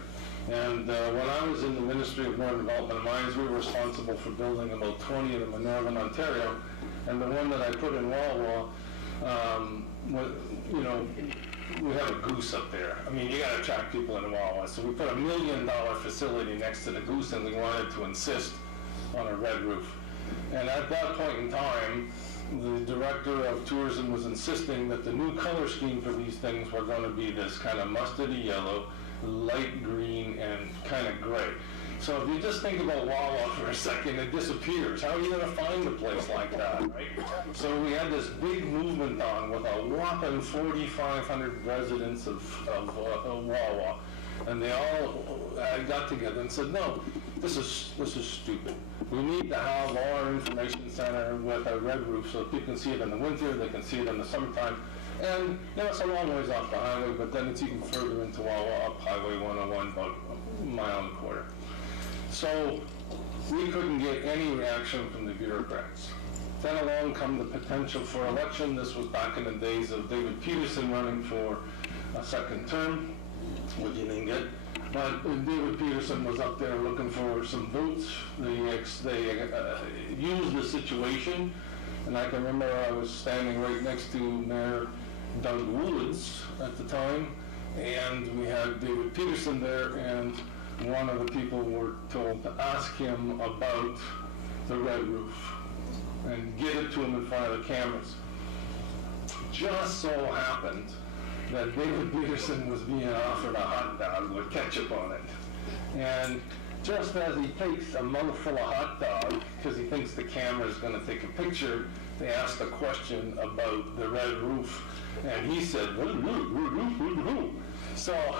And when I was in the Ministry of Northern Development and Mines, we were responsible for building about 20 of them in Northern Ontario. And the one that I put in Wawa, we have a goose up there. I mean, you got to attract people in Wawa. So we put $1 million facility next to the goose, and we wanted to insist on a red roof. And at that point in time, the director of tourism was insisting that the new color scheme for these things were going to be this kind of mustardy yellow, light green, and kind of gray. So if you just think about Wawa for a second, it disappears. How are you going to find a place like that, right? So we had this big movement on with a whopping 4,500 residents of Wawa, and they all got together and said, no, this is stupid. we need to have our information center with a red roof so people can see it in the winter, they can see it in the summertime. And, you know, it's a long ways off the highway, but then it's even further into Wawa, up Highway 101, about a mile and a quarter. So we couldn't get any reaction from the bureaucrats. Then along come the potential for election. This was back in the days of David Peterson running for a second term, which he didn't get. But David Peterson was up there looking for some votes. They used the situation, and I can remember I was standing right next to Mayor Doug Woods at the time, and we had David Peterson there, and one of the people were told to ask him about the red roof and get it to him in front of the cameras. Just so happened that David Peterson was being offered a hot dog with ketchup on it. And just as he takes a mouthful of hot dog, because he thinks the camera is going to take a picture, they asked a question about the red roof. And he said, so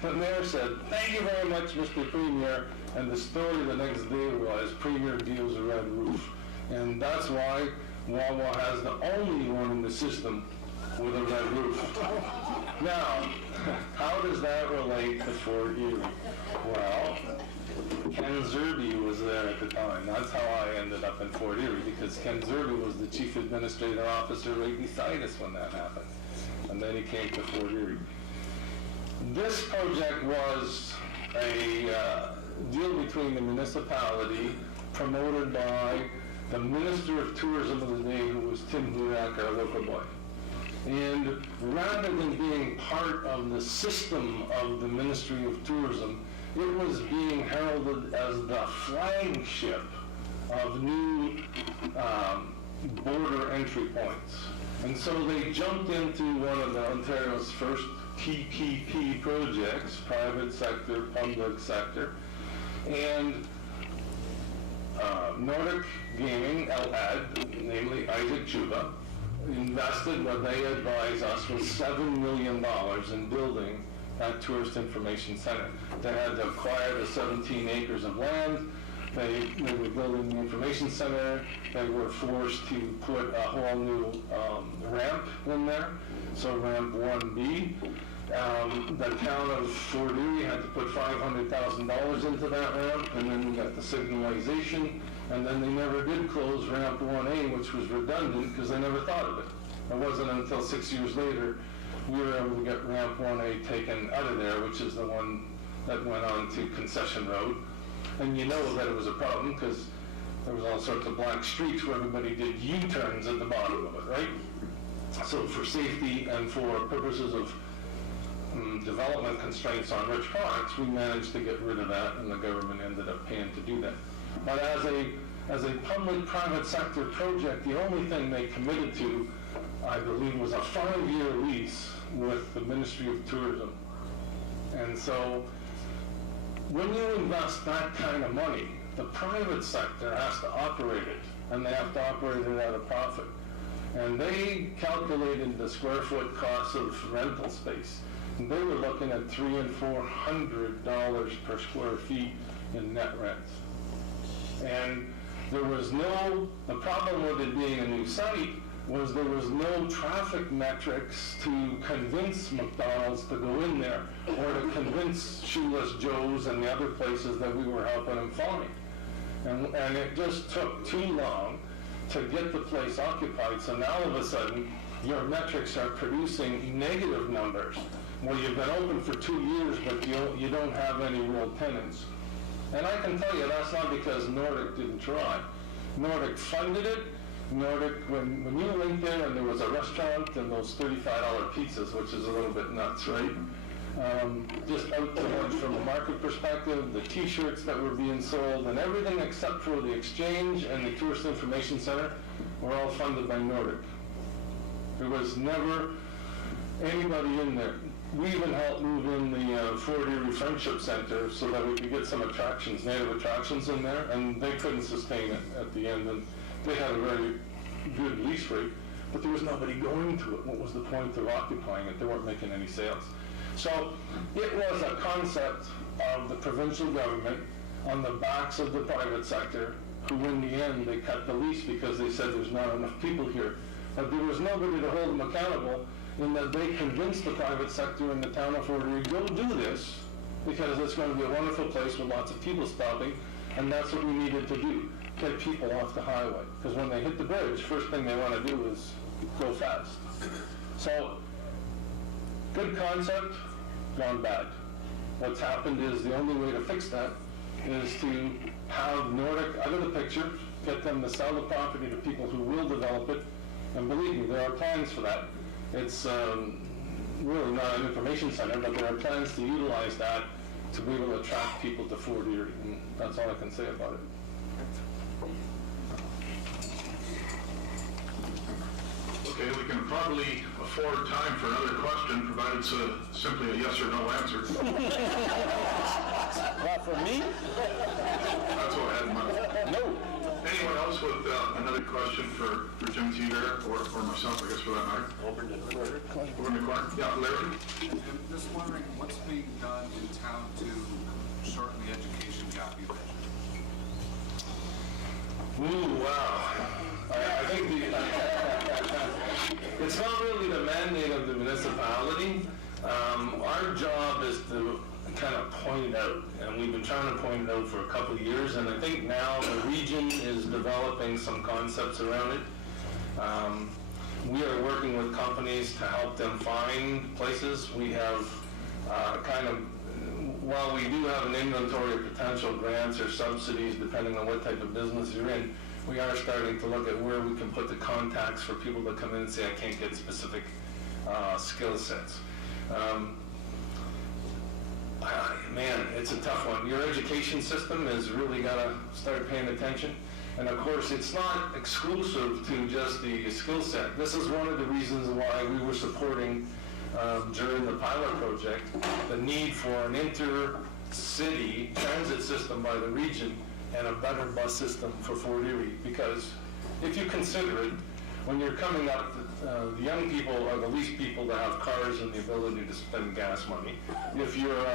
the mayor said, "Thank you very much, Mr. Premier." And the story the next day was, Premier deals a red roof. And that's why Wawa has the only one in the system with a red roof. Now, how does that relate to Fort Erie? Well, Ken Zerbe was there at the time. That's how I ended up in Fort Erie, because Ken Zerbe was the chief administrative officer right beside us when that happened. And then he came to Fort Erie. This project was a deal between the municipality, promoted by the Minister of Tourism of the day, who was Tim Hudak, our local boy. And rather than being part of the system of the Ministry of Tourism, it was being heralded as the flagship of new border entry points. And so they jumped into one of the Ontario's first PPP projects, private sector, public sector, and Nordic Gaming, LAD, namely Isaac Chuba, invested what they advised us was $7 million in building that tourist information center. They had to acquire the 17 acres of land. They were building the information center. They were forced to put a whole new ramp in there, so ramp 1B. The town of Fort Erie had to put $500,000 into that ramp, and then we got the signalization, and then they never did close ramp 1A, which was redundant because they never thought of it. It wasn't until 6 years later we were able to get ramp 1A taken out of there, which is the one that went on to Concession Road. And you know that it was a problem because there was all sorts of black streets where everybody did U-turns at the bottom of it, right? So for safety and for purposes of development constraints on rich products, we managed to get rid of that, and the government ended up paying to do that. But as a public-private sector project, the only thing they committed to, I believe, was a 5-year lease with the Ministry of Tourism. And so when you invest that kind of money, the private sector has to operate it, and they have to operate it at a profit. And they calculated the square foot cost of rental space. And they were looking at $300 and $400 per square feet in net rent. And there was the problem with it being a new site was there was no traffic metrics to convince McDonald's to go in there, or to convince Shoeless Joe's and the other places that we were helping them find. And it just took too long to get the place occupied, so now all of a sudden your metrics are producing negative numbers. Well, you've been open for 2 years, but you don't have any real tenants. And I can tell you that's not because Nordic didn't try. Nordic funded it. Nordic, when you went there and there was a restaurant and those $35 pizzas, which is a little bit nuts, right? Just out to lunch from a market perspective, the t-shirts that were being sold, and everything except for the exchange and the tourist information center were all funded by Nordic. There was never anybody in there. We even helped move in the Fort Erie Friendship Center so that we could get some attractions, native attractions in there, and they couldn't sustain it at the end. And they had a very good lease rate, but there was nobody going to it. What was the point of occupying it? They weren't making any sales. So it was a concept of the provincial government on the backs of the private sector, who in the end, they cut the lease because they said there's not enough people here. But there was nobody to hold them accountable in that they convinced the private sector in the town of Fort Erie, go do this, because it's going to be a wonderful place with lots of people stopping, and that's what we needed to do, get people off the highway. Because when they hit the bridge, first thing they want to do is go fast. So, good concept, gone bad. What's happened is the only way to fix that is to have Nordic out of the picture, get them to sell the property to people who will develop it, and believe me, there are plans for that. It's really not an information center, but there are plans to utilize that to be able to attract people to Fort Erie, and that's all I can say about it. Okay, we can probably afford time for another question, provided it's simply a yes or no answer. Not for me? That's what I had in mind. No. Anyone else with another question for Jim Thibert or myself, I guess, for that matter? Over in the corner. Yeah, Larry? I'm just wondering what's being done in town to shorten the education gap you mentioned? Ooh, wow. I think it's not really the mandate of the municipality. Our job is to kind of point it out, and we've been trying to point it out for a couple of years, and I think now the region is developing some concepts around it. We are working with companies to help them find places. We have while we do have an inventory of potential grants or subsidies, depending on what type of business you're in, we are starting to look at where we can put the contacts for people to come in and say, I can't get specific skill sets. Man, it's a tough one. Your education system has really got to start paying attention. And of course, it's not exclusive to just the skill set. This is one of the reasons why we were supporting during the pilot project the need for an inter-city transit system by the region and a better bus system for Fort Erie. Because if you consider it, when you're coming up, the young people are the least people to have cars and the ability to spend gas money. If you're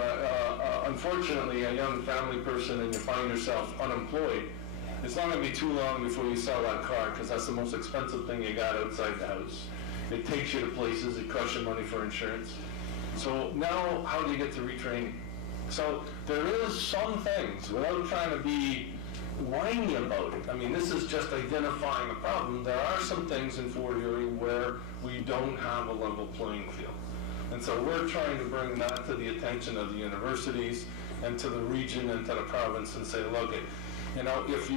unfortunately a young family person and you find yourself unemployed, it's not going to be too long before you sell that car, because that's the most expensive thing you got outside the house. It takes you to places, it costs you money for insurance. So now, how do you get to retraining? So there is some things, without trying to be whiny about it. I mean, this is just identifying a problem. There are some things in Fort Erie where we don't have a level playing field. And so we're trying to bring that to the attention of the universities and to the region and to the province and say, look, you know, if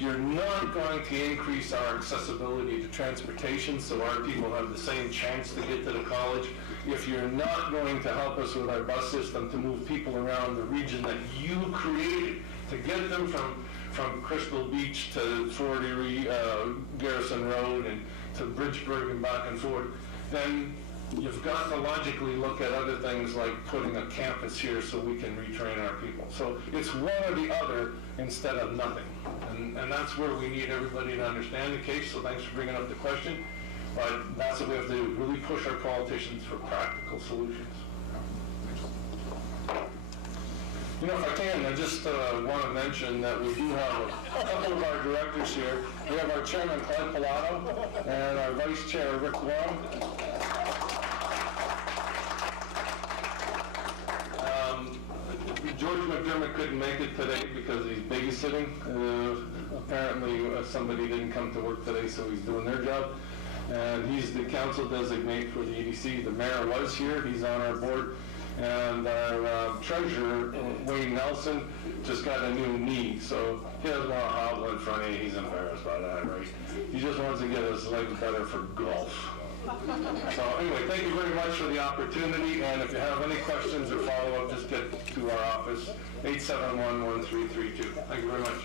you're not going to increase our accessibility to transportation so our people have the same chance to get to the college, if you're not going to help us with our bus system to move people around the region that you created, to get them from Crystal Beach to Fort Erie, Garrison Road, and to Bridgeburg and back and forth, then you've got to logically look at other things like putting a campus here so we can retrain our people. So it's one or the other instead of nothing. And that's where we need everybody to understand the case, so thanks for bringing up the question. But that's what we have to do, really push our politicians for practical solutions. You know, if I can, I just want to mention that we do have a couple of our directors here. We have our chairman, Clyde Pilato, and our vice chair, Rick Phibbs. George McDermott couldn't make it today because he's babysitting. Apparently, somebody didn't come to work today, so he's doing their job. And he's the council designate for the EDC. The mayor was here. He's on our board. And our treasurer, Wayne Nelson, just got a new knee, so he doesn't want to hobble in front of you. He's embarrassed by that, right? He just wants to get his legs better for golf. So anyway, thank you very much for the opportunity, and if you have any questions or follow-up, just get to our office, 871-1332. Thank you very much.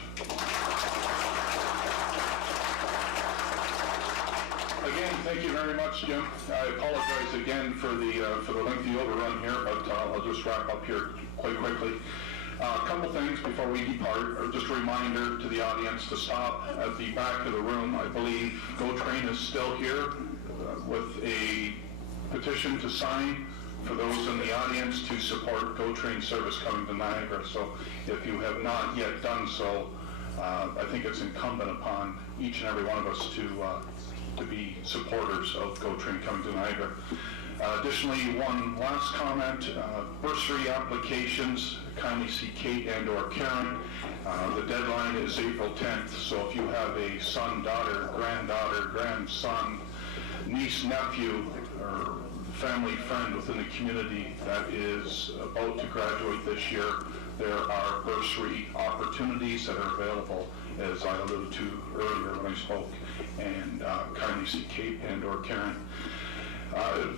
Again, thank you very much, Jim. I apologize again for the lengthy overrun here, but I'll just wrap up here quite quickly. A couple things before we depart, or just a reminder to the audience to stop at the back of the room. I believe Go Train is still here with a petition to sign for those in the audience to support GO Train service coming to Niagara. So if you have not yet done so, I think it's incumbent upon each and every one of us to be supporters of GO Train coming to Niagara. Additionally, one last comment, bursary applications, kindly see Kate and or Karen. The deadline is April 10th, so if you have a son, daughter, granddaughter, grandson, niece, nephew, or family friend within the community that is about to graduate this year, there are bursary opportunities that are available, as I alluded to earlier when I spoke, and kindly see Kate and or Karen.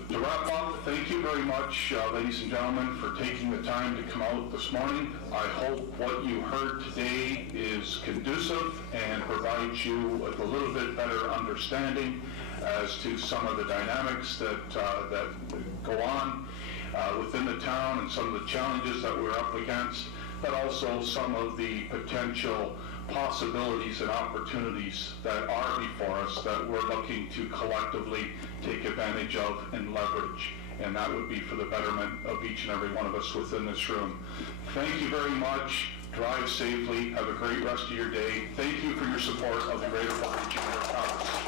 To wrap up, thank you very much, ladies and gentlemen, for taking the time to come out this morning. I hope what you heard today is conducive and provides you with a little bit better understanding as to some of the dynamics that go on within the town and some of the challenges that we're up against, but also some of the potential possibilities and opportunities that are before us that we're looking to collectively take advantage of and leverage. And that would be for the betterment of each and every one of us within this room. Thank you very much. Drive safely. Have a great rest of your day. Thank you for your support of the Greater Region of Redekop.